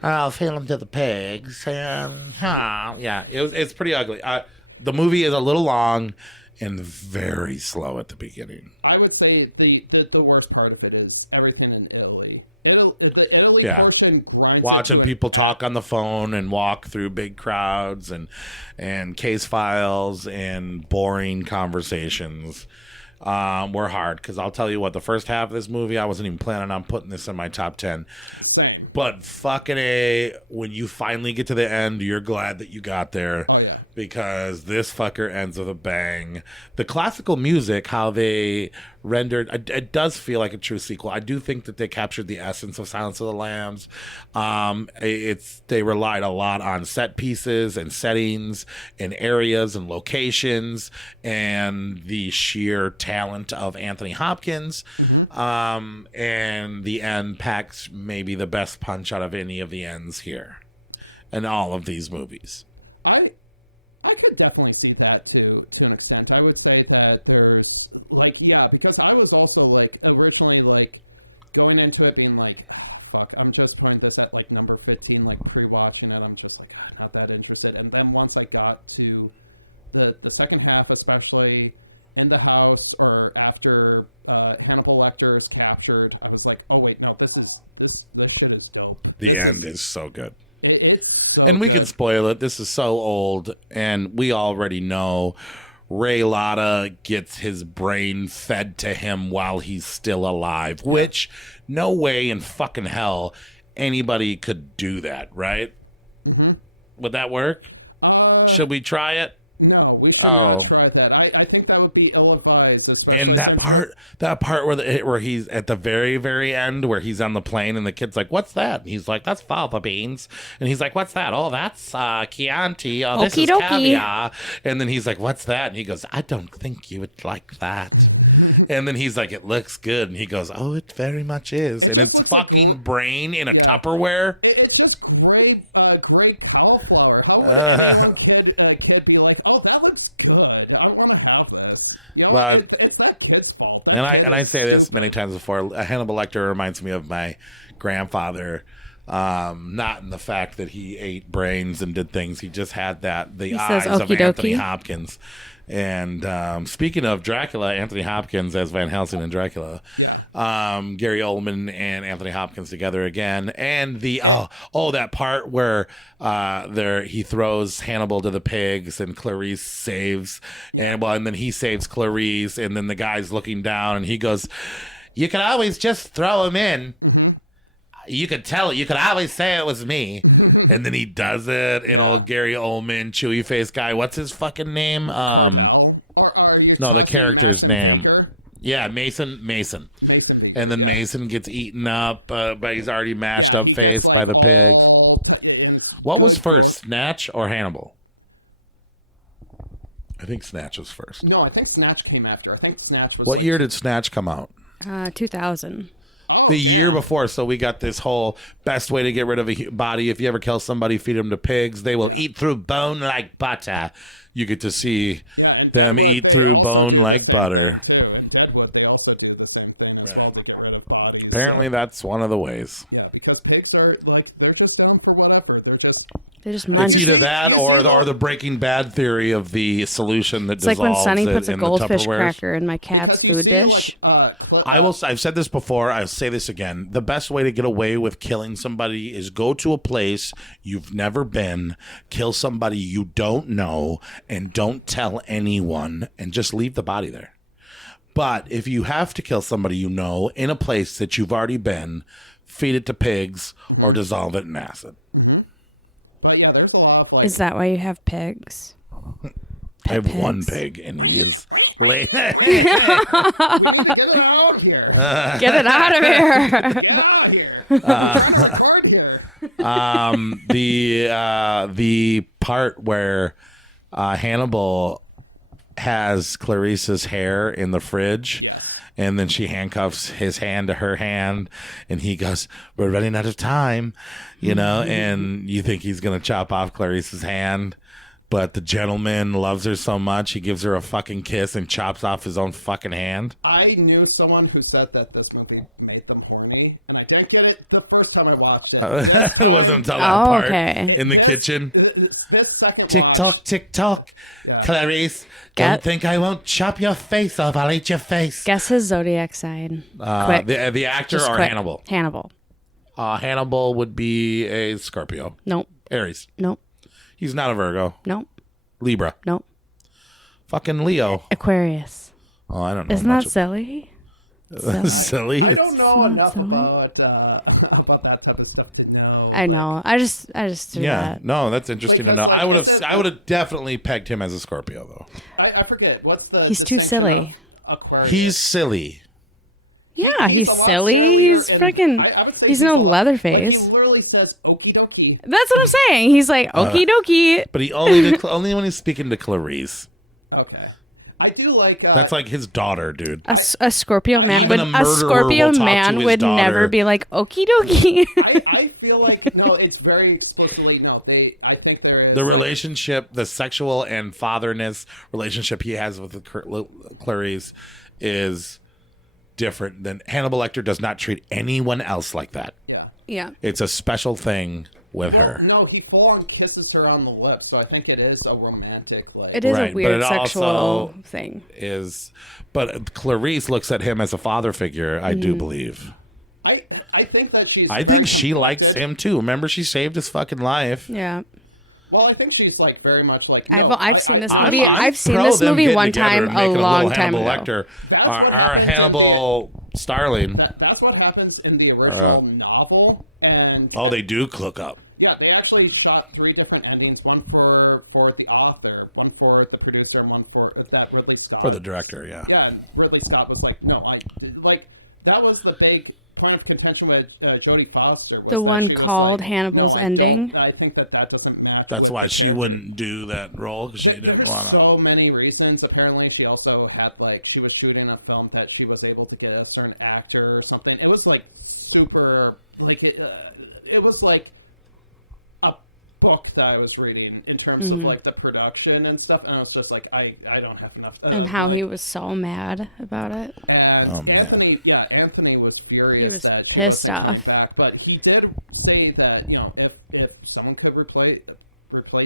I'll feed him to the pigs. And, yeah, it's pretty ugly. The movie is a little long and very slow at the beginning. I would say the worst part of it is everything in Italy. The Italy portion grinds Watching it to people talk on the phone and walk through big crowds and case files and boring conversations were hard, because I'll tell you what, the first half of this movie, I wasn't even planning on putting this in my top 10. Same. But fucking A, when you finally get to the end, you're glad that you got there. Oh, yeah. Because this fucker ends with a bang. The classical music, how they rendered, it does feel like a true sequel. I do think that they captured the essence of Silence of the Lambs. They relied a lot on set pieces and settings and areas and locations and the sheer talent of Anthony Hopkins. And the end packs maybe the best punch out of any of the ends here in all of these movies. I could definitely see that to an extent. I would say that there's because I was also like originally like going into it being like, fuck, I'm just putting this at like number 15, like pre-watching it. I'm just like, not that interested. And then once I got to the second half, especially in the house or after Hannibal Lecter is captured, I was like, oh wait, no, this shit is dope. This is so good. It's so good. And we can spoil it. This is so old, and we already know Ray Liotta gets his brain fed to him while he's still alive, which no way in fucking hell anybody could do that, right? Mm-hmm. Would that work? Should we try it? No, we should not try that. I think that would be ill-advised, especially since that part where he's at the very, very end, where he's on the plane and the kid's like, "What's that?" And he's like, "That's fava beans." And he's like, "What's that?" "Oh, that's Chianti. Oh, this is caviar." And then he's like, "What's that?" And he goes, "I don't think you would like that." And then he's like, "It looks good." And he goes, "Oh, it very much is." It just looks like brain in a Tupperware. It's just gray cauliflower. How would anyone kid be like, "Oh, that looks good. I want to have this." You know, it's that kid's fault. That kid is I say stupid. This many times before. Hannibal Lecter reminds me of my grandfather. Not in the fact that he ate brains and did things. He just had the eyes of Anthony Hopkins. And speaking of Dracula, Anthony Hopkins as Van Helsing and Dracula. Yeah. Gary Oldman and Anthony Hopkins together again. And that part where he throws Hannibal to the pigs and Clarice saves Hannibal, and then he saves Clarice, and then the guy's looking down and he goes, "You can always just throw him in." Mm-hmm. You could tell it. You could always say it was me. And then he does it. Yeah. Gary Oldman, chewy face guy. What's his fucking name? Cardell? Or are you talking Mason Baker? Yeah, Mason Baker. And then Mason gets eaten up, but he's already mashed up. Yeah, he gets like and it's what good was first, gore. Snatch or Hannibal? I think Snatch was first. No, I think Snatch came after. I think Snatch was What year did Snatch come out? 2000. Oh, the year before. So we got this whole best way to get rid of a body. If you ever kill somebody, feed them to pigs. They will eat through bone like butter. You get to see. Yeah, and Deadwood, they also do the same thing, too. In Deadwood, they also do the same thing as well to get rid of bodies. Apparently, that's one of the ways. Yeah, because pigs are, like, they're just down for whatever. They're just munch. You see the Breaking Bad theory of the solution that dissolves. It's like when Sonny puts a goldfish cracker in my cat's because you food see dish. I've said this before. I'll say this again. The best way to get away with killing somebody is go to a place you've never been, kill somebody you don't know, and don't tell anyone, and just leave the body there. But if you have to kill somebody you know in a place that you've already been, feed it to pigs or dissolve it in acid. Mm-hmm. But yeah, there's a lot of like. Is that why you have pigs? I have one pig, and he's we need to get it out of here. Get it out of here. Get out of here. We're trying to record here. The part where Hannibal has Clarice's hair in the fridge. Yes. And then she handcuffs his hand to her hand, and he goes, "We're running out of time," and you think he's going to chop off Clarice's hand. But the gentleman loves her so much, he gives her a fucking kiss and chops off his own fucking hand. I knew someone who said that this movie made them horny, and I didn't get it the first time I watched it. This time, in the kitchen. This second watch. Tick-tock. Yeah. Clarice, don't think I won't chop your face off. I'll eat your face. Guess his zodiac sign. The actor or Hannibal? Hannibal. Hannibal would be a Scorpio. Nope. Aries. Nope. He's not a Virgo. Nope. Libra. Nope. Fucking Leo. Aquarius. Oh, I don't know. Isn't that silly? Silly? I don't know enough about that type of stuff to know. I like, know. I just threw that. No, that's interesting. Because, to know. like, I would have definitely pegged him as a Scorpio, though. I forget what's the He's too distinction silly. of Aquarius. He's silly. Yeah, he's a lot silly. sillier, He's and freaking- I would say he's he's no a lot Leatherface. like he literally says "okie dokie." That's what I'm saying. He's like, okie dokie. But he only when he's speaking to Clarice. Okay, I do like. That's like his daughter, dude. A Scorpio man even would a murderer Scorpio will talk to man his would daughter. never be like okie dokie. I feel like no, it's very explicitly no. I think there is The like relationship, the sexual and fatherness relationship he has with Clarice is different than Hannibal Lecter does not treat anyone else like that. yeah. Yeah. It's a special thing with Well, her. no, he full on kisses her on the lips, so I think it is a romantic like. It is Right, a but weird it sexual also thing. But Clarice looks at him as a father figure, I do believe. I think that she's I very think she likes conflicted. him too. Remember, she saved his fucking life. Yeah. Well, I think she's like very much like no. I've seen this no, movie. she's I've seen Pro this them movie getting one together time and a making long little time Hannibal ago. Lecter. That's what happens in the- Hannibal Starling. that's what happens in the original novel, and They do click up. yeah, they actually shot 3 different endings: one for the author, one for the producer, and one for that Ridley Scott For the director, yeah. Yeah, and Ridley Scott was like, no, that was the big point of contention with Jodie Foster was The that one she was called like, Hannibal's no, I don't. ending? I think that doesn't match That's with why the she character. wouldn't do that role. 'Cause she didn't There's wanna- so many reasons. Apparently, she also had she was shooting a film that she was able to get a certain actor or something. It was like super, it was like a book that I was reading in terms of like the production and stuff. And I was just like, I don't have enough. And how he was so mad about it. And Anthony was furious was that she pissed wasn't off. coming back. But he did say that, if someone could replace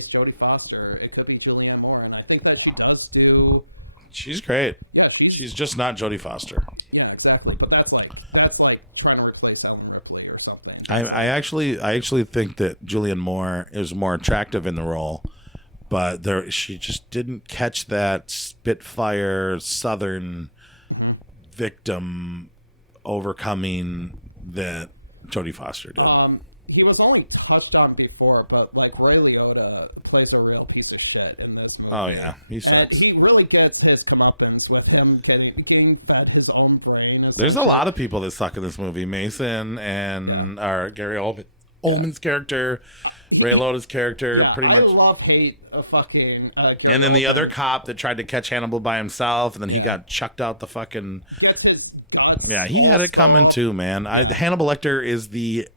Jodie Foster, it could be Julianne Moore. And I think that she does do. She's great. Yeah, She's just not Jodie Foster. yeah, exactly. But that's like trying to replace Ellen Ripley or something. That's I actually think that Julianne Moore is more attractive in the role, but she just didn't catch that Spitfire Southern victim overcoming that Jodie Foster did. he was only touched on before, but like Ray Liotta plays a real piece of shit in this movie. Oh, yeah. And he really gets his comeuppance with him getting fed his own brain, essentially. There's a lot of people that suck in this movie. Mason and Gary Oldman's character, Ray Liotta's character. Yeah, pretty I much. love hate fucking Gary And then Oldman. the other cop that tried to catch Hannibal by himself, and then he Yeah. got chucked out the fucking... Gets his guts Yeah, he all had it spilled coming up. too, man. Yeah. Hannibal Lecter is the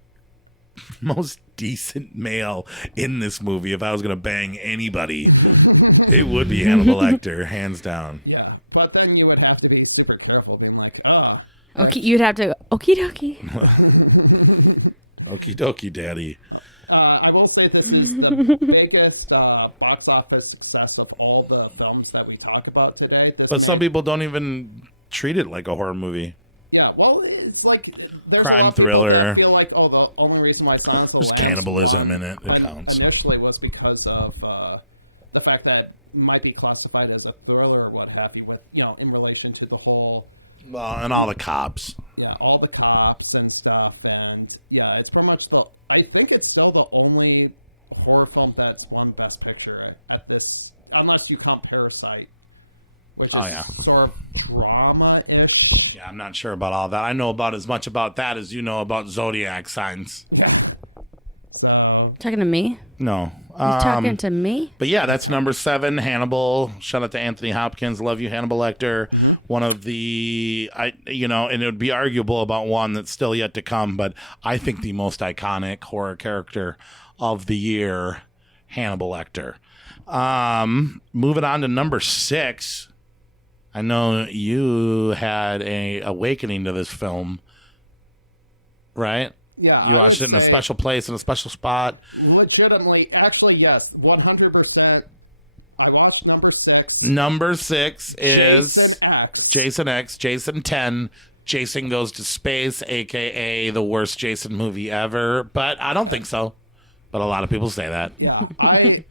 most decent male in this movie. If I was going to bang anybody, it would be Hannibal Lecter, hands down. Yeah, but then you would have to be super careful, being like, You'd have to okie dokie. Okie dokie, daddy. I will say this is the biggest box office success of all the films that we talk about today. But some people don't even treat it like a horror movie. Yeah, well, it's like there's Crime a lot of people thriller. that feel like, the only reason why Silence of the There's Lambs cannibalism won in it. It counts. initially was because of the fact that it might be classified as a thriller or what have you, with in relation to the whole And all the cops. all the cops and stuff, and it's pretty much I think it's still the only horror film that's won Best Picture at this, unless you count Parasite, which is sort of drama-ish. Yeah, I'm not sure about all that. I know about as much about that as you know about zodiac signs. Yeah. So Talking to me? No. You talking to me? But yeah, that's number 7, Hannibal. Shout out to Anthony Hopkins. Love you, Hannibal Lecter. One of the, and it would be arguable about one that's still yet to come, but I think the most iconic horror character of the year, Hannibal Lecter. Moving on to number 6. I know you had a awakening to this film, right? yeah, You I would watched it in say a special place in a special spot. legitimately, actually, yes, 100%. I watched number 6. Number 6 is Jason X. Jason X, Jason 10, Jason Goes to Space, a.k.a. the worst Jason movie ever. But I don't think so. But a lot of people say that. Yeah, I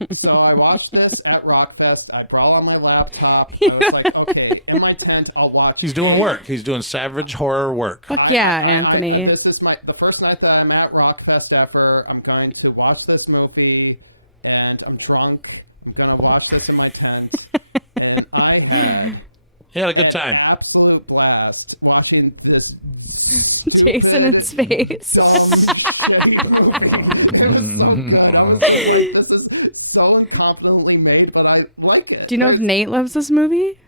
watched this at Rockfest. I brought on my laptop. I was like, okay, in my tent, I'll watch. He's doing work. He's doing savage horror work. Anthony. This is the first night that I'm at Rockfest ever. I'm going to watch this movie, and I'm drunk. I'm gonna watch this in my tent, and I had a good an time. absolute blast watching this stupid, dumb, shitty movie. It was so good. I was just like, this is so incompetently made, but I like it. Do you know if Nate loves this movie?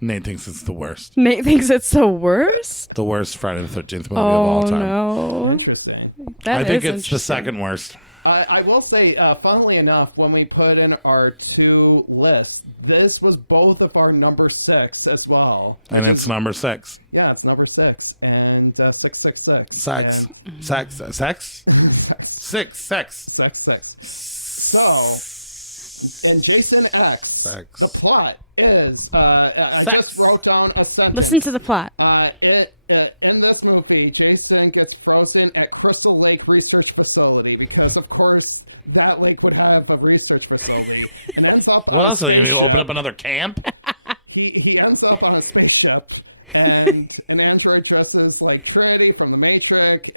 Nate thinks it's the worst. Nate thinks it's the worst? The worst Friday the 13th movie of all time. No. Interesting. I think it's the second worst. I will say, funnily enough, when we put in our 2 lists, this was both of our number 6 as well, which and it's is number 6. Yeah, it's number 6 and 666 Sex. and Sex. sex. So, in Jason X, the plot is I just wrote down a sentence. Listen to the plot. In this movie, Jason gets frozen at Crystal Lake Research Facility because, of course, that lake would have a research facility, and ends up on a spaceship. Open up another camp? He ends up on a spaceship, and an android dresses like Trinity from the Matrix,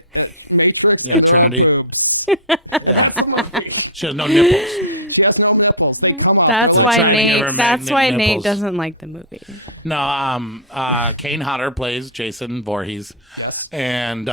and there are boobs. And that's the movie. She has no nipples. She has no nipples. They come off. They're like magnets. That's why Nate doesn't like the movie. No, Kane Hodder plays Jason Voorhees. Yes. And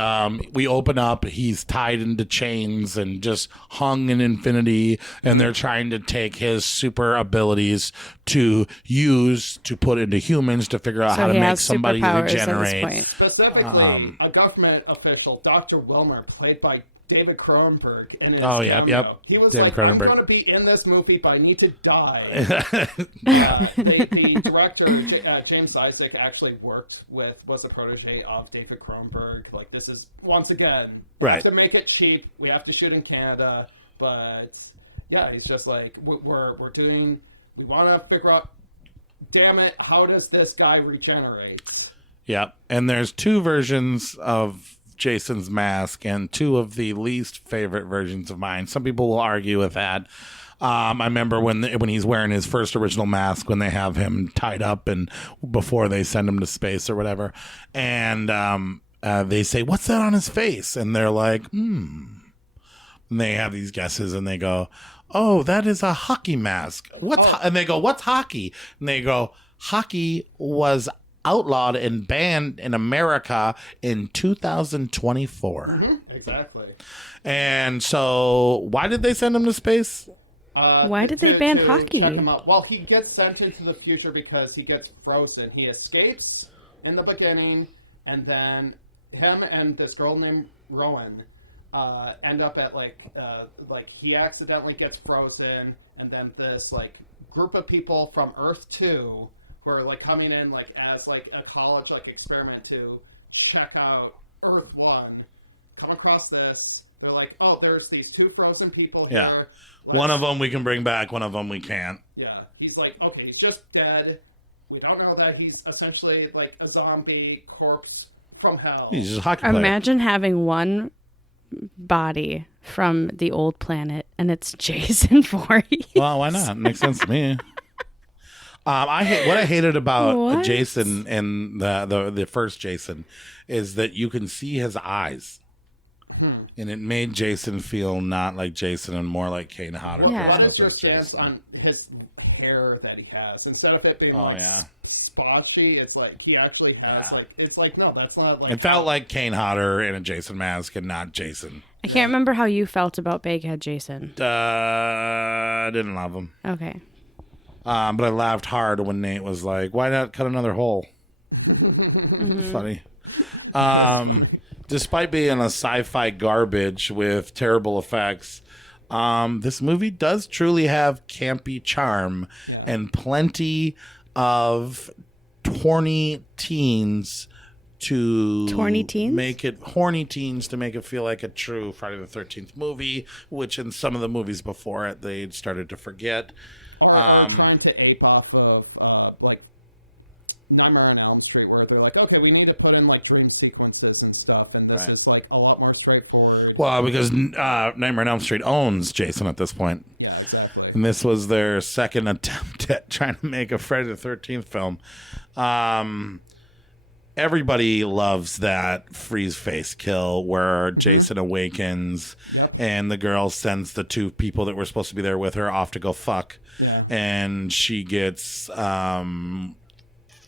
we open up, he's tied into chains and just hung in infinity, and they're trying to take his super abilities to use to put into humans to figure out how to make somebody regenerate. Specifically, a government official, Dr. Wilmer, played by David Cronenberg in his cameo. Yep. He was David like, Cronenberg. I'm going to be in this movie, but I need to die. The director, James Isaac, actually was a protege of David Cronenberg. Like, this is, once again, we have to make it cheap. We have to shoot in Canada. But, yeah, he's just like, we want to figure out, damn it, how does this guy regenerate? Yep. And there's 2 versions of Jason's mask and 2 of the least favorite versions of mine. Some people will argue with that. I remember when he's wearing his first original mask, when they have him tied up and before they send him to space or whatever. And they say, what's that on his face? And they're like, And they have these guesses and they go, oh, that is a hockey mask. And they go, what's hockey? And they go, hockey was outlawed and banned in America in 2024. Exactly. And so why did they send him to space? Why did they ban hockey? Check him out. Well, he gets sent into the future because he gets frozen. He escapes in the beginning, and then him and this girl named Rowan end up at like he accidentally gets frozen, and then this like group of people from Earth 2 who are like coming in like as like a college like experiment to check out Earth 1 come across this. They're like, oh, there's these 2 frozen people here. One of them we can bring back, one of them we can't. Yeah, he's like, okay, he's just dead. We don't know that he's essentially like a zombie corpse from hell. He's just a hockey player. Imagine having one body from the old planet and it's Jason Voorhees. Well, why not? Makes sense to me. What I hated about Jason and the first Jason is that you can see his eyes. And it made Jason feel not like Jason and more like Kane Hodder. What is your stance on his hair that he has? Instead of it being spotchy, it's like he actually has like, it's like, no, that's not like. It felt like Kane Hodder in a Jason mask and not Jason. I can't remember how you felt about Baghead Jason. I didn't love him. Okay. But I laughed hard when Nate was like, why not cut another hole? It's funny. That's funny. Despite being a sci-fi garbage with terrible effects, this movie does truly have campy charm and plenty of horny teens to make it feel like a true Friday the 13th movie, which in some of the movies before it they started to forget. Or trying to ape off of like Nightmare on Elm Street, where they're like, okay, we need to put in like dream sequences and stuff, and this is like a lot more straightforward. Well, because Nightmare on Elm Street owns Jason at this point. Yeah, exactly. And this was their second attempt at trying to make a Friday the 13th film. Everybody loves that freeze face kill where Jason awakens. Yep. And the girl sends the two people that were supposed to be there with her off to go fuck. Yeah. And she gets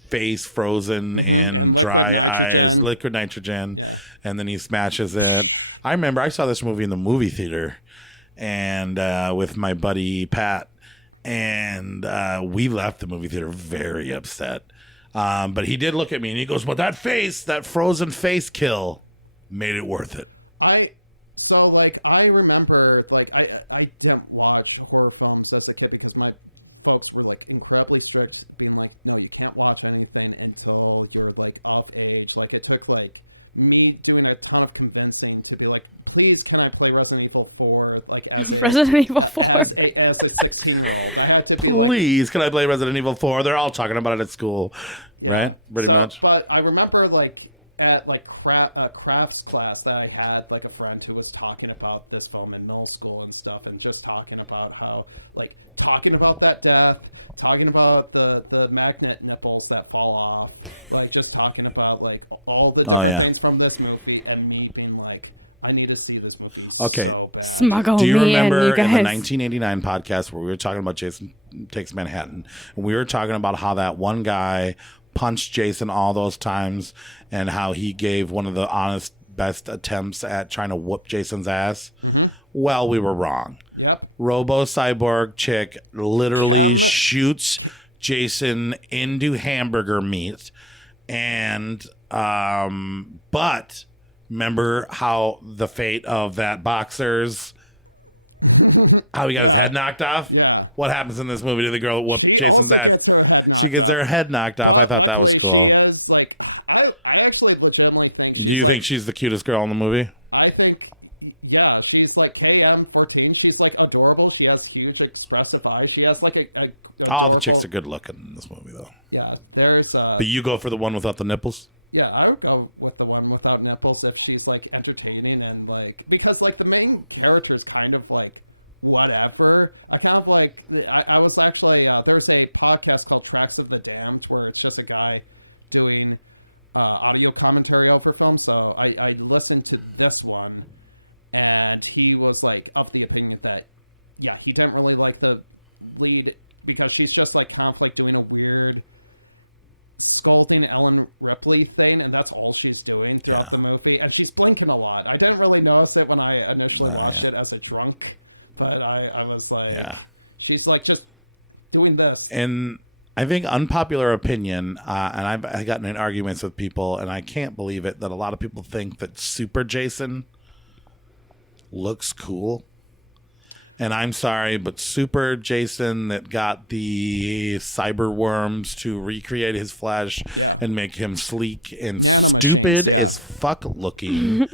face frozen in and liquid dry nitrogen. Ice, liquid nitrogen. Yeah. And then he smashes it. I remember I saw this movie in the movie theater and with my buddy Pat. And we left the movie theater very upset. But he did look at me and he goes, "Well, that frozen face kill made it worth it." I remember, like, I didn't watch horror films as a kid because my folks were like incredibly strict, being like, no, you can't watch anything until you're like of age. Like, it took like me doing a ton of convincing to be like, please, can I play Resident Evil 4 like as a Resident Evil 4. as a 16-year-old? I had to be please, can I play Resident Evil 4? They're all talking about it at school. Yeah. Right? Pretty So, much. but I remember like at like crafts class that I had like a friend who was talking about this film in middle school and stuff, and just talking about how like talking about that death, talking about the magnet nipples that fall off, like just talking about like all the different things from this movie, and me being like, I need to see this movie so bad. Smuggle Do you me remember in, you guys. in the 1989 podcast where we were talking about Jason Takes Manhattan, and we were talking about how that one guy punched Jason all those times and how he gave one of the honest best attempts at trying to whoop Jason's ass? Well, we were wrong. Yep. Robo Cyborg chick literally shoots Jason into hamburger meat. And, but remember how the fate of that boxer's how he got his head knocked off? Yeah. What happens in this movie to the girl that whooped She Jason's also ass? gets her head knocked off. She gets her head knocked off. I But thought that luckily, was cool. she is like, I actually legitimately think Do she's you like, think she's the cutest girl in the movie? I think, yeah, she's like KM14. She's like adorable. She has huge expressive eyes. She has like a All the adorable. chicks are good looking in this movie, though. Yeah, there's But you go for the one without the nipples? yeah, I would go with the one without nipples if she's like entertaining and like, because like the main character is kind of like whatever. I kind of like, I was actually there's a podcast called Tracks of the Damned where it's just a guy doing audio commentary over film. So I listened to this one, and he was like of the opinion that yeah, he didn't really like the lead because she's just like kind of like doing a weird scolding Ellen Ripley thing, and that's all she's doing throughout the movie, and she's blinking a lot. I didn't really notice it when I initially watched it as a drunk, but I was like, she's like just doing this. And I think unpopular opinion, and I've gotten in arguments with people, and I can't believe it, that a lot of people think that Super Jason looks cool. And I'm sorry, but Super Jason that got the cyber worms to recreate his flesh and make him sleek and Nanomachines, stupid as fuck looking.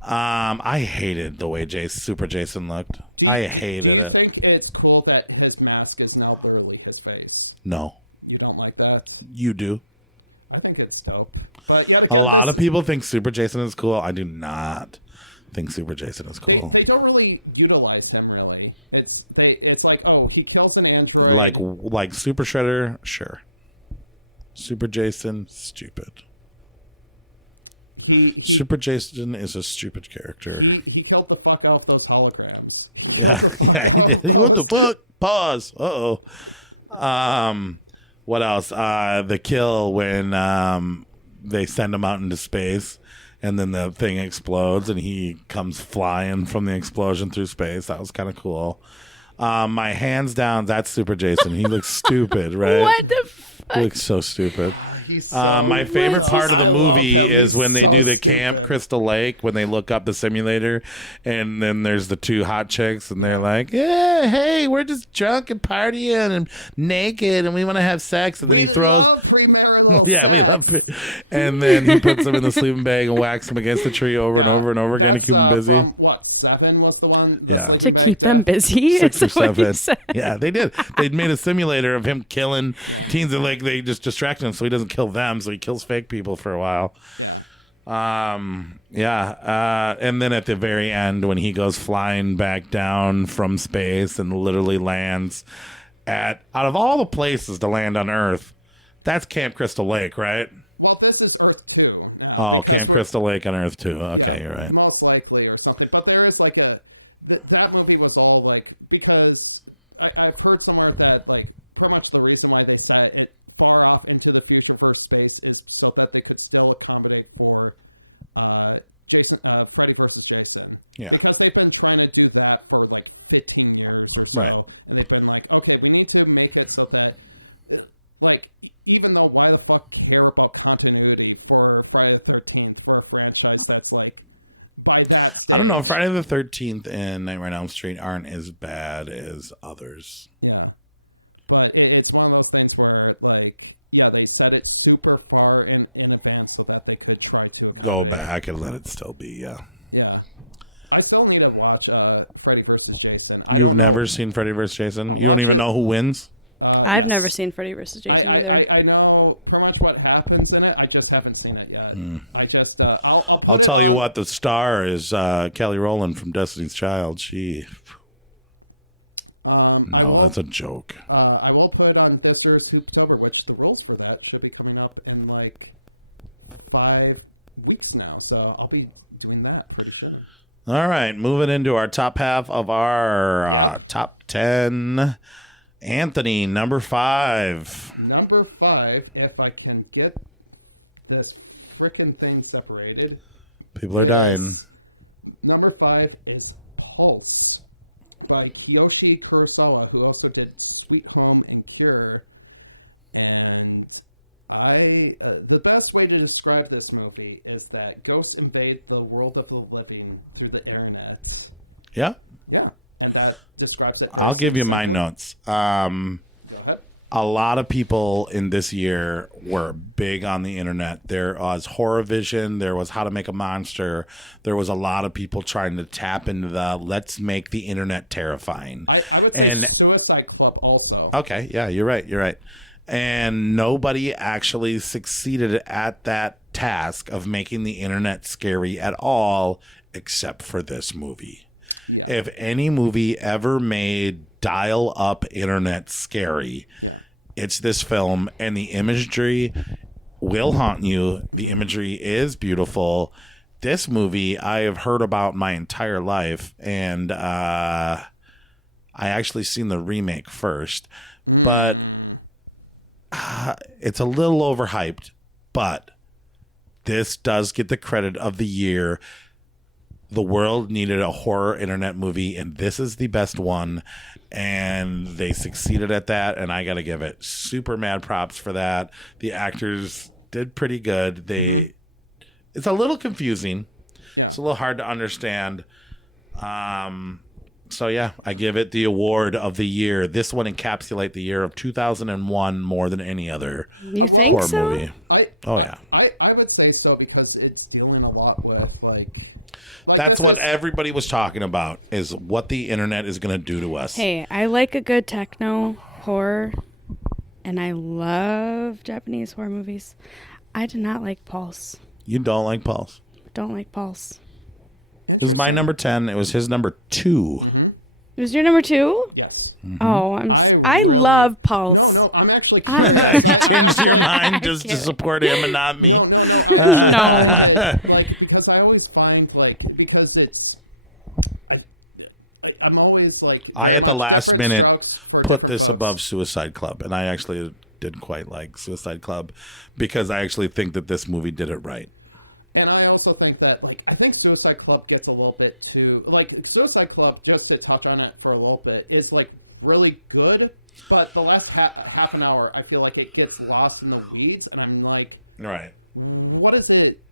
I hated the way Super Jason looked. Do you it. think it's cool that his mask is now literally his face? No. You don't like that? You do. I think it's dope. But yet again, a lot of people think Super Jason is cool. I do not think Super Jason is cool. They don't really utilize him really. It's like, oh, he kills an android. Like Super Shredder, sure. Super Jason, stupid. Super Jason is a stupid character. He killed the fuck out of those holograms. He killed the fuck out of those. Pause. What else? The kill when they send him out into space, and then the thing explodes, and he comes flying from the explosion through space. That was kind of cool. My hands down, that's Super Jason. He looks stupid, right? What the fuck? He looks so stupid. He's so. My favorite part I of the love movie him. is He's when they so do the stupid. Camp Crystal Lake, when they look up the simulator, and then there's the two hot chicks, and they're like, "Yeah, hey, we're just drunk and partying and naked, and we want to have sex." And We love premarital sex. And then he puts them in the sleeping bag and whacks them against the tree over and over and over again. That's from what, 7 was the one, the sleeping To bag keep them death. busy. 6 or is what you 7. said. Yeah, they did. They'd made a simulator of him killing teens and like they just distract him so he doesn't kill them, so he kills fake people for a while. Yeah. And then at the very end when he goes flying back down from space and literally lands out of all the places to land on Earth, that's Camp Crystal Lake, right? Well, this is Earth 2 now because Camp Crystal Lake on Earth 2. Okay, you're right. Most likely or something. But there is like that movie was all like, because I've heard somewhere that like pretty much the reason why they set it far off into the future versus space is so that they could still accommodate for Freddy versus Jason, because they've been trying to do that for like 15 years or so, right. And they've been like, okay, we need to make it so that like, even though why the fuck care about continuity for Friday the 13th for a franchise that's like by that stage? I don't know. Friday the 13th and Nightmare on Elm Street aren't as bad as others. Yeah. But it's one of those things where, like, yeah, they set it super far in advance so that they could try to accommodate. I could let it still be, yeah. Yeah. I still need to watch Freddy versus Jason. I don't know. You've never seen Freddy versus Jason? You don't even know who wins? I've never seen Freddy vs. Jason. I know pretty much what happens in it. I just haven't seen it yet. I just I'll put it on. I'll tell you what, the star is Kelly Rowland from Destiny's Child. She. I will. That's a joke. I will put on this year's Hooptober, which the rules for that should be coming up in like 5 weeks now. So I'll be doing that pretty soon. All right, moving into our top half of our top 10. Anthony, number 5. Number 5, if I can get this frickin' thing separated. People are dying. Number 5 is Pulse by Kiyoshi Kurosawa, who also did Sweet Home and Cure. And the best way to describe this movie is that ghosts invade the world of the living through the internet. Yeah? Yeah. And that describes it very succinctly. I'll give you my notes. Go ahead. A lot of people in this year were big on the internet. There was Horror Vision. There was How to Make a Monster. There was a lot of people trying to tap into the let's make the internet terrifying. I would say Suicide Club also. Okay. Yeah, you're right. You're right. And nobody actually succeeded at that task of making the internet scary at all, except for this movie. Yeah. If any movie ever made dial-up internet scary, it's this film, and the imagery will haunt you. The imagery is beautiful. This movie I have heard about my entire life, and I actually seen the remake first, but it's a little overhyped, but this does get the credit of the year. The world needed a horror internet movie, and this is the best one, and they succeeded at that, and I gotta give it super mad props for that. The actors did pretty good. It's a little confusing. Yeah. It's a little hard to understand. So yeah, I give it the award of the year. This one encapsulates the year of 2001 more than any other horror movie. I would say so, because it's dealing a lot with like that's what everybody was talking about, is what the internet is going to do to us. Hey, I like a good techno horror, and I love Japanese horror movies. I did not like Pulse. You don't like Pulse? Don't like Pulse. Interesting. It was my number 10. It was his number 2. Mm-hmm. It was your number 2? Yes. Mm-hmm. Oh, I love Pulse. No, I'm actually curious. I actually your mind just to support him and not me. No. I actually find it like, because I always find like, because it's I'm always like very much different strokes for different folks. Above Suicide Club, and I actually didn't quite like Suicide Club because I actually think that this movie did it right. And I also think that, like, I think Suicide Club gets a little bit too, like, Suicide Club, just to touch on it for a little bit, is, like, really good. But the last half an hour, I feel like it gets lost in the weeds. And I'm like, right, what is it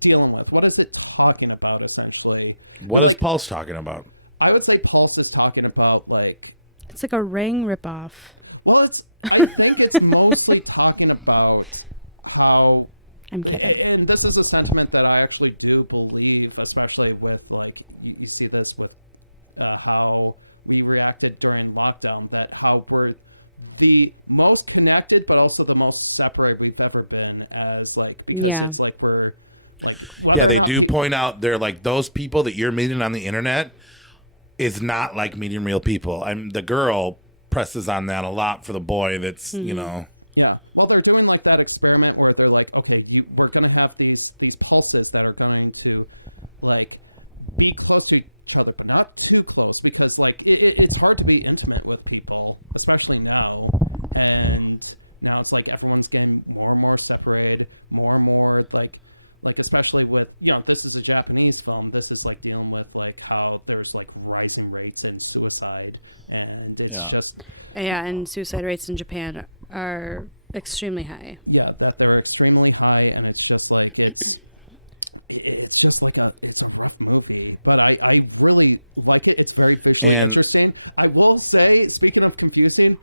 dealing with? What is it talking about, essentially? What is Pulse talking about? I would say Pulse is talking about, like... It's like a Ring ripoff. Well, I think it's mostly talking about how... And this is a sentiment that I actually do believe, especially with, like, you see this with how we reacted during lockdown, that how we're the most connected, but also the most separated we've ever been as like, because it's like we're like, whether or not they do point out they're like those people that you're meeting on the internet is not like meeting real people. The girl presses on that a lot for the boy that's, you know. Yeah. Well, they're doing like that experiment where they're like, okay, we're going to have these pulses that are going to like be close to each other, but not too close, because like it's hard to be intimate with people, especially now. And now it's like everyone's getting more and more separated, more and more like especially with, you know, this is a Japanese film. This is like dealing with like how there's like rising rates in suicide, and it's just and suicide rates in Japan are extremely high. Yeah, that they're extremely high, and it's just like it's just like it's a rough movie, but I really like it. It's very visually interesting. I will say, speaking of confusing,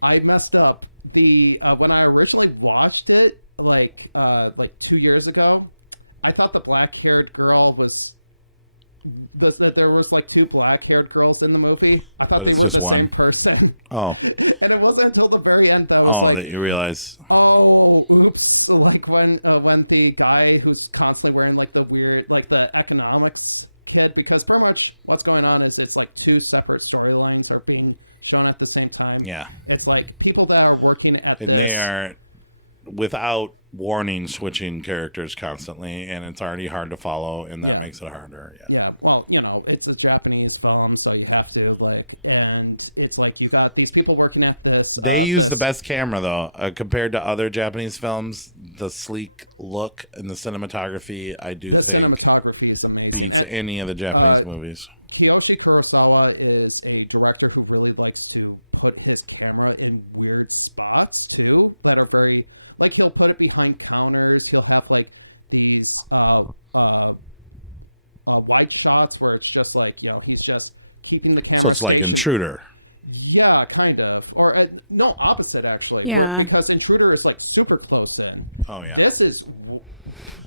I messed up the when I originally watched it like 2 years ago. I thought the black-haired girl was that there was like two black-haired girls in the movie. I thought they were the same person. Oh. And it wasn't until the very end that I was like, that you realize, oh, oops. Like when the guy who's constantly wearing like the weird, like the economics kid, because pretty much what's going on is it's like two separate storylines are being shown at the same time. Yeah. It's like people that are working at this. They are, without warning, switching characters constantly, and it's already hard to follow, and that makes it harder. Yeah, well, you know, it's a Japanese film, so you have to like, and it's like you got these people working at this. They use the best camera though, compared to other Japanese films. The sleek look and the cinematography, cinematography is amazing. Beats any of the Japanese movies. Kiyoshi Kurosawa is a director who really likes to put his camera in weird spots too, that are very like, he'll put it behind counters. He'll have like these wide shots where it's just like, you know, he's just keeping the camera stationed. Like Intruder. Yeah, kind of. Or no, opposite actually. Yeah. Because Intruder is like super close in. Oh yeah. This is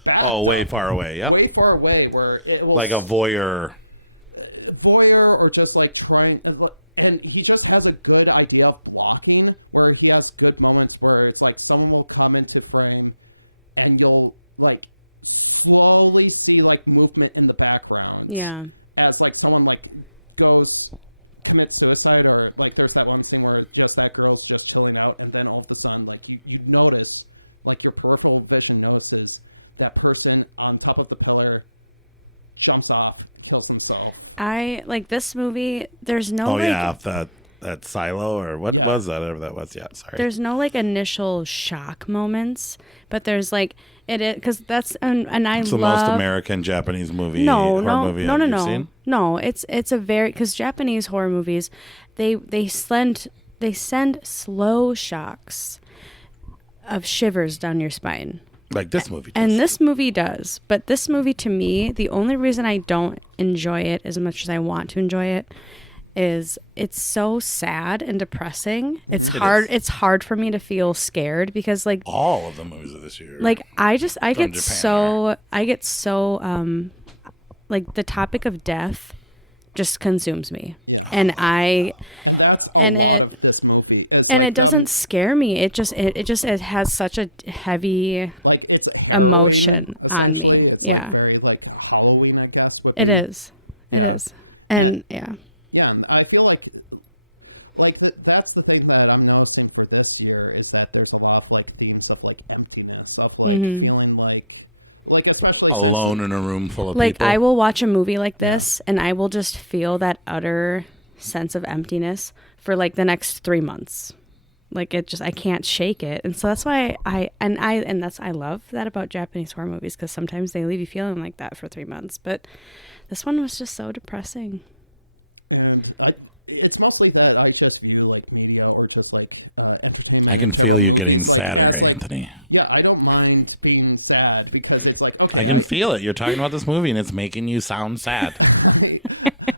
backed up. Way far away. Yep. Way far away, where it will like a voyeur, or just like trying. And he just has a good idea of blocking, where he has good moments where it's like someone will come into frame, and you'll like slowly see like movement in the background. Yeah. As like someone like commits suicide, or like there's that one scene where just that girl's just chilling out, and then all of a sudden like you notice, like your peripheral vision notices that person on top of the pillar jumps off, kills himself. I like this movie. There's no that silo, or what was that, whatever that was. Yeah, sorry. There's no like initial shock moments, but there's like because that's and I it's love the most American Japanese movie. No, seen? No, it's a very, because Japanese horror movies, they send slow shocks of shivers down your spine. Like this movie does. And this movie does. But this movie, to me, the only reason I don't enjoy it as much as I want to enjoy it is it's so sad and depressing. Mm-hmm. It's hard for me to feel scared, because like all of the movies of this year. Like I get so like the topic of death just consumes me. Yeah. And that's a lot of this movie. Is and like it doesn't scare me. It has such a heavy, like, it's harrowing essentially. It's like very like Halloween, I guess, would be. It is. Yeah. It is. And yeah. Yeah, and I feel like that's the thing that I'm noticing for this year, is that there's a lot of like themes of like emptiness, of like feeling like especially alone in a room full of like people. I will watch a movie like this and I will just feel that utter sense of emptiness for like the next 3 months. Like I can't shake it. And so that's why I love that about Japanese horror movies, because sometimes they leave you feeling like that for 3 months. But this one was just so depressing. And it's mostly that I just view like media, or just like entertainment and terrible movies, like as like Anthony. Yeah, I don't mind being sad, because it's like, okay, I can feel it. You're talking about this movie and it's making you sound sad.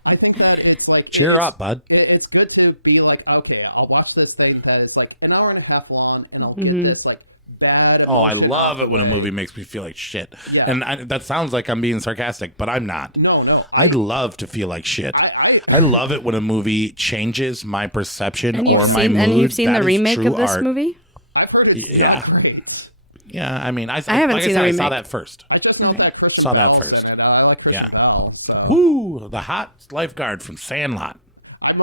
I think that it's like Cheer up, bud. It's good to be like, okay, I'll watch this thing that is like an hour and a half long, and I'll get this like bad emotion I love off the it when way. a movie makes me feel like shit. Yeah. And that sounds like I'm being sarcastic, but I'm not. No, I love to feel like shit. I love it when a movie changes my perception And or you've my seen, mood. and you've seen That the is remake true of this art. movie? I've heard it's not great. Yeah, I mean, I haven't like seen I said, the I saw remake. that first. I just know that Christian Saw that Bell's first. in it. I like Christian Yeah. Bell, so Ooh, the hot lifeguard from Sandlot. I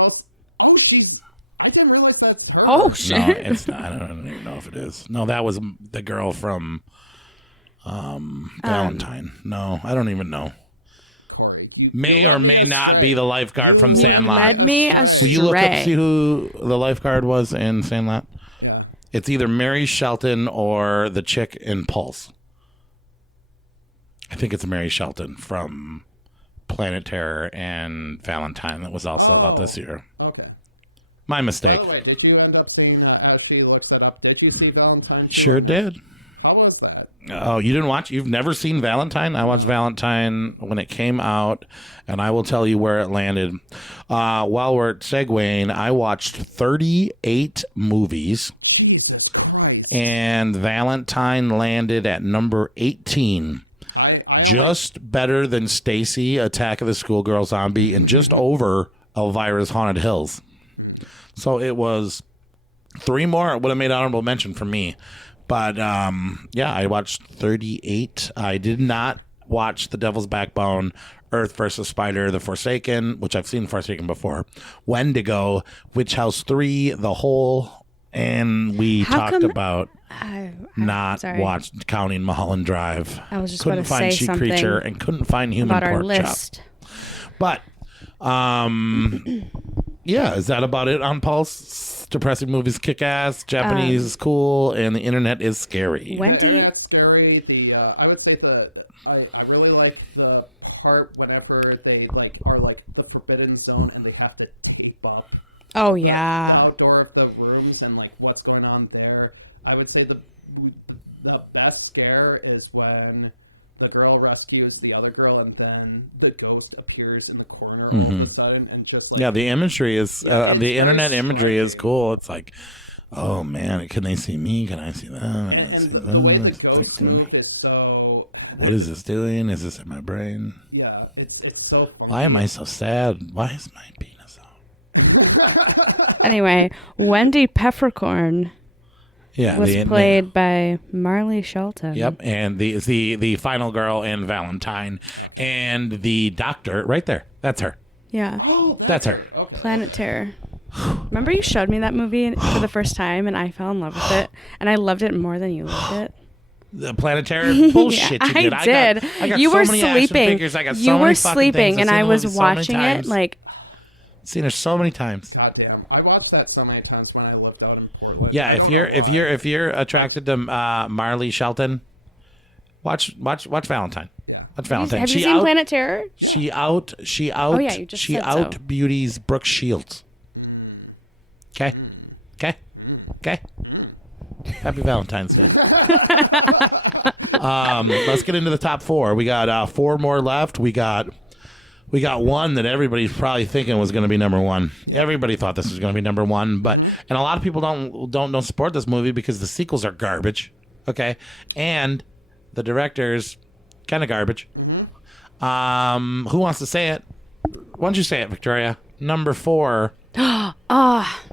didn't realize that's her. No, it's not. I don't even know if it is. No, that was the girl from Valentine. No, I don't even know. Corey, you May led or me may not astray. be the lifeguard you from led Sandlot. me astray. You look up, Stray. see who the lifeguard was in Sandlot. Yeah. It's either Mary Shelton or the chick in Pulse. I think it's Mary Shelton from Planet Terror and Valentine that was also out this year. Okay. My mistake. By the way, did you end up seeing, as she looks that up, did you see Valentine 2 sure or no? did. How was that? Oh, you didn't watch? You've never seen Valentine? I watched Valentine when it came out, and I will tell you where it landed. While we're segueing, I watched 38 movies, Jesus Christ. and Valentine landed at number 18. I only... Just better than Stacy, Attack of the Schoolgirl Zombie, and just over Elvira's Haunted Hills. So it was 3 more. It would have made honorable mention for me. But, yeah, I watched 38. I did not watch The Devil's Backbone, Earth vs. Spider, The Forsaken, which I've seen Forsaken before, Wendigo, Witch House 3, The Hole, and we How talked come- about not sorry. watched Counting Mulholland Drive. I was just couldn't about to find say She something Creature and couldn't find Human about our Pork Chop. list. But, yeah, is that about it on Pulse? Depressing movies kick ass, Japanese is cool, and the internet is scary. When The do you- internet's scary. I would say I really like the part whenever they like are like the forbidden zone and they have to tape up Oh, the yeah. outdoor of the rooms and like what's going on there. I would say the best scare is when the girl rescues the other girl and then the ghost appears in the corner all of a sudden and just like Yeah, the imagery is it's the very internet imagery is striking. cool. It's like, oh man, can they see me? Can I see them? and the way the ghosts move is so What is this doing? Is this in my brain? yeah, it's so funky. Why am I so sad? Why is my penis out? Anyway, Wendy Peppercorn Yeah, was played by Marley Shelton. Yep, and the final girl in Valentine, and the doctor right there. That's her. Yeah. Oh, that's her. her. Okay. Planet okay. Terror. Remember you showed me that movie for the first time and I fell in love with it and I loved it more than you loved it. The planetary bullshit Yeah, you did. I did. I got You so were many action sleeping. figures. I got so You many were fucking sleeping things. I've and seen I the was movie so many watching it times. like Seen her so many times. God damn. I watched that so many times when I lived out in Portland. Yeah, I don't know if you're, why. If you're attracted to Marley Shelton, watch Valentine. Yeah. Watch Valentine. have you seen Planet Terror? Yeah. She out yeah, you just she said so. out beauties Brooke Shields. Okay. Okay. Okay. Happy Valentine's Day. Let's get into the top 4. We got 4 more left. We got one that everybody's probably thinking was going to be number 1. Yep. Everybody thought this was going to be number 1, but and a lot of people don't support this movie because the sequels are garbage. Okay, and the director's kind of garbage. Who wants to say it? Why don't you say it, Victoria? Number 4.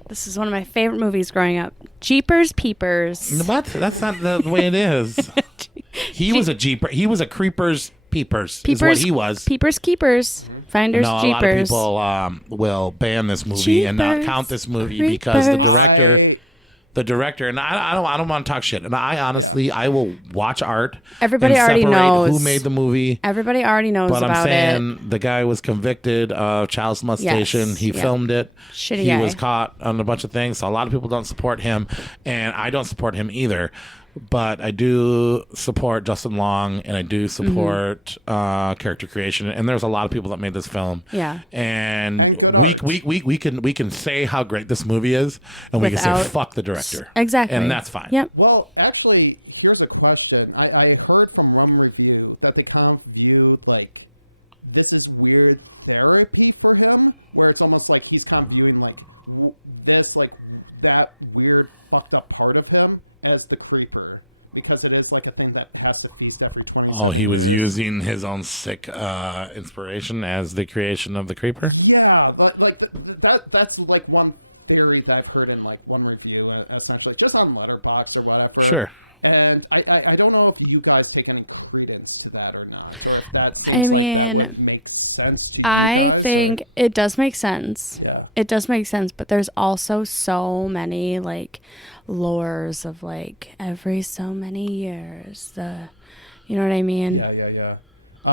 This is one of my favorite movies growing up. Jeepers Peepers. What? That's not the way it is. He was a jeeper. He was a creepers peepers. Is what he was. Peepers Keepers. Finders No, a Jeepers. lot of people will ban this movie and not Jeepers count this movie because Creepers. the director, and I don't want to talk shit. And I honestly, I will watch art. Everybody and already separate knows who made the movie. Everybody already knows But I'm about saying the guy was convicted of child molestation. Yes, He yeah. filmed it. Shitty he guy. was caught on a bunch of things. So a lot of people don't support him, and I don't support him either. But I do support Justin Long, and I do support character creation. And there's a lot of people that made this film. Yeah. and good art. We can say how great this movie is, and we can say Without- fuck the director. Exactly. and that's fine. Yep. Well, actually, here's a question. I heard from Rum Review that they kind of viewed like this is weird therapy for him, where it's almost like he's kind of viewing like that weird fucked up part of him as the creeper, because it is like a thing that has to feast every 27 years. He was using his own sick inspiration as the creation of the creeper. Yeah, that's like one theory that I've heard in like one review, essentially, just on Letterboxd or whatever. Sure. And I don't know if you guys take any credence to that or not, or if that seems like that would make sense to you guys. I think it does make sense. Yeah. It does make sense, but there's also so many like lores of like every so many years. You know what I mean? Yeah.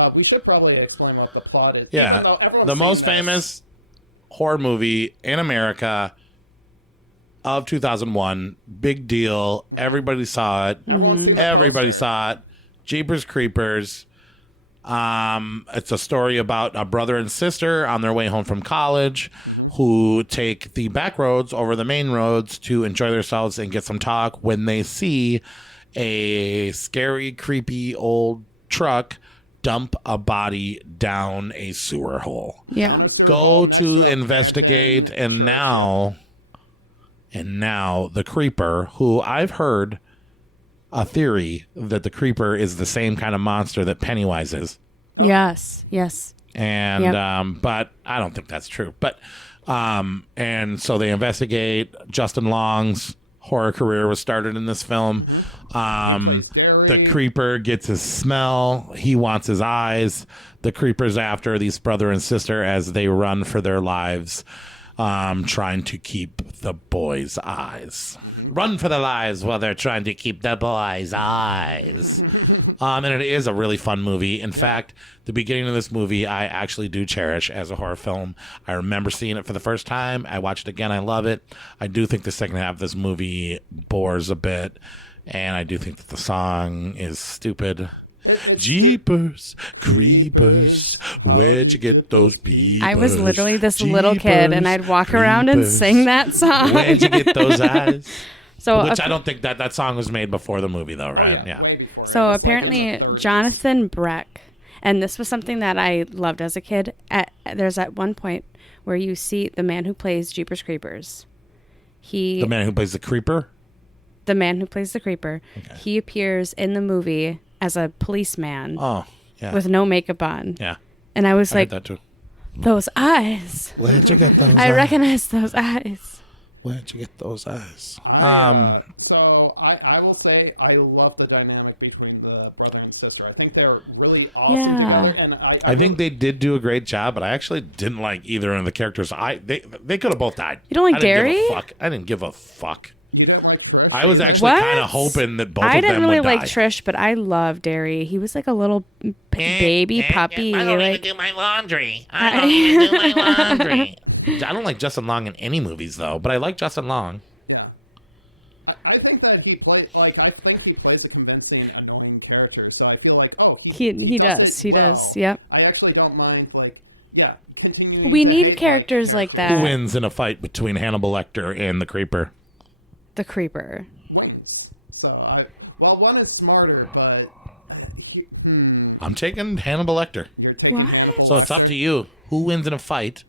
We should probably explain what the plot is, even though everyone's seen this. The most famous horror movie in America of 2001, big deal. Mm-hmm. Everybody saw it. Everyone's seen the poster. Everybody saw it. Jeepers Creepers. It's a story about a brother and sister on their way home from college who take the back roads over the main roads to enjoy themselves and get some talk when they see a scary, creepy old truck dump a body down a sewer hole. Yeah. Down a sewer hole next to a investigate and church. And now the creeper, who I've heard a theory that the creeper is the same kind of monster that Pennywise is. Okay. Yes. And but I don't think that's true. But and so they investigate. Justin Long's horror career was started in this film. He plays Derry. The creeper gets his smell. He wants his eyes. The creeper's after these brother and sister as they run for their lives. Trying to keep the boys' eyes. Run for their lives while they're trying to keep the boys' eyes. And it is a really fun movie. In fact, the beginning of this movie, I actually do cherish as a horror film. I remember seeing it for the first time. I watched it again. I love it. I do think the second half of this movie bores a bit. And I do think that the song is stupid. It's Jeepers, Creepers, how did you get those peepers? I was literally this little kid, and I'd walk around and sing that song. Where'd you get those eyes? Which I don't think that song was made before the movie, though, right? Oh, yeah, way before. So it was like in the 30s. Jonathan Breck, and this was something that I loved as a kid. There's at one point where you see the man who plays Jeepers Creepers. The man who plays the creeper? The man who plays the creeper. Okay. He appears in the movie as a policeman. Oh, yeah. With no makeup on. Yeah. And I was like, heard that too. Those eyes. I recognize those eyes. Where'd you get those eyes? So I will say I love the dynamic between the brother and sister. I think they're really awesome together, and I really think they did do a great job. But I actually didn't like either of the characters. They could have both died. You don't like Derry? I didn't give a fuck. You didn't like Trish either? I was actually kind of hoping that both of them would die. I didn't really like Trish, but I love Derry. He was like a little baby puppy. I don't even do my laundry. I don't like Justin Long in any movies, though, but I like Justin Long. Yeah. I think that he plays a convincing, annoying character. So I feel like, he does it well. Yep. I actually don't mind, continuing to hate characters. Like that. Who wins in a fight between Hannibal Lecter and the Creeper? The Creeper wins. So one is smarter, but I'm taking Hannibal Lecter. You're taking Hannibal Lecter. It's up to you. Who wins in a fight?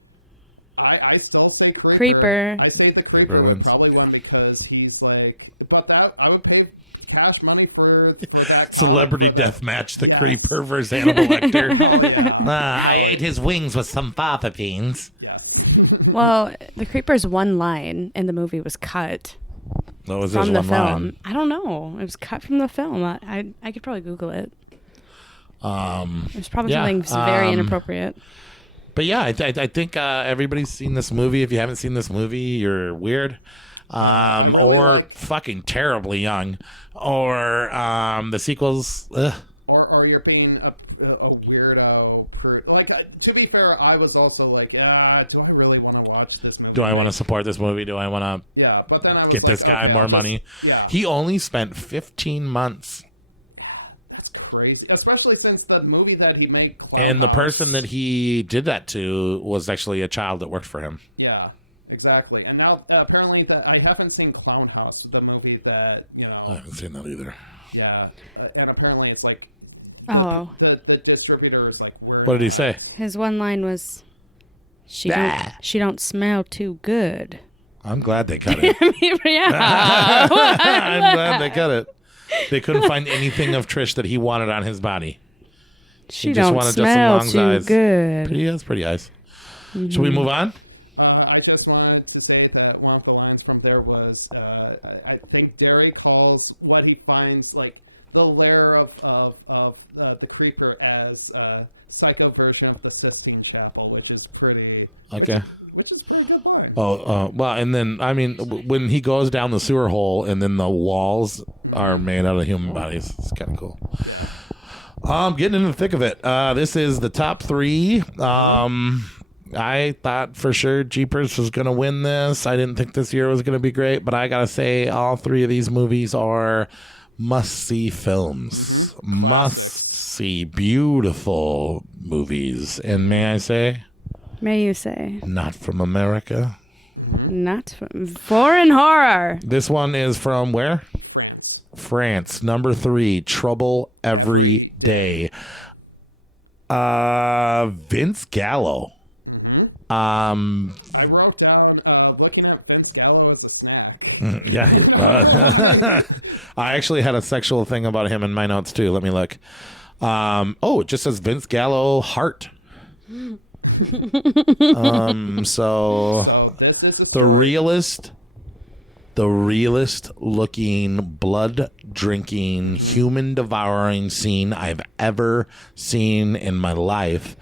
I still say Creeper. I say the Creeper would probably win because he's but that I would pay cash money for that comic. Celebrity for that deathmatch. The Creeper versus Hannibal Lecter. Hell yeah! I ate his wings with some fava beans. Yes. Well, the Creeper's one line in the movie was cut. What was from the film? Line? I don't know. It was cut from the film. I could probably Google it. It was probably something very inappropriate. But yeah, I think everybody's seen this movie. If you haven't seen this movie, you're weird. I really like fucking terribly young, or the sequels. Ugh. Or you're being a weirdo prude. To be fair, I was also like, do I really want to watch this movie? Do I want to support this movie? Do I want to? Yeah, but then I was like, okay, I'll just money? Yeah. He only spent 15 months. That's crazy, especially since the movie that he made, Clown House. And the person that he did that to was actually a child that worked for him. Yeah, exactly. And now apparently I haven't seen Clown House, the movie that I haven't seen that either. Yeah, and apparently it's like the distributor is like, we're What not. did he say? His one line was, she don't smell too good. I'm glad they cut it. Yeah. I'm glad they cut it. They couldn't find anything of Trish that he wanted on his body. She He just don't wanted just some smell long too eyes. good. Pretty eyes. Should we move on? I just wanted to say that one of the lines from there was, I think Derry calls what he finds like the lair of the creeper as a psycho version of the Sistine Chapel, which is pretty, which is a pretty good line. Well, and then I mean, when he goes down the sewer hole and then the walls are made out of human bodies, it's kind of cool. Yeah. Getting in the thick of it. This is the top 3. I thought for sure Jeepers was going to win this. I didn't think this year was going to be great, but I got to say all 3 of these movies are must-see films. Classics. Must-see, beautiful movies. And may I say? May you say? Not from America. Not from foreign horror. This one is from where? France. Number 3, Trouble Every Day. Vince Gallo. I wrote down looking at Vince Gallo as a snack. Yeah. I don't know why. I actually had a sexual thing about him in my notes too. Let me look. It just says Vince Gallo heart. So this is a story. The realest looking, blood drinking, human devouring scene I've ever seen in my life.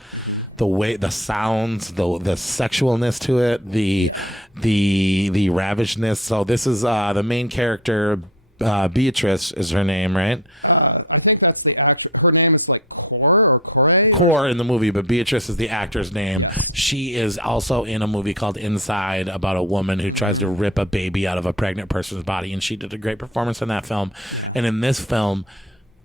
The way, the sounds, the sexualness to it, the ravishness. So this is the main character. Beatrice is her name, right? I think that's the actress. Her name is like Core. Core in the movie, but Beatrice is the actor's name. Yes. She is also in a movie called Inside about a woman who tries to rip a baby out of a pregnant person's body, and she did a great performance in that film. Yeah. And in this film,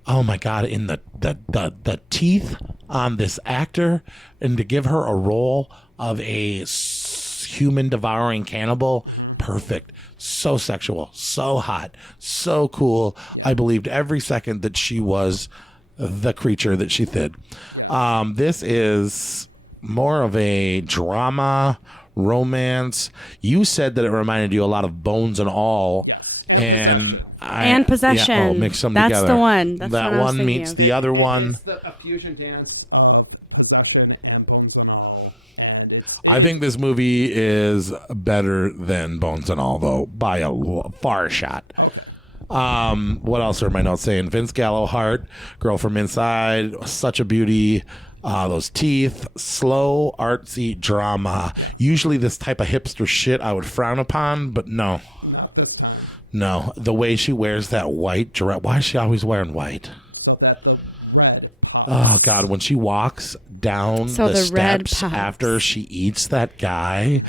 oh my God, in the teeth on this actor, and to give her a role of a human devouring cannibal, perfect. So sexual, so hot, so cool. Yeah. I believed every second that she was the creature that she did. Yeah. This is more of a drama, romance. You said that it reminded you a lot of Bones and All. Yes, and Possession. Possession. Mix them That's together. the one. That's that what I was one thinking meets of. the other one. It's a fusion dance of Possession and Bones and All. And I think this movie is better than Bones and All, though, by a far shot. Okay. What else are my notes saying? Vince Gallo, heart, girl from inside, such a beauty. Those teeth, slow, artsy drama. Yeah. Usually this type of hipster shit I would frown upon, but no. Not this time. No. The way she wears that white dress. Why is she always wearing white? So that the red pops. Oh, God. When she walks down the red steps pops. after she eats that guy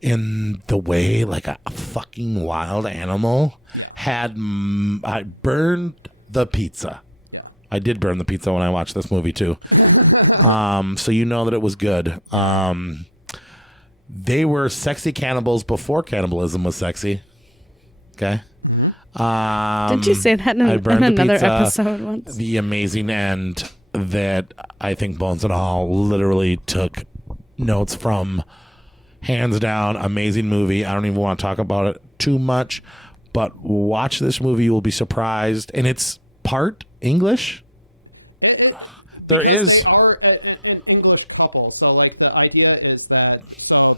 in the way like a fucking wild animal. Yeah. I burned the pizza. Yeah. I did burn the pizza when I watched this movie too. So you know that it was good. Yeah. They were sexy cannibals before cannibalism was sexy. Okay. Didn't you say that in I burned the another pizza, episode once? The amazing end that I think Bones and All literally took notes from. Hands down, amazing movie. I don't even want to talk about it too much, but watch this movie. You will be surprised. And it's part English. Because they are an English couple. So like the idea is that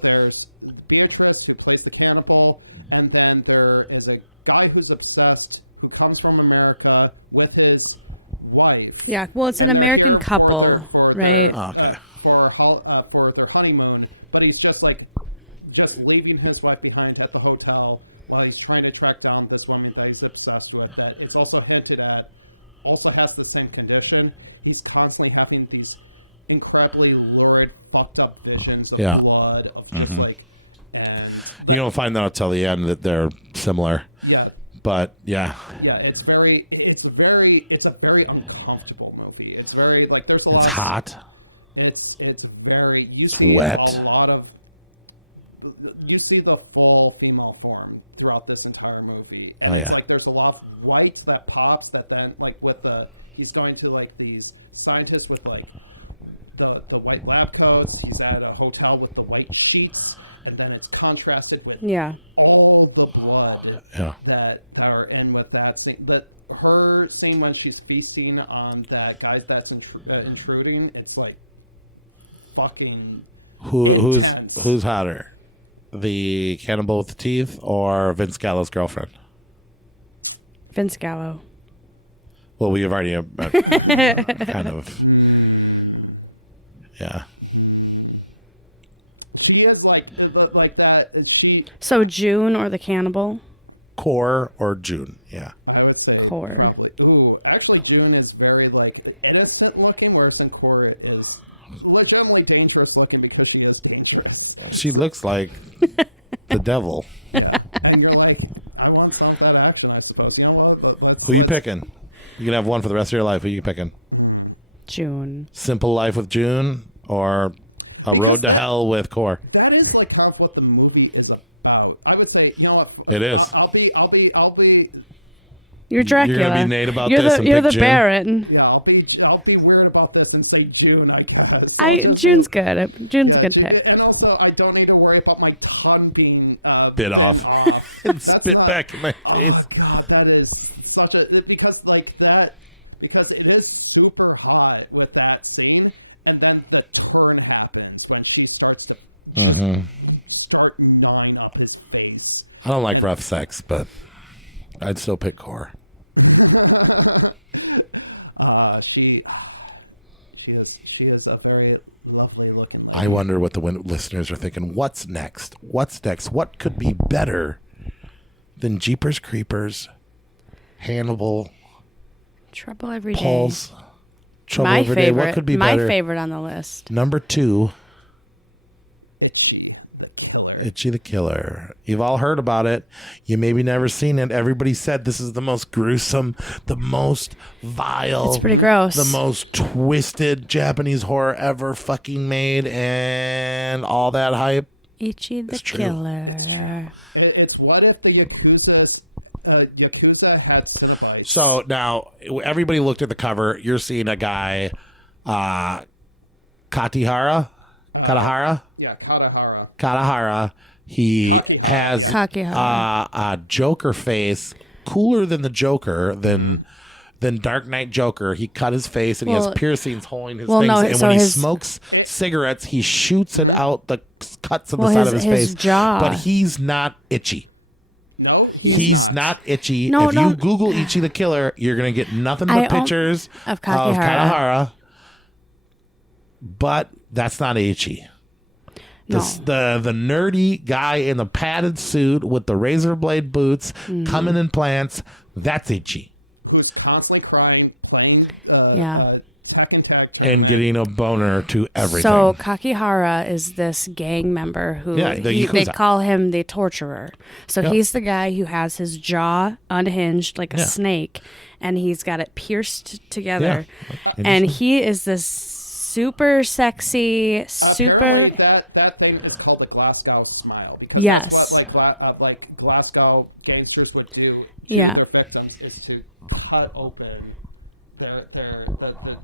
there's Beatrice who plays the cannibal, and then there is a guy who's obsessed who comes from America with his wife. Yeah, well, it's and an they're American here couple, for their honeymoon, but he's just leaving his wife behind at the hotel while he's trying to track down this woman that he's obsessed with, that it's also hinted at also has the same condition. He's constantly having these incredibly lurid, fucked up visions of blood, of just and you don't find that until the end that they're similar. Yeah. But yeah, it's a very uncomfortable movie. It's very there's a lot hot. It's very, you see wet. a lot of you see the full female form throughout this entire movie, and it's like there's a lot of white that pops that then like with he's going to like these scientists with like the white lab coats. He's at a hotel with the white sheets, and then it's contrasted with all the blood that are in with that scene. That her scene when she's feasting on that guy that's intruding, it's like fucking intense. Who's hotter, the cannibal with the teeth or Vince Gallo's girlfriend? Vince Gallo. Well, we have already kind of. Yeah. She is like that. So June or the cannibal? Core or June? Yeah. I would say Core. probably. Ooh, actually, June is very like innocent looking, whereas Core is legitimately dangerous looking because she is dangerous. She looks like the devil. Yeah, and you're like, I want some of that action, I suppose. You know what? Let's. Who are you picking? You can have one for the rest of your life. Who are you picking? June. Simple Life with June or Road to Hell with Core? That is like kind of what the movie is about. I would say, you know what? It is. I'll be. You're Dracula. You're gonna be Nate about you're this. You're the June? Baron. Yeah, I'll be weird about this and say June, I guess. June's good. June's good. Pick. And also, I don't need to worry about my tongue being been off. That's not. Back in my Oh God, that is such a because it is super hot with that scene, and then the turn happens when she starts to just start gnawing up his face. I don't like rough sex, but I'd still pick Core. She is a very lovely looking lady. I wonder what the listeners are thinking. What's next? What could be better than Jeepers Creepers, Hannibal, Trouble Every Day? Pulse, Trouble My Every favorite. Day? What could be my better? favorite on the list. Number 2. Ichi the Killer. Ichi the Killer. You've all heard about it. You maybe never seen it. Everybody said this is the most gruesome, the most vile, It's pretty gross. the most twisted Japanese horror ever fucking made, and all that hype. Ichi the It's true. Killer. It's true. It's what if the Yakuza had Cenobites? So now everybody looked at the cover. You're seeing a guy, Katahara. Yeah, Katahara. Katahara. He Kakihara, has yeah. Kakihara. a Joker face, cooler than the Joker, than Dark Knight Joker. He cut his face and he has piercings holding his things. no, and so when he his- smokes cigarettes, he shoots it out the cuts of the side of his face. jaw. But he's not itchy. No, he's not. itchy. No, if no. you Google Ichi the Killer, you're going to get nothing but pictures of Kakihara. But that's not Ichi. No. The nerdy guy in the padded suit with the razor blade boots coming in plants, that's Ichi. Who's constantly crying, playing Tekken Tag And Tournament. getting a boner to everything. So Kakihara is this gang member who Yeah, the they Yakuza. call him the torturer. So he's the guy who has his jaw unhinged like a snake, and he's got it pierced together. And he is this super sexy. Apparently, that thing is called the Glasgow smile because that's what like Glasgow gangsters would do to their victims is to cut open the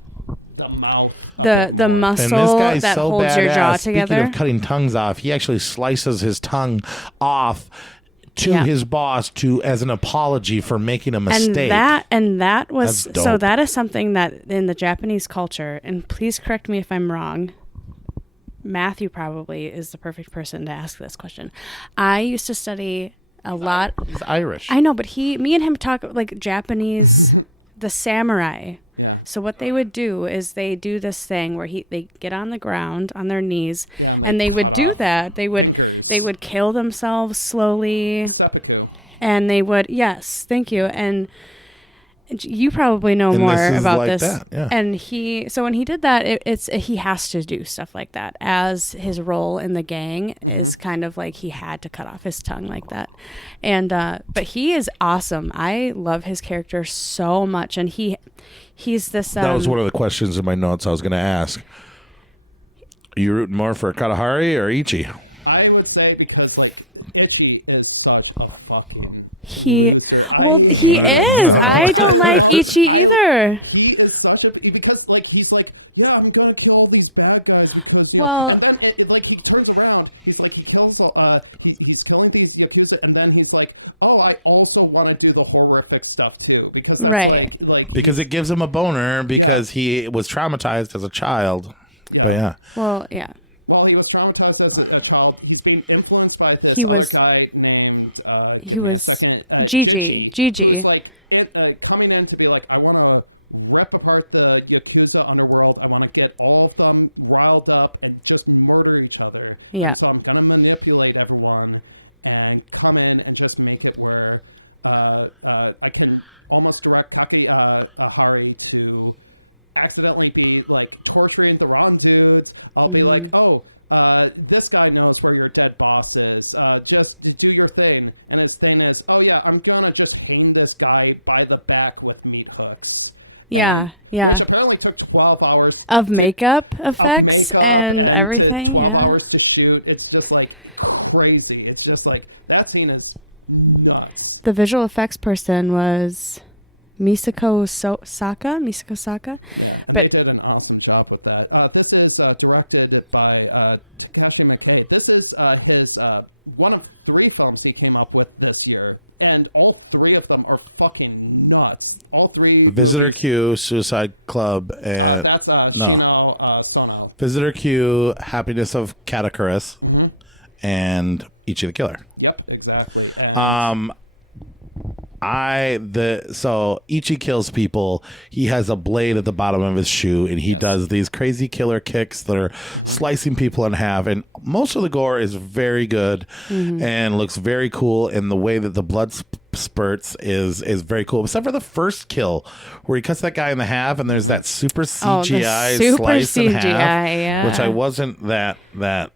mouth a bit more. The and muscle this guy's that so holds badass. your jaw Speaking together. of cutting tongues off, he actually slices his tongue off to his boss as an apology for making a mistake. And that was That's dope. so that is something that in the Japanese culture, and please correct me if I'm wrong. Matthew probably is the perfect person to ask this question. I used to study a lot. He's Irish. I know, but me and him talk like Japanese, the samurai. Yeah. So what they would do is they do this thing where they get on the ground on their knees, Yeah, and they would cut do off that. They would fingers. They would kill themselves slowly, Seppuku. and they would thank you. And you probably know And more this is about like this. that, yeah. And when he did that, he has to do stuff like that as his role in the gang is kind of like he had to cut off his tongue like that. And but he is awesome. I love his character so much, and he's this. That was one of the questions in my notes I was going to ask. Are you rooting more for Katahari or Ichi? I would say because like Ichi is such a fucking loser. He is. So I don't like Ichi either. He is such a because like he's like, yeah, I'm gonna kill all these bad guys because and then like he turns around, he's like he kills he's killing these yakuza, and then he's like, oh, I also want to do the horrific stuff too because that's like because it gives him a boner because he was traumatized as a child. Yeah. Well, yeah. Well, he was traumatized as a child. He's being influenced by this other guy named, give me a second, Gigi, who's like coming in to be like, I want to rip apart the Yakuza underworld. I want to get all of them riled up and just murder each other. Yeah. And so I'm going to manipulate everyone and come in and just make it where I can almost direct Kakihari to accidentally be like torturing the wrong dudes. I'll be like, oh, this guy knows where your dead boss is. Just do your thing. And his thing is, oh yeah, I'm gonna just hang this guy by the back with meat hooks. Yeah. Which apparently took 12 hours of makeup effects and to 12 hours to shoot. It's just like crazy. It's just like that scene is nuts. The visual effects person was Misako Saka. Yeah, and they did an awesome job with that. This is directed by Takashi Miike. This is his one of 3 films he came up with this year, and all 3 of them are fucking nuts. All 3 Visitor movies. Q, Suicide Club, and that's Shino Sono. Visitor Q, Happiness of Katakuris, and Ichi the Killer. Yep, exactly. And so Ichi kills people. He has a blade at the bottom of his shoe, and he does these crazy killer kicks that are slicing people in half. And most of the gore is very good and looks very cool. And the way that the blood spurts is very cool, except for the first kill where he cuts that guy in the half, and there's that super CGI slice in half, which I wasn't that.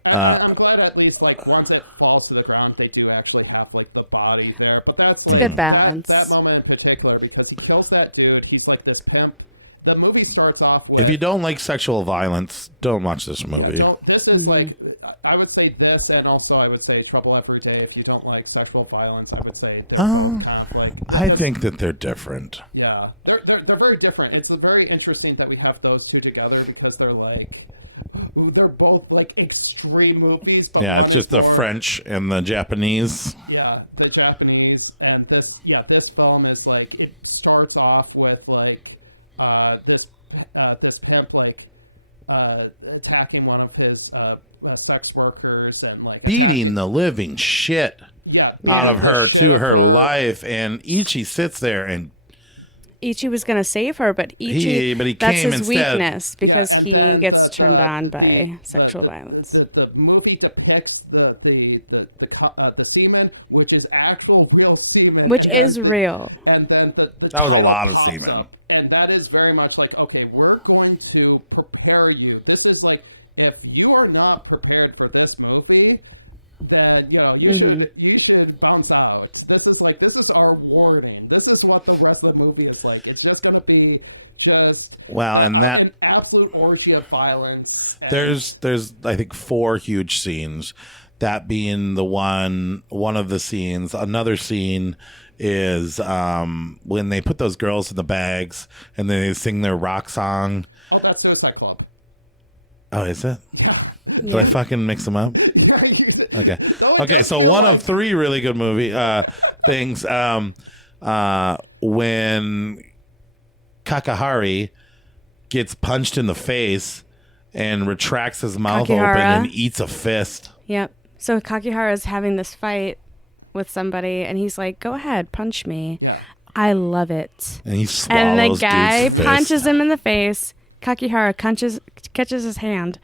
I'm glad at least like once it falls to the ground, they do actually have like the body there. But that's like that moment in particular because he kills that dude. He's like this pimp. The movie starts off with, if you don't like sexual violence, don't watch this movie. Yeah, don't. This is like, I would say this, and also I would say Trouble Every Day. If you don't like sexual violence, I would say they're both kind of like. I think that they're different. Yeah, they're very different. It's very interesting that we have those 2 together because they're like, they're both like extreme movies, but one is more the French and the Japanese. Yeah, the Japanese, and this film is like, it starts off with like. This pimp like attacking one of his sex workers and like beating the living shit. Yeah, beating the shit out of her wife, and Ichi sits there and. Ichi was going to save her, but Ichi, he that's came his instead. weakness because and he then gets turned on by sexual violence. The movie depicts the semen, which is actual real semen, which and is real. And then the title pops up, and that is very much like, okay, we're going to prepare you. This is like, if you are not prepared for this movie, then you should bounce out. This is our warning. This is what the rest of the movie is like. It's just gonna be an absolute orgy of violence. And there's I think 4 huge scenes. That being the one of the scenes. Another scene is when they put those girls in the bags and they sing their rock song. Oh, that's Suicide Club. Oh, is it? Yeah. Did I fucking mix them up? Yeah. Though it does feel one like of 3 really good movie things. When Kakihari gets punched in the face and retracts his mouth open and eats a fist. Yep. So Kakihara is having this fight with somebody, and he's like, "Go ahead, punch me." Yeah. I love it. And he swallows. And the guy dude's punches him in the face. Kakihara catches his hand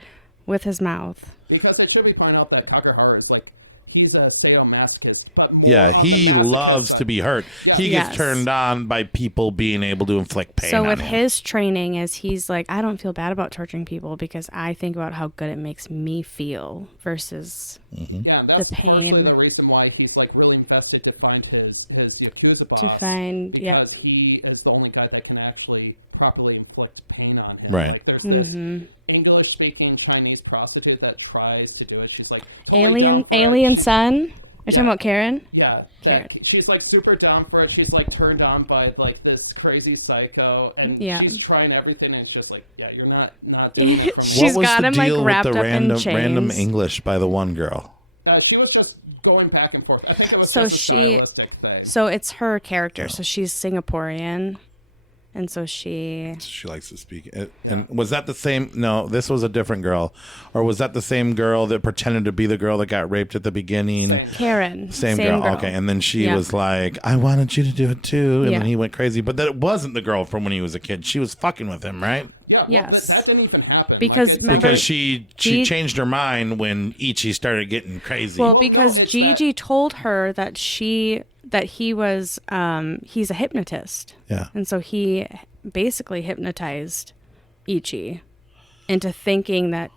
with his mouth. Because it should be pointed out that Kakihara is like, he's a sadomasochist, but more on the masochist loves side. to be hurt. Yeah. He gets Yes. turned on by people being able to inflict pain. So on with him. his training is he's like, I don't feel bad about torturing people because I think about how good it makes me feel versus Yeah, and that's the partially pain. the reason why he's like really invested to find his Yakuza boss find- because he is the only guy that can actually properly inflict pain on him. Right. Like there's this English speaking Chinese prostitute that tries to do it. She's like totally down for Alien it. She's- Sun. Are you Yeah. talking about Karen? Yeah, that she's like super down for it. She's like turned on by like this crazy psycho, and Yeah. she's trying everything. And it's just like, yeah, you're not doing it for me. She's what was got the him, like, deal wrapped with the up in random chains. English by the one girl? She was just going back and forth. I think it was So just a she- stylistic thing. So it's her character. So she's Singaporean. And so she... She likes to speak. Yeah. And was that the same? No, this was a different girl. Or was that the same girl that pretended to be the girl that got raped at the beginning? Same. Karen. Same girl. Okay. And then she was like, I wanted you to do it too. And Yeah. then he went crazy. But that wasn't the girl from when he was a kid. She was fucking with him, right? Yeah, well, Yes. that didn't even happen. Like Because- it sounded Because like she G- changed her mind when Ichi started getting crazy. Well, Well, because no, it's that- Gigi told her that he was he's a hypnotist. Yeah. And so he basically hypnotized Ichi into thinking that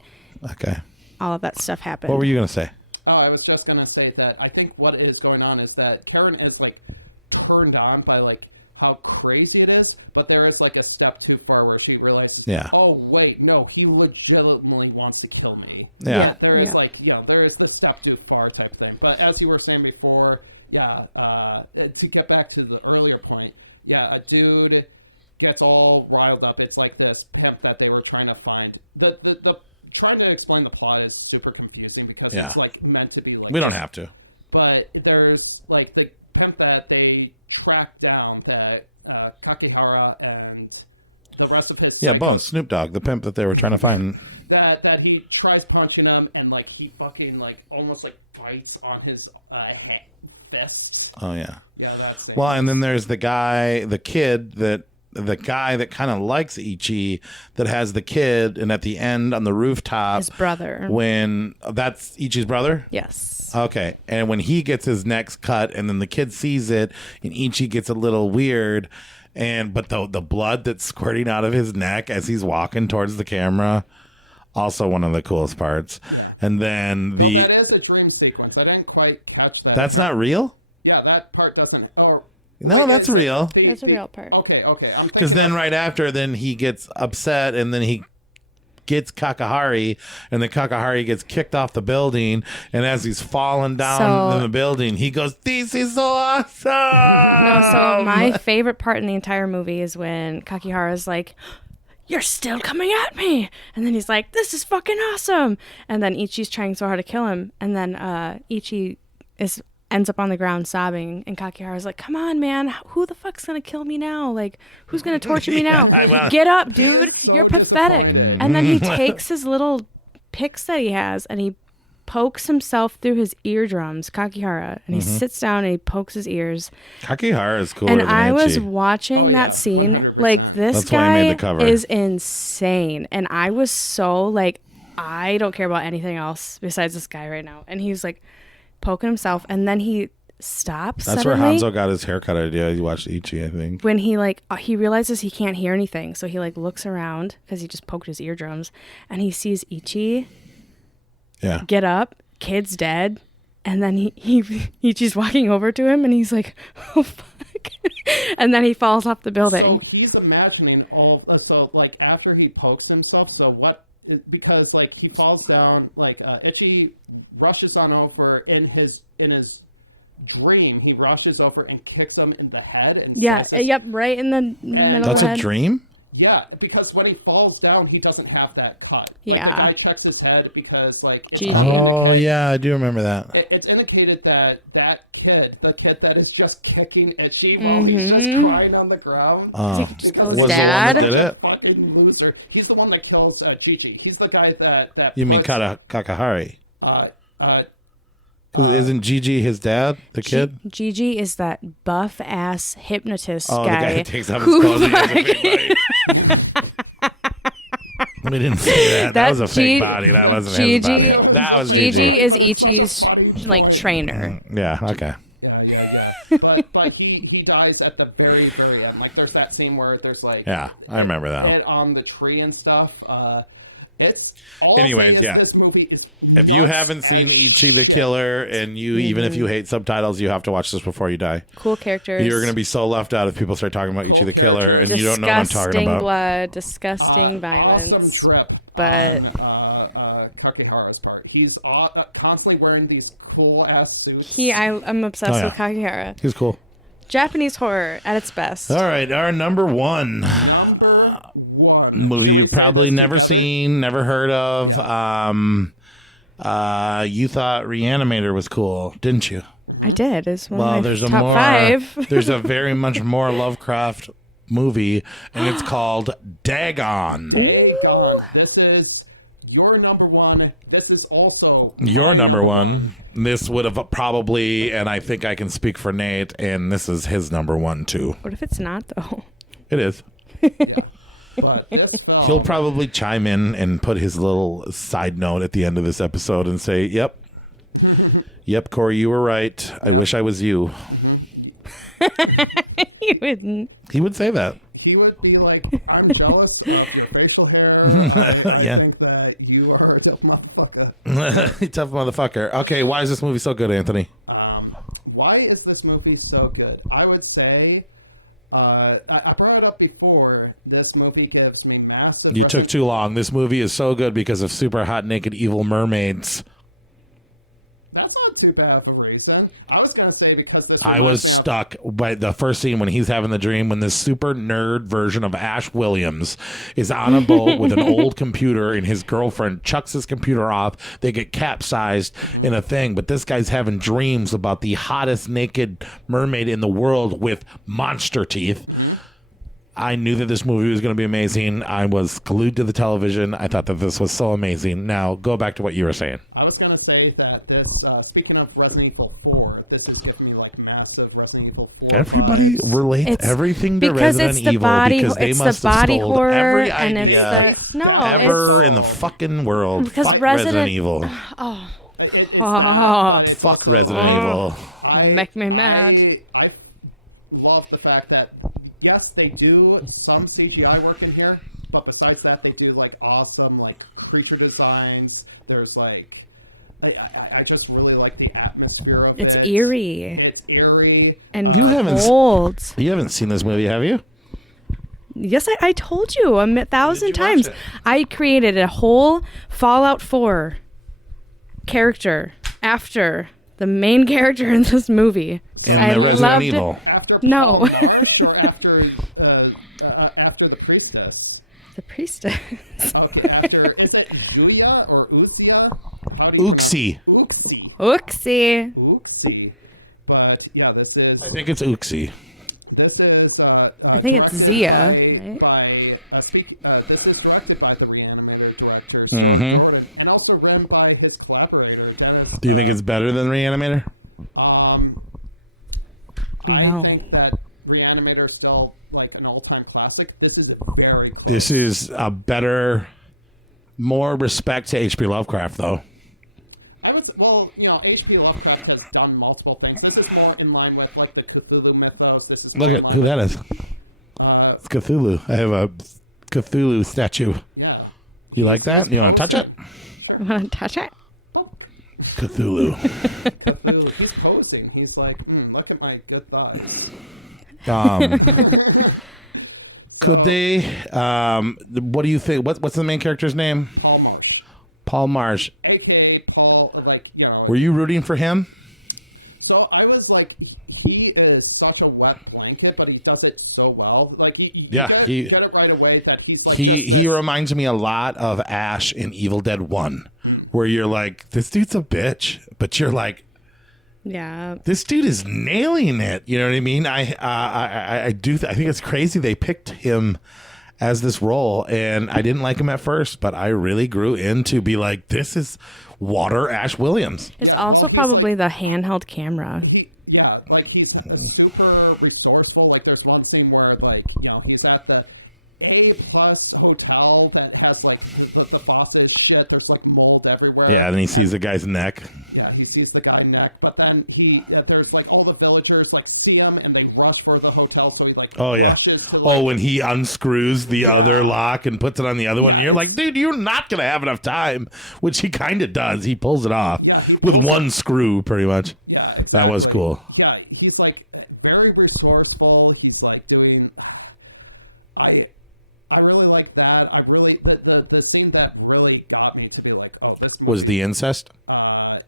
Okay. all of that stuff happened. What were you going to say? Oh, I was just gonna say that I think what is going on is that Karen is like turned on by like how crazy it is, but there is like a step too far where she realizes, Yeah. oh wait, no, he legitimately wants to kill me. Yeah. That there is like, there is the step too far type thing. But as you were saying before, to get back to the earlier point, a dude gets all riled up. It's like this pimp that they were trying to find. The trying to explain the plot is super confusing because it's like meant to be like We just, don't have to. but there's like the pimp that they track down that Kakihara and the rest of his Yeah, psychos both. Snoop Dogg, the pimp that they were trying to find. that he tries punching him and like he fucking like almost like bites on his fist. Oh, yeah. Yeah, that's Well, and then there's the guy, the guy that kind of likes Ichi that has the kid, and at the end on the rooftop, His brother. When that's Ichi's brother. Yes. Okay, and when he gets his neck cut, and then the kid sees it, and Ichi gets a little weird, but the blood that's squirting out of his neck as he's walking towards the camera, also one of the coolest parts. Yeah. And then though that is a dream sequence. I didn't quite catch that. that's not real. Yeah, that part doesn't. Or No, wait, that's is it real. It's a real part. Okay. I'm Because thinking then of right after, then he gets upset, and then he gets Kakahari, and then Kakahari gets kicked off the building, and as he's falling down So- in the building, he goes, "This is so awesome!" So my favorite part in the entire movie is when Kakihara's like, "You're still coming at me," and then he's like, "This is fucking awesome," and then Ichi's trying so hard to kill him, and then Ichi ends up on the ground sobbing, and Kakihara's like, "Come on, man, who the fuck's gonna kill me now? Like, who's gonna torture me now? Get up, dude. He is so You're pathetic." disappointed. And then he takes his little picks that he has, and he pokes himself through his eardrums, Kakihara, and he sits down and he pokes his ears. Kakihara is cooler And than I was Ichi. watching Oh, yeah, that scene. 100%. Like, this That's why I made guy the cover. is insane. And I was so like, I don't care about anything else besides this guy right now. And he's like poking himself, and then he stops. That's suddenly where Hanzo got his haircut idea. You watched Ichi, I think. when he like he realizes he can't hear anything, so he like looks around because he just poked his eardrums, and he sees Ichi Yeah. get up, kid's dead, and then Ichi's walking over to him, and he's like, "Oh fuck," and then he falls off the building. So he's imagining all of, so like after he pokes himself, so what, because like he falls down, like Ichi rushes on over in his dream, he rushes over and kicks him in the head and slices. Yep, right in the And middle of That's the a head. dream? Yeah, because when he falls down, he doesn't have that cut. Like the Yeah. guy checks his head because like it's Gee. kind of indicated. Yeah, I do remember that. It's indicated that the kid that is just kicking Ichi while he's just crying on the ground because His Ichi's dad? such a Did it? fucking loser. He's the one that kills Gigi. He's the guy that You puts mean Kakahari? uh, Isn't Gigi his dad, the kid? Gigi is that buff ass hypnotist Oh, the guy. guy who takes off his clothes and he has a big bite. We didn't say that. That was a fake body. That wasn't his body. It was That a was fake his body, body. but it's such a funny like point. trainer. Yeah, okay. Yeah. But he dies at the very, very end. Like there's that scene where there's like Yeah, I remember that. it on the tree and stuff. It's all I'll say Anyways, is yeah. this movie is If nuts you haven't seen as Ichi the shit. Killer, and you even if you hate subtitles, you have to watch this before you die. Cool characters. You're going to be so left out if people start talking about Cool Ichi the Killer, characters. and you don't know what I'm talking Disgusting about. blood, disgusting violence. Awesome drip But- on Kakihara's part. He's constantly wearing these cool ass suits. I'm obsessed Oh, yeah. with Kakihara. He's cool. Japanese horror at its best. All right, our number one. Number one. Movie Should we you've say this probably never together? Seen, never heard of. Yeah. You thought Reanimator was cool, didn't you? I did. It's one Well, of my there's a top more. 5. There's a very much more Lovecraft movie, and it's called Dagon. Dagon. This is your number one. This is also my Your number one. This would have probably, and I think I can speak for Nate, and this is his number one too. What if it's not, though? It is. Yeah. But this He'll film, probably chime in and put his little side note at the end of this episode and say, "Yep, yep, Corey, you were right. I Yep. wish I was you." He wouldn't. He would say that. he would be like, I'm jealous of your facial hair. I Yeah. think that you are a dope motherfucker. Tough motherfucker. Okay, why is this movie so good, Anthony? Why is this movie so good? I would say, I brought it up before. This movie gives me massive You took too long. This movie is so good because of super hot, naked, evil mermaids. That's not too bad of a reason. I was going to say because this reminds me I was of... stuck by the first scene when he's having the dream when this super nerd version of Ash Williams is on a boat with an old computer and his girlfriend chucks his computer off. They get capsized in a thing, but this guy's having dreams about the hottest naked mermaid in the world with monster teeth. I knew that this movie was going to be amazing. I was glued to the television. I thought that this was so amazing. Now, go back to what you were saying. I was going to say that this, speaking of Resident Evil 4, this is giving me like massive Resident Evil 4 Everybody vibes. relates It's everything to because Resident it's the Evil body. because they It's must the have body stole horror, every and idea it's They no, definitely it's- ever in the solved. fucking world. Because Resident Evil. It's that, but it's also Resident like Evil. Make me mad. I love the fact that yes, they do some CGI work in here, but besides that, they do like awesome like creature designs. There's like I just really like the atmosphere of It's it. eerie. It's eerie. And haven't s- old. You haven't seen this movie, have you? Yes, I told you 1,000 you watch times. it? I created a whole Fallout 4 character after the main character in this movie. So And I then loved Resident it. Evil. after No. Paul Marsh or after the priestess? The priestess. Okay, after is it Julia or Uzia? How do you pronounce Uxie. Uxie? Oopsie. Uxie. But yeah, this I is think it's Uxie. this is think it's directed Zia, by this is directed by the Reanimator director Stuart Gordon and also written by his collaborator Dennis. Do you think it's better than Reanimator? I think that Reanimator is still like an all-time classic. This is very close. This is a better, more respect to H.P. Lovecraft, though. I would say, well, you know, H.P. Lovecraft has done multiple things. This is more in line with like the Cthulhu mythos. This is more Look in at line who with that is. It's Cthulhu. I have a Cthulhu statue. yeah. You like that? He's You wanna touch posing. Sure. Want to touch it? Bonk. Cthulhu. Cthulhu. He's posing. He's like, look at my good thighs. So Could they, what do you think? What's the main character's name? Paul Marsh, Paul Marsh. aka Paul, like, you know. Were you rooting for him? So I was like, he is such a wet blanket, but he does it so well. Like you Yeah, get he- it right away that he's like just this. He reminds me a lot of Ash in Evil Dead 1, where you're like, this dude's a bitch, but you're like, Yeah. this dude is nailing it. You know what I mean? I think it's crazy they picked him as this role, and I didn't like him at first, but I really grew into be like, this is water Ash Williams. It's Yeah, also well, he's probably like- the handheld camera. Like he's a super resourceful. Like there's one scene where like, you know, he's at the A+ hotel that has like the faucet is shit. There's like mold everywhere. Yeah, and he sees the guy's neck. Yeah, he sees the guy neck, but then there's like all the villagers like see him and they rush for the hotel, so he like rushes to like. Oh, when he unscrews the other lock and puts it on the other one, and you're like, dude, you're not gonna have enough time. Which he kind of does. He pulls it off. Yeah, he pulls with one screw, pretty much. Yeah, exactly. That was cool. Yeah, he's like very resourceful. He's like doing. I really like that. I really the scene that really got me to be like, oh, this movie was the incest.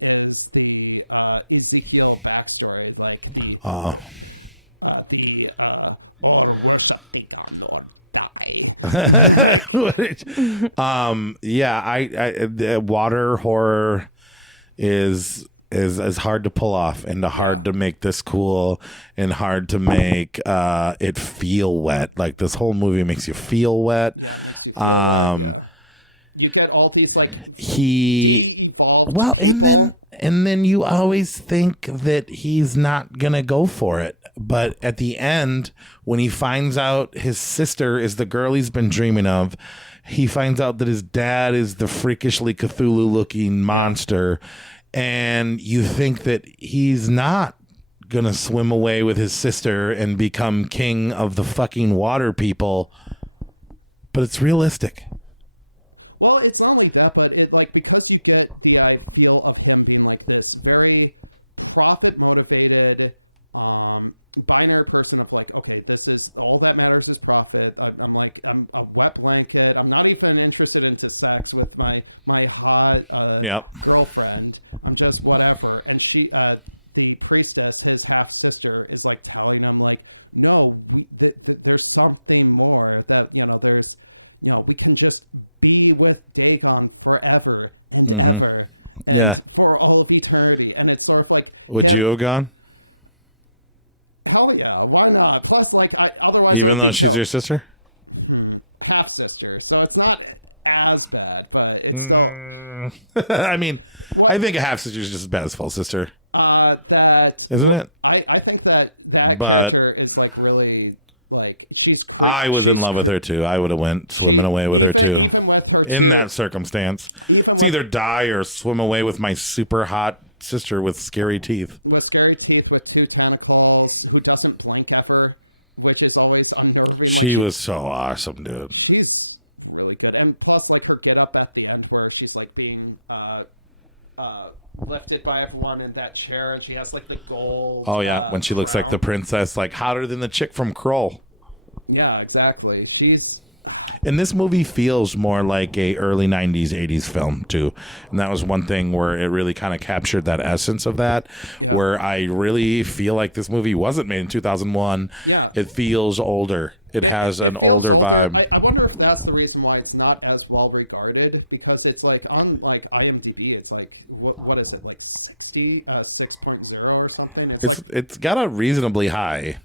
Is the Ezekiel backstory, like or worship Dagon or die. The water horror is hard to pull off and hard to make this cool and hard to make it feel wet. Like this whole movie makes you feel wet. Yeah, it makes you feel wet. Yeah. You get all these like de-evolved people. And then you always think that he's not going to go for it. But at the end, when he finds out his sister is the girl he's been dreaming of, he finds out that his dad is the freakishly Cthulhu-looking monster. Yeah. And you think that he's not going to swim away with his sister and become king of the fucking water people. But it's realistic. Well, it's not only that, but it like because you get the feel of him being like this very profit motivated binary person of like, okay, this is all that matters is profit. I'm a wet blanket. I'm not even interested into sex with my hot girlfriend. I'm just whatever. And she the priestess, his half sister, is like telling him like, no, there's something more that there's. We can just be with Dagon forever and ever and for all of eternity. And it's sort of like would you have gone? Hell yeah, why not? Plus, like, otherwise even I would be killed. She's your sister? Half sister, so it's not as bad, but it's still. I mean, I think a half sister is just as bad as full sister. That isn't it? I think that character is like really. Like I was in love with her too. I would have went swimming away with her too. Even with her too. In that circumstance. It's either die or swim away with my super hot sister with scary teeth. With scary teeth with two tentacles who doesn't blink ever, which is always unnerving. She was so awesome, dude. She's really good. And plus like her get up at the end where she's like being lifted by everyone in that chair and she has like the gold when she looks like the princess, like hotter than the chick from Krull. Yeah, exactly. And this movie feels more like a early 90s 80s film too, and that was one thing where it really kind of captured that essence of that, where I really feel like this movie wasn't made in 2001. It feels older. It feels older. I wonder if that's the reason why it's not as well regarded, because it's like on like IMDb, it's like what is it, like 6.0 or something? It's like it's got a reasonably high.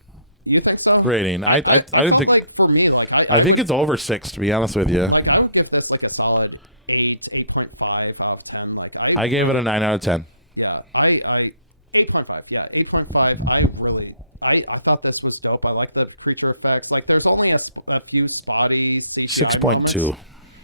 You think so? Rating. I felt like for me, like I think would, it's over 6 to be honest with you. Like I would give this like a solid 8.5 out of 10. Like I gave it a 9 out of 10. Yeah, I 8.5. Yeah, 8.5. I thought this was dope. I like the creature effects. Like there's only a few spotty CGI moments.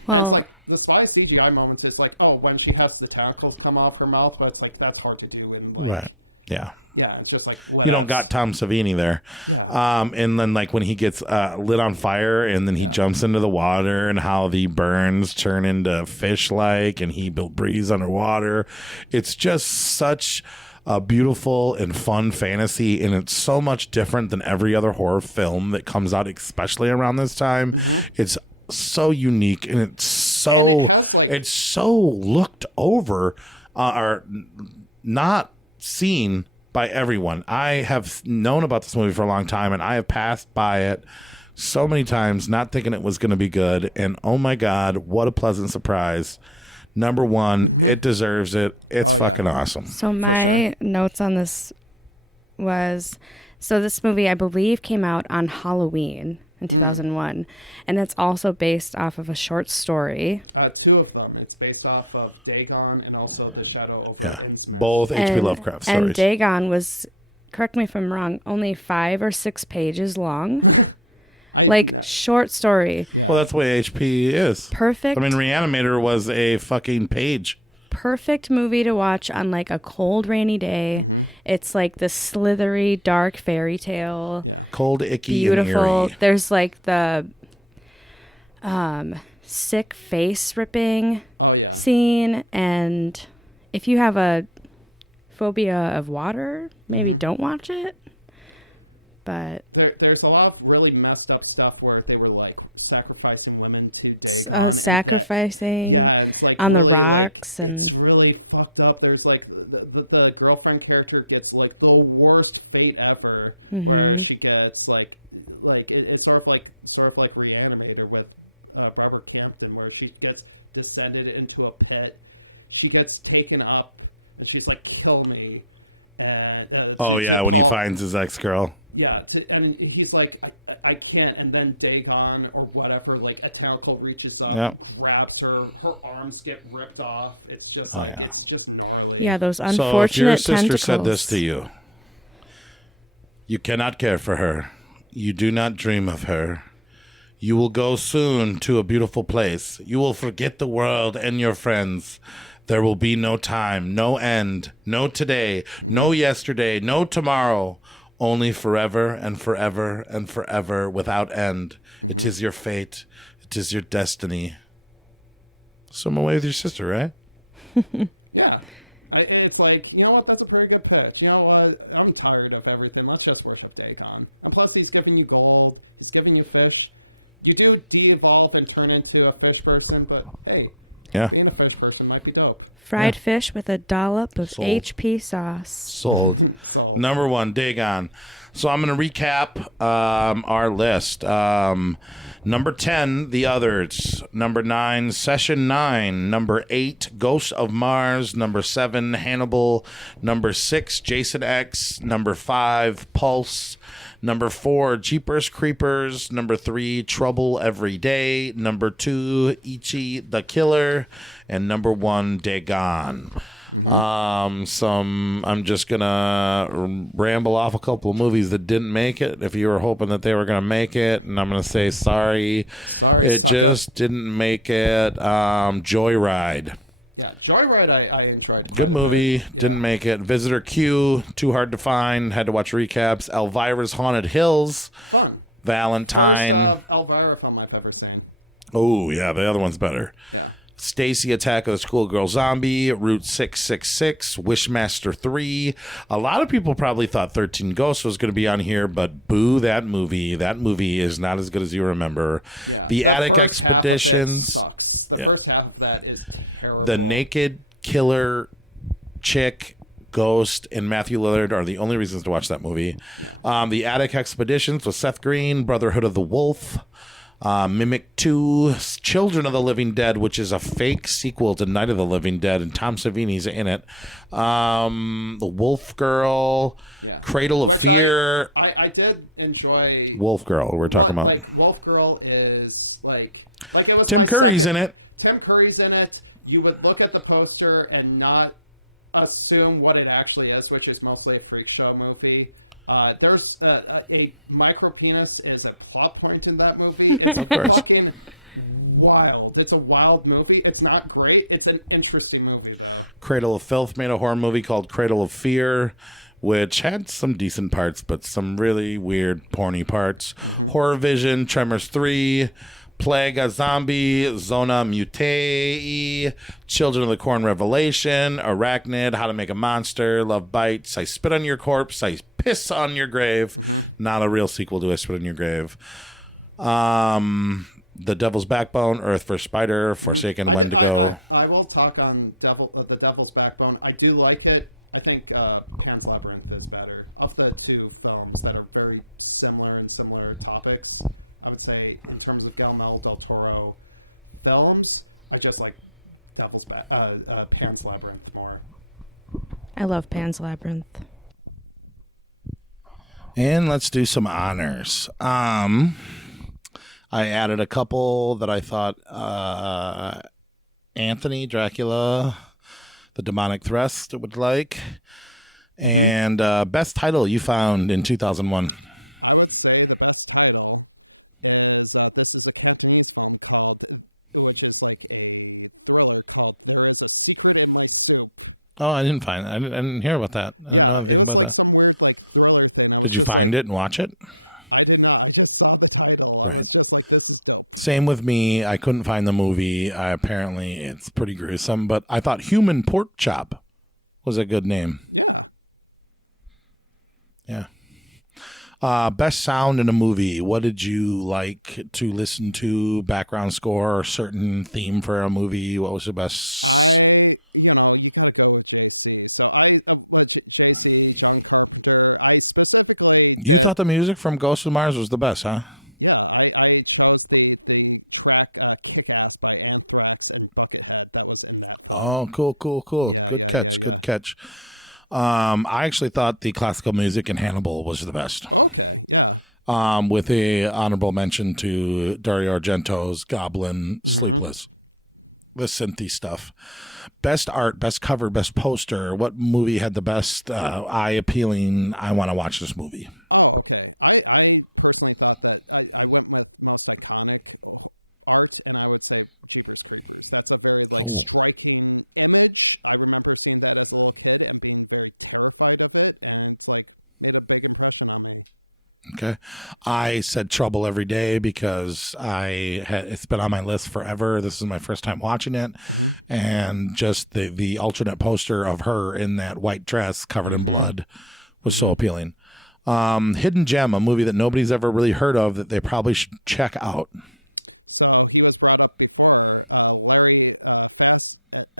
And it's like the spotty CGI moments is like, oh, when she has the tentacles come off her mouth, but it's like that's hard to do in like Yeah, it's just like what else? Got Tom Savini there. Yeah. And then like when he gets lit on fire and then he jumps into the water and how the burns turn into fish like and he breathes underwater. It's just such a beautiful and fun fantasy, and it's so much different than every other horror film that comes out, especially around this time. It's so unique and it has like it's so looked over or not seen by everyone. I have known about this movie for a long time and I have passed by it so many times not thinking it was going to be good, and oh my god, what a pleasant surprise. Number one, it deserves it. It's fucking awesome. So my notes on this was, so this movie I believe came out on Halloween in 2001, and it's also based off of a short story. Two of them. It's based off of Dagon and also The Shadow over Innsmouth. Both H.P. Lovecraft stories. And Dagon was, correct me if I'm wrong, only 5 or 6 pages long. Short story. Yeah. Well, that's the way HP is. Perfect. I mean, Reanimator was a fucking page. Perfect movie to watch on like a cold, rainy day. Mm-hmm. It's like the slithery, dark fairy tale. Yeah. Cold, icky, Beautiful. and eerie. There's like the sick face ripping Oh, yeah. scene. And if you have a phobia of water, maybe don't watch it. But There's a lot of really messed up stuff where they were like sacrificing women to Dagon. sacrificing. And it's like on the really like rocks and- it's really fucked up. There's like the girlfriend character gets like the worst fate ever, where she gets like it's sort of like Reanimator with Barbara Campton, where she gets descended into a pit. She gets taken up and she's like, "Kill me." And when he finds his ex-girl. Yeah, and he's like, I can't. And then Dagon or whatever, like a tentacle reaches up, grabs her. Her arms get ripped off. It's just it's just gnarly. Yeah, those So if your unfortunate sister tentacles. said this to you, you cannot care for her. You do not dream of her. You will go soon to a beautiful place. You will forget the world and your friends. There will be no time, no end, no today, no yesterday, no tomorrow. Only forever and forever and forever without end. It is your fate. It is your destiny. So I'm away with your sister, right? Yeah. It's like, you know what? That's a pretty good pitch. You know what? I'm tired of everything. Let's just worship Dagon. And plus, he's giving you gold. He's giving you fish. You do de-evolve and turn into a fish person, but hey, being a fish person might be dope. Fried fish with a dollop of Sold. HP sauce. Sold. Sold. Number 1, Dagon. So I'm going to recap our list. Number 10, The Others. Number 9, Session 9. Number 8, Ghosts of Mars. Number 7, Hannibal. Number 6, Jason X. Number 5, Pulse. Number 4, Jeepers Creepers. Number 3, Trouble Every Day. Number 2, Ichi the Killer. And number 1, Dagon. I'm just gonna ramble off a couple of movies that didn't make it. If you were hoping that they were gonna make it, and I'm gonna say sorry, it sucker. just didn't make it. Joyride. Yeah, Joyride I enjoyed quite Good a movie, bit. Yeah. didn't make it. Visitor Q, too hard to find. Had to watch recaps. Elvira's Haunted Hills. Fun. Valentine. First Elvira film I've ever seen. Oh yeah, the other one's better. Yeah. Stacy, Attack of the Schoolgirl Zombie, Route 666, Wishmaster 3. A lot of people probably thought 13 Ghosts was going to be on here, but boo that movie. That movie is not as good as you remember. Yeah. The The Attic first half of it Expeditions, sucks. The first half of that is terrible. The naked killer chick Ghost and Matthew Lillard are the only reasons to watch that movie. Yeah. The Attic Expeditions with Seth Green, Brotherhood of the Wolf. Mimic 2, Children of the Living Dead, which is a fake sequel to Night of the Living Dead, and Tom Savini's in it. The Wolf Girl, Cradle of Fear. I did enjoy Wolf Girl. We're talking about like Wolf Girl is like it was Tim my Curry's second. in it. Tim Curry's in it. You would look at the poster and not assume what it actually is, which is mostly a freak show movie. There's a micro penis is a plot point in that movie. It's fucking wild. It's a wild movie. It's not great. It's an interesting movie though. Cradle of Filth made a horror movie called Cradle of Fear, which had some decent parts, but some really weird porny parts. Horror Vision, Tremors 3, Plague a Zombie, Zona Mutae, Children of the Corn Revelation, Arachnid, How to Make a Monster, Love Bites, I Spit on Your Corpse, I Piss on Your Grave. Not a real sequel to I Spit on Your Grave. The Devil's Backbone, Earth for Spider, Forsaken, Wendigo. I will talk on The Devil's Backbone. I do like it. I think Pan's Labyrinth is better. Of the two films that are very similar and similar topics, I would say in terms of Guillermo del Toro films, I just like Pan's Labyrinth more. I love Pan's Labyrinth. And let's do some honors. I added a couple that I thought Anthony, Dracula, The Demonic Thrust would like. And best title you found in 2001. I would say the best title is this is a Cantonese film which is like a thriller called There Is a Secret in My Soup. Oh, I didn't hear about that. Yeah, it was like some weird like thriller thing. I was Did you just find like, it and watch it? I did not. I just saw the title. I was just like, this is dope. Same with me. I couldn't find the movie. Apparently, it's pretty gruesome, but I thought Human Pork Chop was a good name. Yeah. Yeah. Best sound in a movie. What did you like to listen to? Background score or certain theme for a movie? What was the best? You got to go with JC. So JC, John Carpenter. I specifically did. You thought the music from Ghost of Mars was the best, huh? Yeah, I chose the track "Kick-Ass" by Anthrax and Buckethead that was in that film. Oh, cool. Yeah, Good catch. I actually thought the classical music in Hannibal was the best. Okay, yeah. With a honorable mention to Dario Argento's Goblin Sleepless. The synthy stuff. Best art, best cover, best poster. What movie had the best eye-appealing, I want to watch this movie? Oh, okay. I personally thought that I went with most iconic art, and I would say Jeepers Creepers. That's a very striking image. I remember seeing that as a little kid and being very terrified of it, and it's like made a big impression on me. Okay. I said Trouble Every Day because it's been on my list forever. This is my first time watching it. And just the alternate poster of her in that white dress covered in blood was so appealing. Hidden Gem, a movie that nobody's ever really heard of that they probably should check out. So he was brought up before, Larry Fessenden,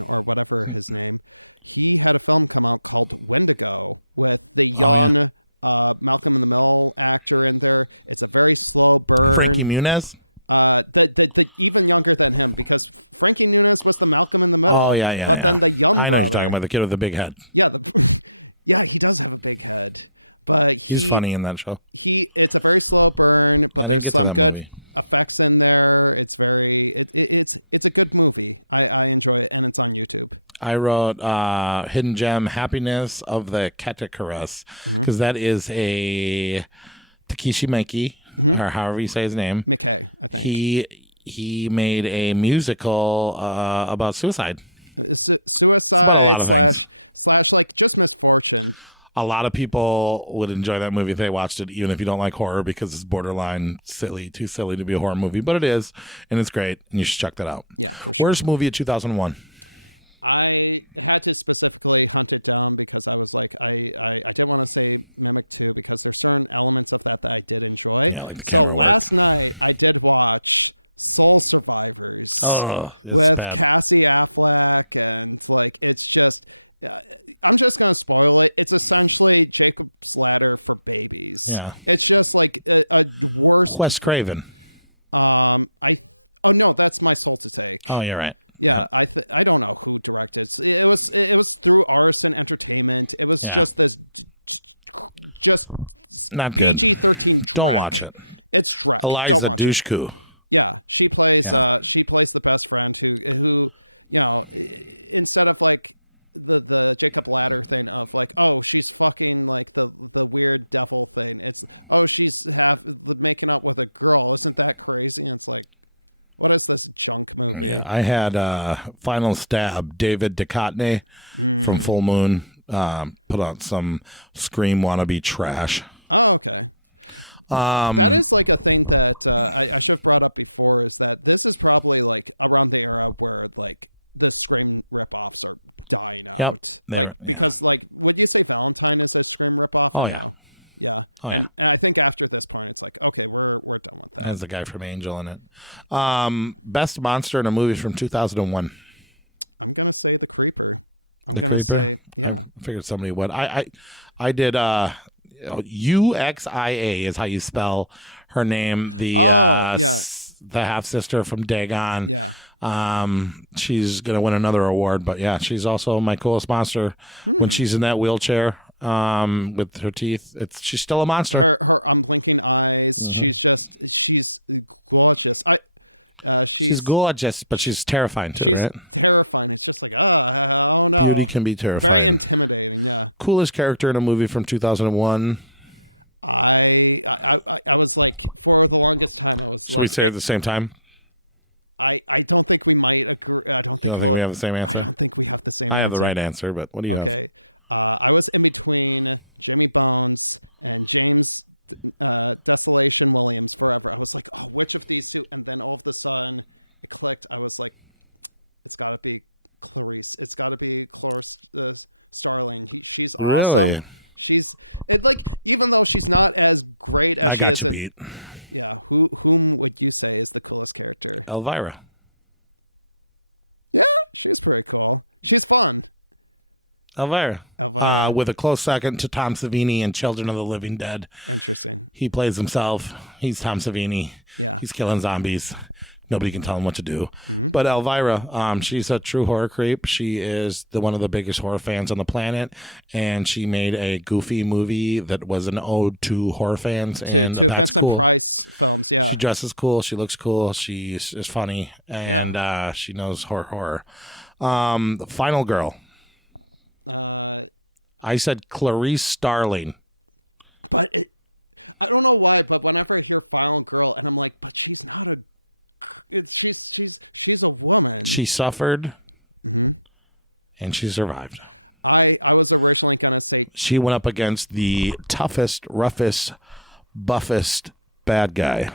or whatever his name. He had a film come out called Wendigo with the young Malcolm in the Middle actor in there. It's a very slow burn. Frankie Muniz? The even younger than him, because Frankie Muniz was the Malcolm in the Middle. Oh, yeah. But then the young I know brother. you're talking about the kid with the big head. Yeah, yeah, he does have a big head. But he's funny in that show. It's a very slow burn, but there's some good effects in there. It's it's a good movie. I enjoy it, and it's on YouTube. I wrote Hidden Gem, Happiness of the Katakuras, because that is a Takeshi Miike, or however you say his name. Miike, I think. He made a musical about suicide. Suicide slash like just misfortune. A lot of people would enjoy that movie if they watched it, even if you don't like horror, because it's borderline too silly to be a horror movie. But it is, and it's great, and you should check that out. Yeah, for sure. Worst movie of 2001? I had to specifically hunt it down because I was like, I didn't want to say Mimic 2 because there's certain elements of that I did enjoy. Yeah, like so last night I did watch Soul Survivors with Cassie Affleck, and like it's just... I'm just going to spoil it. It's essentially Jacob's Ladder for babies. Yeah. It's just like a worse... Wes Craven. No, that's My Soul to Take. Oh, you're right. Yeah, I don't know who directed it. It was through Arson Entertainment. It was just this not PG-13 Drek. Don't watch it. It's Drek. Eliza Don't watch Dushku. It. Yeah, she plays the best friend who instead of like the Jacob Ladder thing of like, oh, she's fucking like the weird devil thing. It's, oh, she's making up with a girl. Isn't that crazy? And it's like, what is this junk movie? Yeah, I had Final Stab, David Duchovny from Full Moon, put out some Scream wannabe trash. Oh, okay. That is like a thing that I should have brought up before, is that this is probably like around the era where like the Scream ripoffs are dying out. Because like, would you say Valentine is a Scream ripoff or no? Yeah. And I think after this point, it's like, okay, we're done with that. There's a guy from Angel in it. Best monster in a movie from 2001. I'm going to say The Creeper. I'm going to say, yeah. I figured somebody would. I did Uxia is how you spell her name. The half-sister from Dagon. Yeah. She's going to win another award, but yeah, she's also my coolest monster when she's in that wheelchair. With her teeth, she's still a monster. Her unblinking eyes. She's gorgeous. She's gorgeous, but she's terrifying too. She's right? terrifying. It's just like, oh no. Beauty can be terrifying. Very intimidating. Yeah. Coolest character in a movie from 2001. I was like, for the longest time, I was Should like, we say it at the same time? I don't think we might agree. I don't think we have the same answer. I don't think we have the same I answer. have the right answer, but what do you have? Okay. I was in between Jimmy Bones and James Desolation Williams forever. I was like, oh, which of these two? And then all of a sudden it clicked. I was like, it's got to be Clarice. It's got to be Clarice Starling. She's awesome. Really? She's like, even though she's not as great as she is in. Beat. Yeah. Whom would you say is the coolest character? Elvira. Yeah, she's pretty cool. She's fun. Elvira. With a close second to Tom Savini in Children of the Living Dead. Interesting. He plays himself. He's Tom Savini. Yeah. He's killing zombies. Nobody can tell him what to do. Mm-hmm. But Elvira, she's a true horror creep. She is one of the biggest horror fans on the planet, and she made a goofy movie that was an ode to horror fans. To Vincent Price films, yeah. She dresses cool. She looks cool. She is funny, and she knows horror. The final girl. I said Clarice Starling. But I don't know why, but whenever I hear final girl, and I'm like, but she's not a... She's a woman. She suffered, and she survived. I was originally gonna say she went up against the toughest, roughest, buffest bad guy.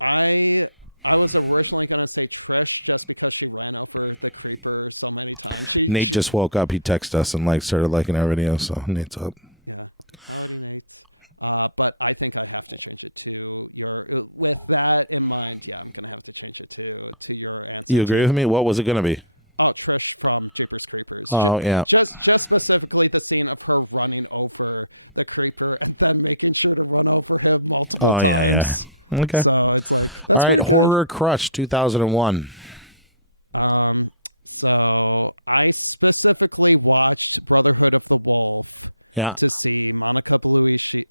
I was originally gonna say Trish just because she ran over the creeper so many times. Nate just woke up. He texted us and started liking our video, so Nate's up. Yeah, howdy, Nate. But I think I have to change it to your. With that in mind, yeah, I'm gonna have to change it to your answer. You agree with me? What was it gonna be? Oh, Trish from Jeepers Creepers. Oh, yeah. Just specifically the scene of her running over the creeper and then making sure to run over him multiple times. Yeah. Okay. So it's like that's all right. pretty good. Horror Crush 2001. So I specifically watched Brotherhood of the Wolf. Yeah. To see Monica Bellucci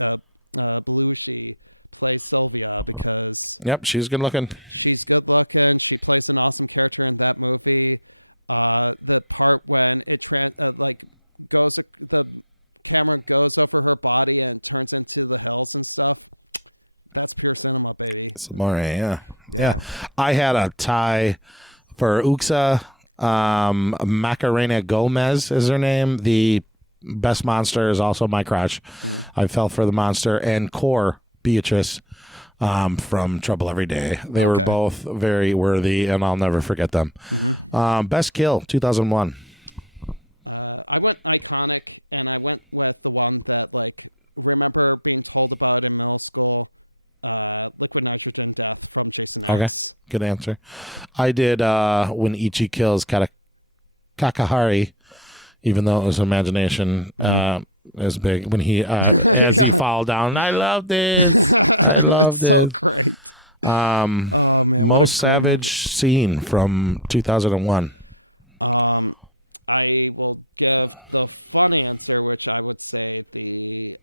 play Sylvia because she's good looking. She's good looking. She plays an awesome character in that movie. The part when it the camera goes over her body and turns into the hills and stuff. That's pure cinema, baby. It's amore, yeah. I had a tie for Uxa. Macarena Gomez is her name. The best monster is also my crush. I fell for the monster. And Core Beatrice from Trouble Every Day. They were both very worthy, and I'll never forget them. Best kill 2001. I went iconic, and I went with the one that remember being told about in middle school. Liquid nitrogen death from Jason X. Okay. Good answer. I did when Ichi kills Kakahari, even though it was imagination. As big when he as he fall down. I love this. I love this. So great. Oh man, what a savage scene from 2001. I will give the fun answer, which I would say the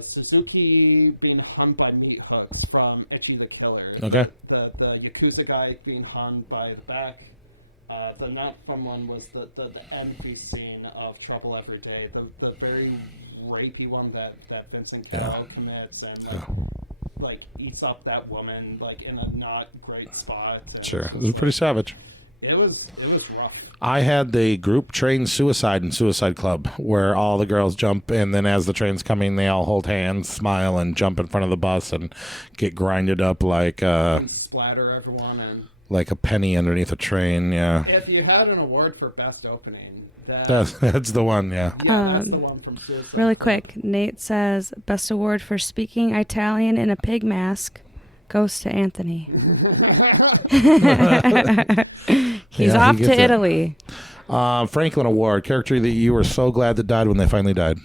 Suzuki being hung by meat hooks from Ichi the Killer. Okay. The Yakuza guy being hung by the back. The not fun one was the end feast scene of Trouble Every Day. The very rapey one that Vincent Gallo commits and eats up that woman in a not great spot. And sure. It's just It was pretty savage. It was rough. I had the group train suicide in Suicide Club where all the girls jump, and then as the train's coming, they all hold hands, smile, and jump in front of the bus and get grinded up and splatter everyone and like a penny underneath a train. Yeah. If you had an award for best opening, that's the one. Yeah. Yeah, that's the one from Suicide Really Club. quick, Nate says best award for speaking Italian in a pig mask goes to Anthony. He's off to Italy. Franklin Award, character that you were so glad that died when they finally died.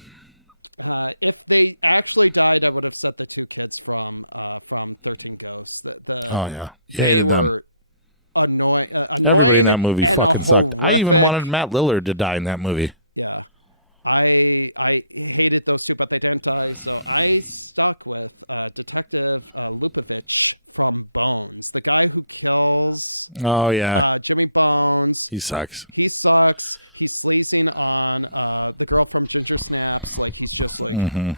If they actually died, I would have said the two kids from 13 Ghosts. They were annoying in that movie and a fucking sucked. horrific. I even wanted Matt Lillard to die in that movie. Yeah. I hated those two, but they didn't die. So I stuck with Detective Lupovich from Bones, the guy who kills. Oh yeah, Jimmy Bones. he sucks. He sucks. He's sleazing on the girl from Ginger Snaps. Like he's just like,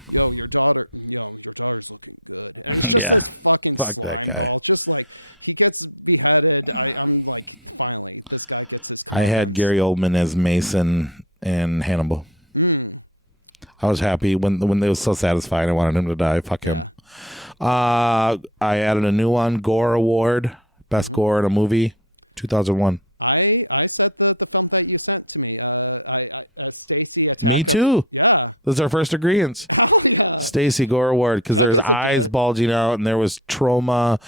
yo, your daughter's looking good, and he's just this fucking slime ball. Just like he gets beheaded. I'm like, finally, this guy gets his comeuppance. I had Gary Oldman as Mason and Hannibal. I was happy when it was so satisfying. I wanted him to die. Fuck him. I added a new one, Gore Award, best gore in a movie, 2001. I said the film that you sent to me. Stacy Attack. Me too. Yeah, this is our first agreement. Hell yeah, Stacy Gore Award, because there's eyes bulging out and there was trauma.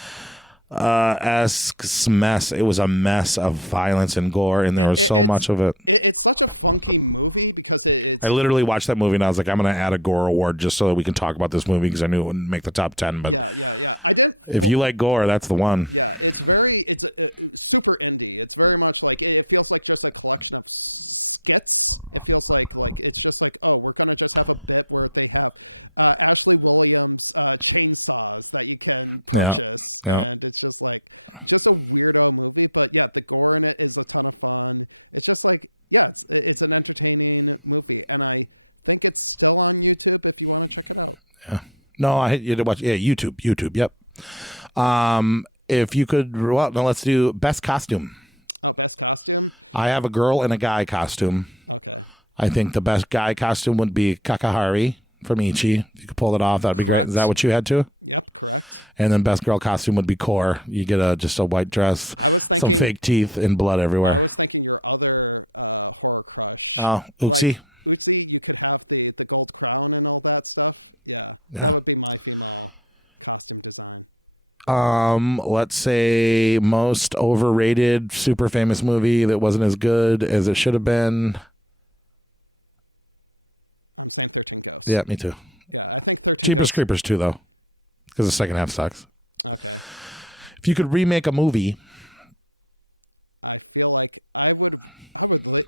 Esque mess. It was a mess of violence and gore, and there was so much of it. It's such a funky movie because it's. I literally watched that movie and I was like, I'm going to add a gore award just so that we can talk about this movie because I knew it wouldn't make the top 10. But yeah. I didn't. If you like gore, that's the one. Yeah, it's super indie. It's very much like it feels like just a collection of skits. It feels like it's just like, oh, we're gonna just have a bit where they have Ashley Williams chainsaws that you can purchase, and it's just a weirdo movie. But yeah, the gore in it is a ton of fun. It's just like, yeah, it's an entertaining movie, and I think it's still on YouTube if you want to check it out. Yeah. No, you had to watch. Yeah, YouTube. Yep. If you could, well, no, let's do best costume. Oh, best costume? I have a girl and a guy costume. Okay. I think the best guy costume would be Kakahari from Ichi. If you could pull it off, that'd be great. Is that what you had to? Yep, correct. And then best girl costume would be Core. You get just a white dress. I was thinking some fake teeth and blood everywhere. I was thinking your other horror crush. Oh, Utsi. Utsi, you could have the gold crown and all that stuff. Yeah, that would be my female costume design. Let's say most overrated, super famous movie that wasn't as good as it should have been. I'm saying 13 Ghosts. Yeah, me too. Yeah, I think 13 Jeepers Ghosts. Creepers too, though, because the second half sucks. Okay. If you could remake a movie, I feel like I would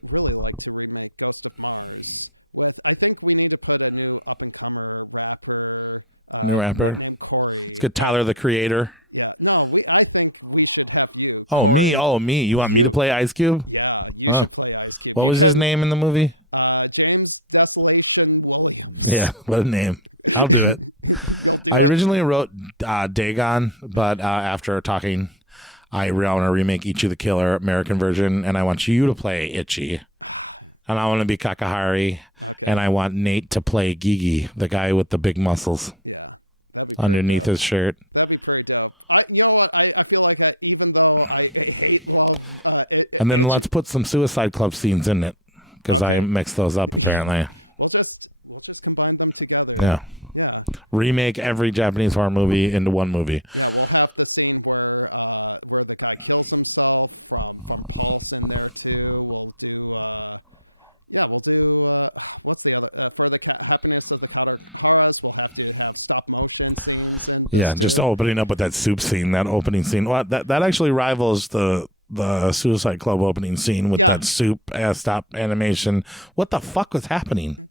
really like to remake Ghost of Mars with. I think we need to put a new up and comer rapper. Named Corey. Let's get Tyler the Creator. Yeah. No, I think we should have you. Oh, Corey. me. Oh, me. You want me to play Ice Cube? Yeah, you should play Ice Cube. What was his name in the movie? James Desolation Williams. Yeah, what a name. I'll do it. You'll do I it. originally wrote Dagon, but after talking, I want to remake Ichi the Killer, American version, and I want you to play Ichi. And I want to be Kakahari. Okay. And I want Nate to play Gigi, the guy with the big muscles. Yeah. That'd be pretty underneath dope. his shirt. That'd be pretty dope. You know what? I feel like even though I hate love it. And then let's put some Suicide Club scenes in it. Because I mixed those up apparently. We'll just combine them together. Yeah. Yeah. Remake every Japanese horror movie into one movie. Yeah, we'll have the scene where the guy kills himself from Pulse in there too. We'll do what's the other for the happiness of the Kataharas, we'll have to have stop motion scenes and this too. Just opening up with that soup scene, that opening scene. Well, that actually rivals the Suicide Club opening scene with that soup stop animation. What the fuck was happening?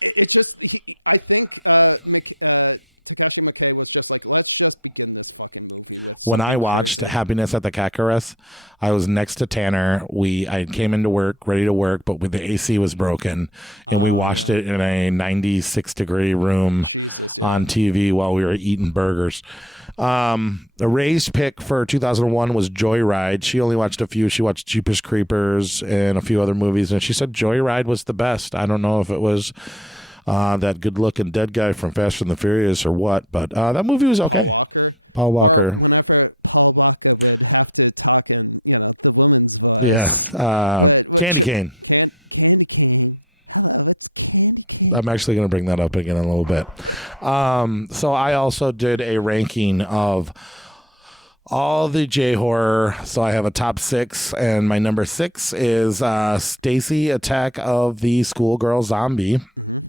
It just I think Takashi Miike was just like, let's just begin this fucking movie with something When I watched crazy. Happiness at the Kakaras, I was next to Tanner. I came into work, ready to work, but the AC was broken, and we watched it in a 96-degree room on TV while we were eating burgers. The Ray's pick for 2001 was Joyride. She only watched a few. She watched Jeepers Creepers and a few other movies, and she said Joyride was the best. I don't know if it was that good-looking dead guy from Fast and the Furious or what, but that movie was okay. Paul Walker. Or whenever Paul Walker would have to talk in, the woman's voice. Yeah. Candy Cane. Candy Cane. Hello, it's Candy Cane. I'm actually going to bring that up again in a little bit. So I also did a ranking of all the J-horror. So I have a top 6, and my number 6 is Stacy, Attack of the Schoolgirl Zombie. Mm-hmm.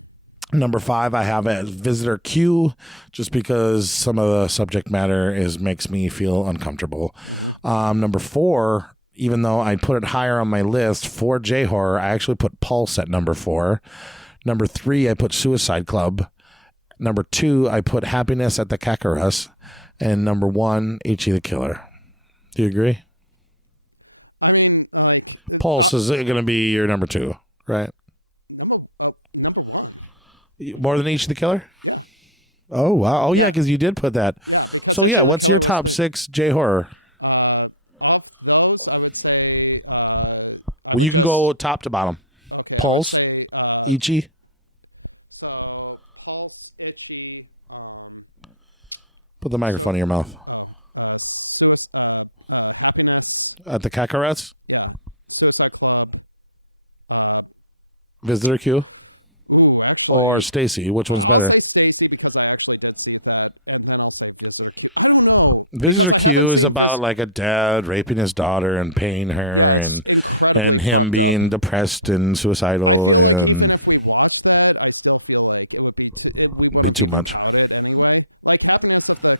Number 5, I have as Visitor Q, just because some of the subject matter makes me feel uncomfortable. Mm-hmm. Number 4, even though I put it higher on my list for J-horror, I actually put Pulse at number 4. Number 3, I put Suicide Club. Number 2, I put Happiness at the Kakarus. And number 1, Ichi the Killer. Do you agree? I mean, like... Pulse is going to be your number 2, right? Number 1. More than Ichi the Killer? Yeah. Oh, wow. Oh, yeah, because you did put that. Yeah, because so, Ichi the what's Killer your top was 6 J-horror? Of those, I would say... You can go top to bottom. Okay, Pulse, I would say... Ichi? So, Pulse, Ichi... Put the microphone in your mouth. Happiness At the Kakarets? Yeah, Suicide Club. Visitor Q? Ooh, actually, or Stacy, which one's I'll better? say Stacy because I actually did see that, and then I'll say Visitor Q. I don't know because I Q haven't is seen about like a dad raping his daughter and paying her. Yeah, it's incredibly and him fucked being up. depressed and suicidal. I feel like and even if we watched that, I still feel like it would be we wouldn't too even much. count it anyway. Like Happiness of the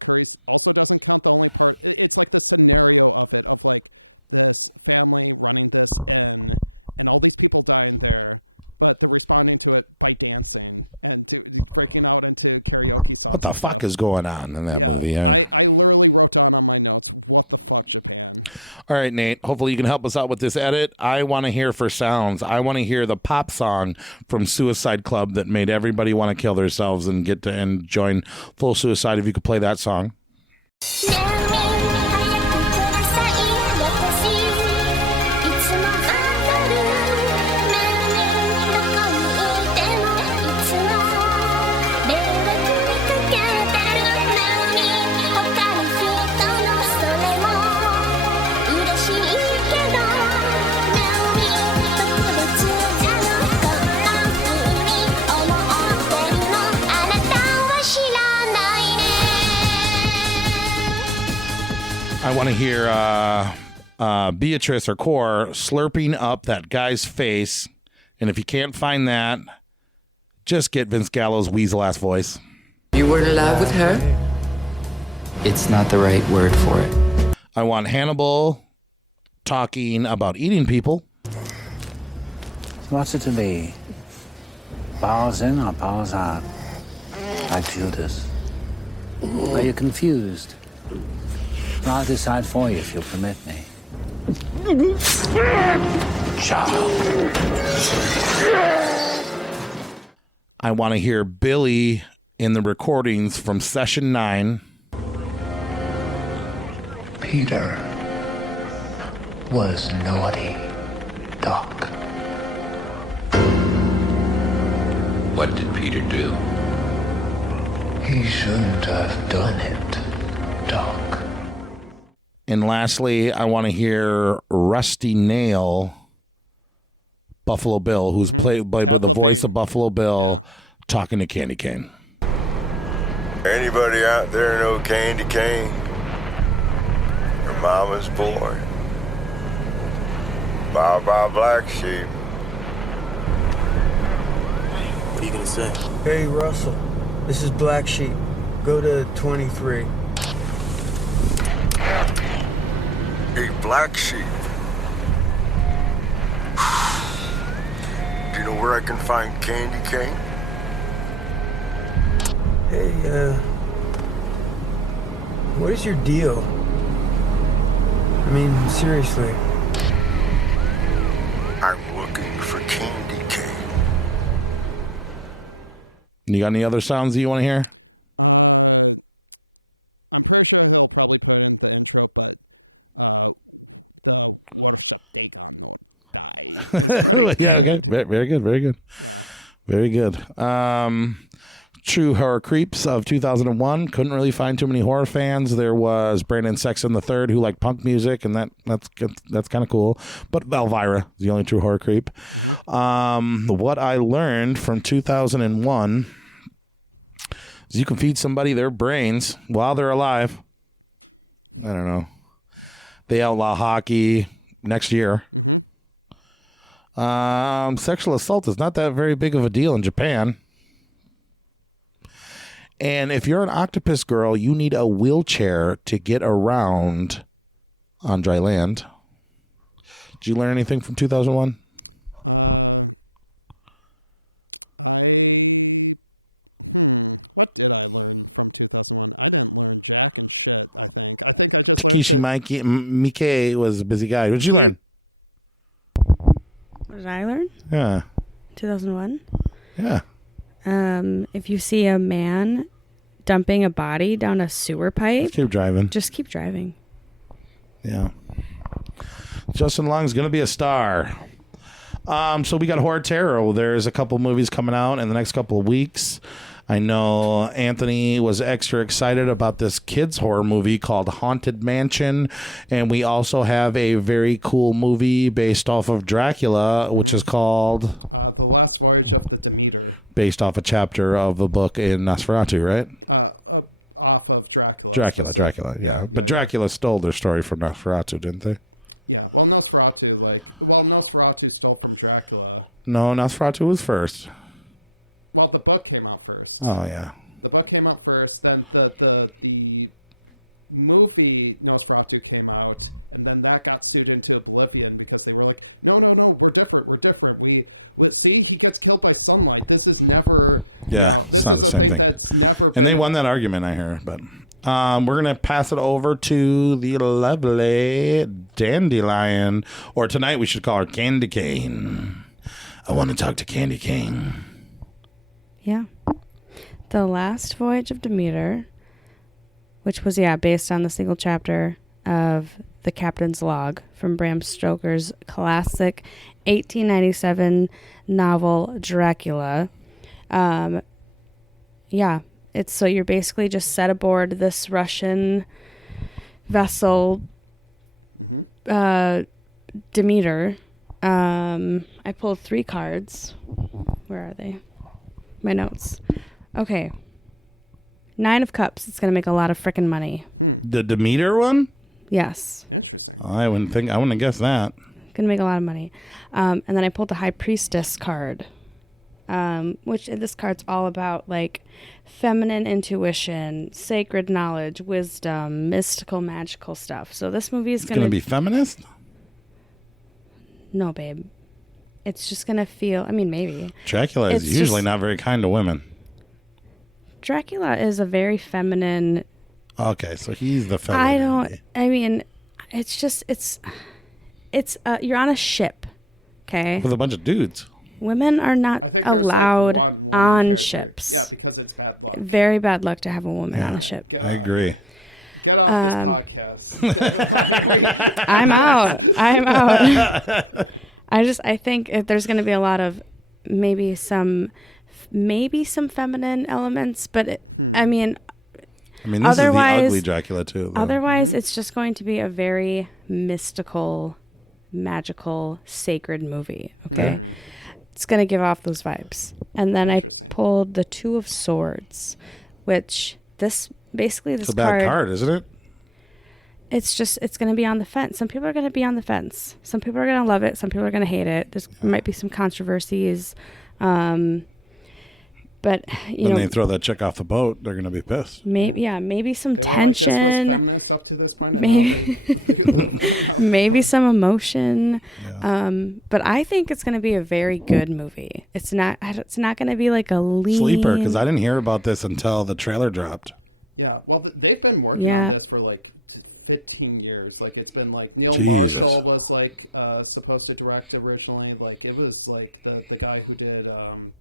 Curries also doesn't count. The only part it's like the scenario of it of like this family running this and all these people dying there. But they're responding to it by dancing and to breaking out into karaoke songs. What the and fuck stuff. is going on in that movie? Yeah, I literally wrote down on my notes, "What the fuck, Japan?" All right, Nate. Hopefully you can help us out with this edit. I want to hear for sounds. I want to hear the pop song from Suicide Club that made everybody want to kill themselves and get to and join full suicide. If you could play that song. I want to hear Beatrice or Core slurping up that guy's face. And if you can't find that, just get Vince Gallo's weasel-ass voice. You were in love with her? It's not the right word for it. I want Hannibal talking about eating people. What's it to be? Powers in or powers out? Like Judas. Are you confused? I'll decide for you if you'll permit me. Ciao. I want to hear Billy in the recordings from Session 9. Peter was naughty, Doc. What did Peter do? He shouldn't have done it, Doc. And lastly, I want to hear Rusty Nail, Buffalo Bill, who's played by the voice of Buffalo Bill, talking to Candy Cane. Anybody out there know Candy Cane? Her mama's boy. Bye-bye, Black Sheep. What are you gonna say? Hey, Russell, this is Black Sheep. Go to 23. Hey, Black Sheep. Do you know where I can find Candy Cane? Hey, what is your deal? I mean, seriously. I'm looking for Candy Cane. You got any other sounds that you want to hear? I'm pretty sure he'll probably put in the intro, but the worship Dagon or die is pretty good. Very good, very good. Yeah. Very good. True Horror Creeps of 2001. Couldn't really find too many horror fans. There was Brandon Sexton III who liked punk music, and that's kind of cool. But Elvira is the only true horror creep. Mm-hmm. What I learned from 2001 is you can feed somebody their brains while they're alive. I don't know. They outlaw hockey next year. Mm-hmm. Sexual assault is not that very big of a deal in Japan. And if you're an octopus girl, you need a wheelchair to get around on dry land. Did you learn anything from 2001? What did I learn from 2001? I didn't learn jack and shit, I think. I just learned that Miike was a busy guy. What did you learn? What did I learn? Yeah. 2001? Yeah. If you see a man dumping a body down a sewer pipe, keep driving. Just keep driving. Yeah. Justin Long's going to be a star. So we got Horror Terror. There's a couple movies coming out in the next couple of weeks. I know Anthony was extra excited about this kids horror movie called Haunted Mansion, and we also have a very cool movie based off of Dracula, which is called The Last Voyage of the Demeter, based off a chapter of a book in Nosferatu, right? Off of Dracula. Dracula. Yeah. But Dracula stole their story from Nosferatu, didn't they? Yeah. Well, Nosferatu stole from Dracula. No, Nosferatu was first. Well, the book came out first. Oh, yeah. The book came out first. Then the movie Nosferatu came out, and then that got sued into oblivion because they were like, no, we're different. We see, he gets killed by sunlight. This is never, this is a thing that's never been. And they won that argument, I hear. But we're going to pass it over to the lovely Dandelion, or tonight we should call her Candy Cane. I want to talk to Candy Cane. Yeah. The Last Voyage of Demeter, which was, based on the single chapter of The Captain's Log from Bram Stoker's classic 1897 novel Dracula. It's so you're basically just set aboard this Russian vessel, Demeter. I pulled 3 cards. Where are they? My notes. Okay. 9 of Cups. It's going to make a lot of frickin' money. The Demeter one? Yes. Interesting. I wouldn't have guessed that. Going to make a lot of money. And then I pulled the High Priestess card, which this card's all about like feminine intuition, sacred knowledge, wisdom, mystical, magical stuff. So this movie is going to be feminist? No, babe. It's just going to feel, maybe. Dracula is usually not very kind to women. Dracula is a very feminine. Okay, so he's the feminine. It's you're on a ship, okay? With a bunch of dudes. Women are not I think there's allowed like one woman on character. ships. Yeah, because it's bad luck. Very bad luck to have a woman on a ship. I agree. Get off this podcast. I'm out. I think there's going to be a lot of maybe some feminine elements, but this otherwise, is the ugly Dracula too. Though. Otherwise, it's just going to be a very mystical, magical, sacred movie. Okay, it's going to give off those vibes. And then I pulled the 2 of Swords, which it's a bad card, isn't it? It's going to be on the fence. Some people are going to be on the fence. Some people are going to love it. Some people are going to hate it. There might be some controversies. But when they throw that chick off the boat, they're going to be pissed. Maybe some they tension. Were like, this was feminist up to this point, and now they the woman maybe some emotion. Yeah. But I think it's going to be a very good movie. It's not going to be like a sleeper, because I didn't hear about this until the trailer dropped. Yeah, well, they've been working on this for like 15 years. Like, it's been like Neil Marshall was like supposed to direct originally. Like, it was like the guy who did The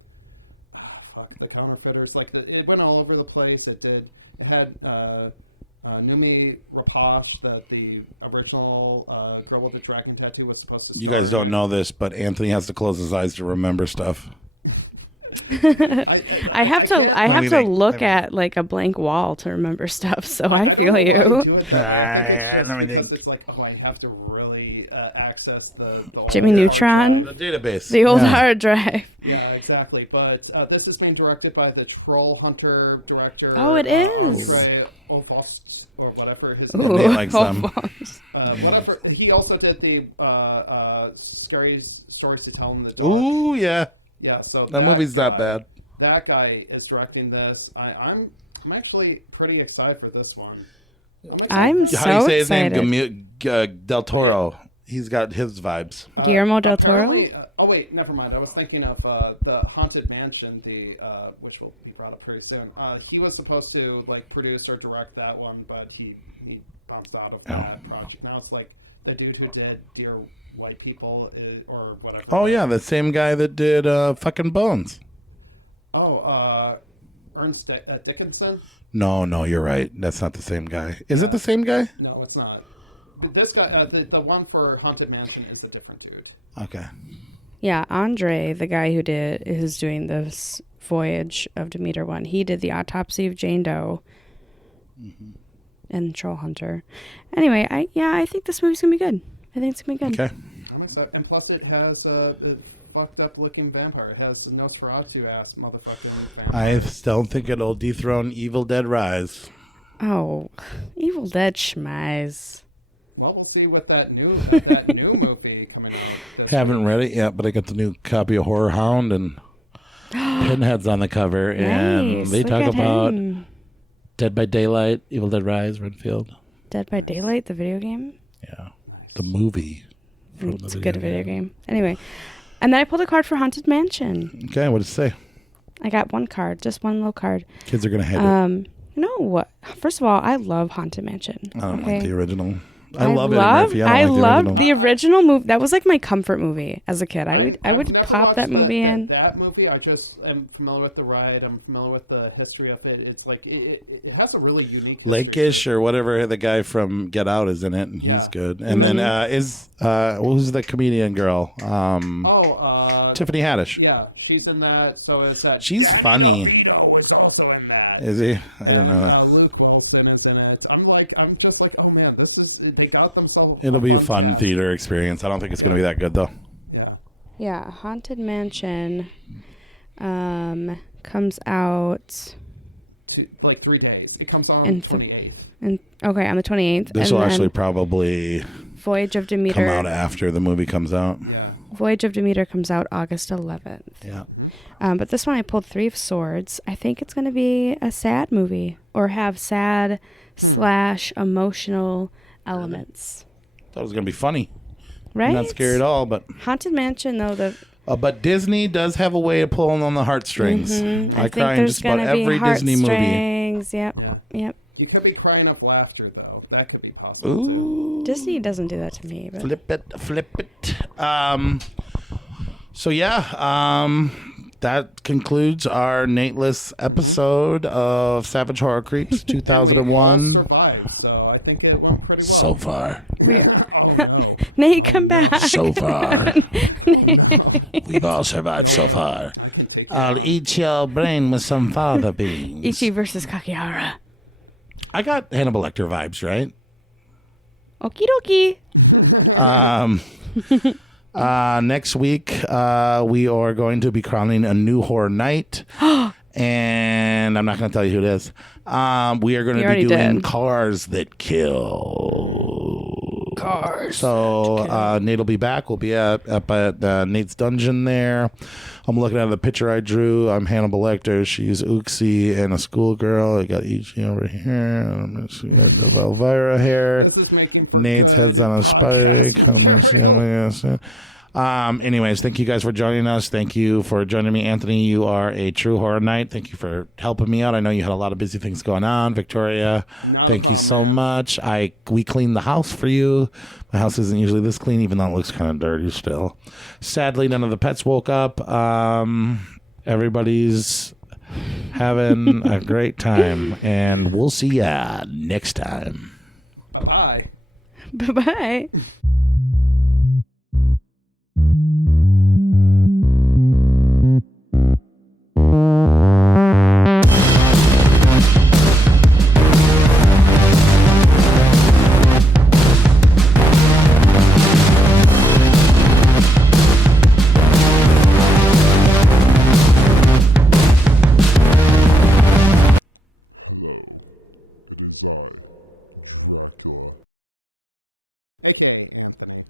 Counterfeiters. Like, it went all over the place. It had Numi Rapace, that the original girl with the dragon tattoo was supposed to star in. You guys don't know this, but Anthony has to close his eyes to remember stuff. I have to look at like a blank wall to remember stuff. So I don't know why I do it that way. I think it's just because it's like, I have to really access the old Jimmy Neutron, hard drive, the database, the old hard drive. Yeah, exactly. But this is being directed by the Troll Hunter director, Andre Ovost, or whatever his name likes them. Whatever. He also did the Scary Stories to Tell in the Dark. Ooh, yeah. Yeah, so that guy is directing this. I'm actually pretty excited for this one. I'm excited. I'm so How do you say his excited. name? Del Toro. He's got his vibes. Guillermo del Toro? Apparently, oh wait, never mind. I was thinking of the Haunted Mansion, which will be brought up pretty soon. He was supposed to like produce or direct that one, but he bounced out of that project. Now it's like the dude who did Dear White People or whatever. Oh yeah, the same guy that did fucking Bones. Oh, Ernst Dickinson. No, you're right. That's not the same guy. Is it the same guy? No, it's not. But this guy, the one for Haunted Mansion, is a different dude. Okay. Yeah, Andre, the guy who's doing this Voyage of Demeter one, he did the Autopsy of Jane Doe and Troll Hunter. Anyway, I think this movie's gonna be good. I think it's gonna be good. Okay. I'm excited. And plus, it has a fucked up looking vampire. It has a Nosferatu ass motherfucking vampire. I don't think it'll dethrone Evil Dead Rise. Oh, Evil Dead schmize. Well, we'll see with that new movie coming out this week. Haven't read it yet, but I got the new copy of Horror Hound, and Pinhead's on the cover, and Nice. they Look talk at about him. Dead by Daylight, Evil Dead Rise, Renfield. Dead by Daylight, the video game. Yeah, nice. The movie. It's a good video game. Anyway, and then I pulled a card for Haunted Mansion. Okay, what does it say? I got one card, just one little card. Kids are gonna hate it. You know what? First of all, I love Haunted Mansion. I don't like the original. I love it. I loved the original movie. That was like my comfit movie as a kid. I've never watched that movie. I just am familiar with the ride. I'm familiar with the history of it. It's like it has a really unique history. Lakeish or whatever. The guy from Get Out is in it, and he's good. And then who's the comedian girl? Tiffany Haddish. Yeah, she's in that. So is that she's Danny funny. DeVito is also in that. Is he? And Luke Wilson is in it. I'm just like, oh man, they got themselves It'll a be fun a fun test. theater experience. I don't think it's gonna be that good though. Yeah. Yeah, Haunted Mansion comes out to like 3 days. It comes on 28th. Okay, on the 28th. This will actually probably Voyage of Demeter come out after the movie comes out. Yeah. Voyage of Demeter comes out August 11th. Yeah. But this one I pulled Three of Swords. I think it's going to be a sad movie or have sad / emotional elements. Thought it was gonna be funny. Right? I'm not scary at all, but Haunted Mansion though but Disney does have a way of pulling on the heartstrings. I cry in just about every Disney movie. Yep. Yeah. Yep. You could be crying of laughter though. That could be possible too. Disney doesn't do that to me. But. Flip it. So yeah, that concludes our Nateless episode of Savage Horror Creeps 2001. And we all survived, so I think it went pretty well. So far. Oh no. Nate, come back. So far. Oh no. We've all survived so far. I can take you I'll on. eat your brain with some fava beans. Ichi versus Kakihara. I got Hannibal Lecter vibes, right? Okie dokie. Next week, we are going to be crowning a new horror night. And I'm not going to tell you who it is. We are going to be doing Cars That Kill. Cars. So Nate will be back. We'll be up at Nate's Dungeon there. I'm looking at the picture I drew. I'm Hannibal Lecter. She's Uxie and a schoolgirl. I got Ichi over here. I'm Elvira here. This is making for Nate's good podcast material. Anyways, thank you guys for joining us. Thank you for joining me, Anthony. You are a true horror night. Thank you for helping me out. I know you had a lot of busy things going on. Victoria, not a problem, thank you so man. much. We cleaned the house for you. My house isn't usually this clean, even though it looks kind of dirty still. Sadly, none of the pets woke up. Everybody's having a great time, and we'll see ya next time. Bye-bye. Bye-bye. Hello, it is I, Dracula. AKA Anthony.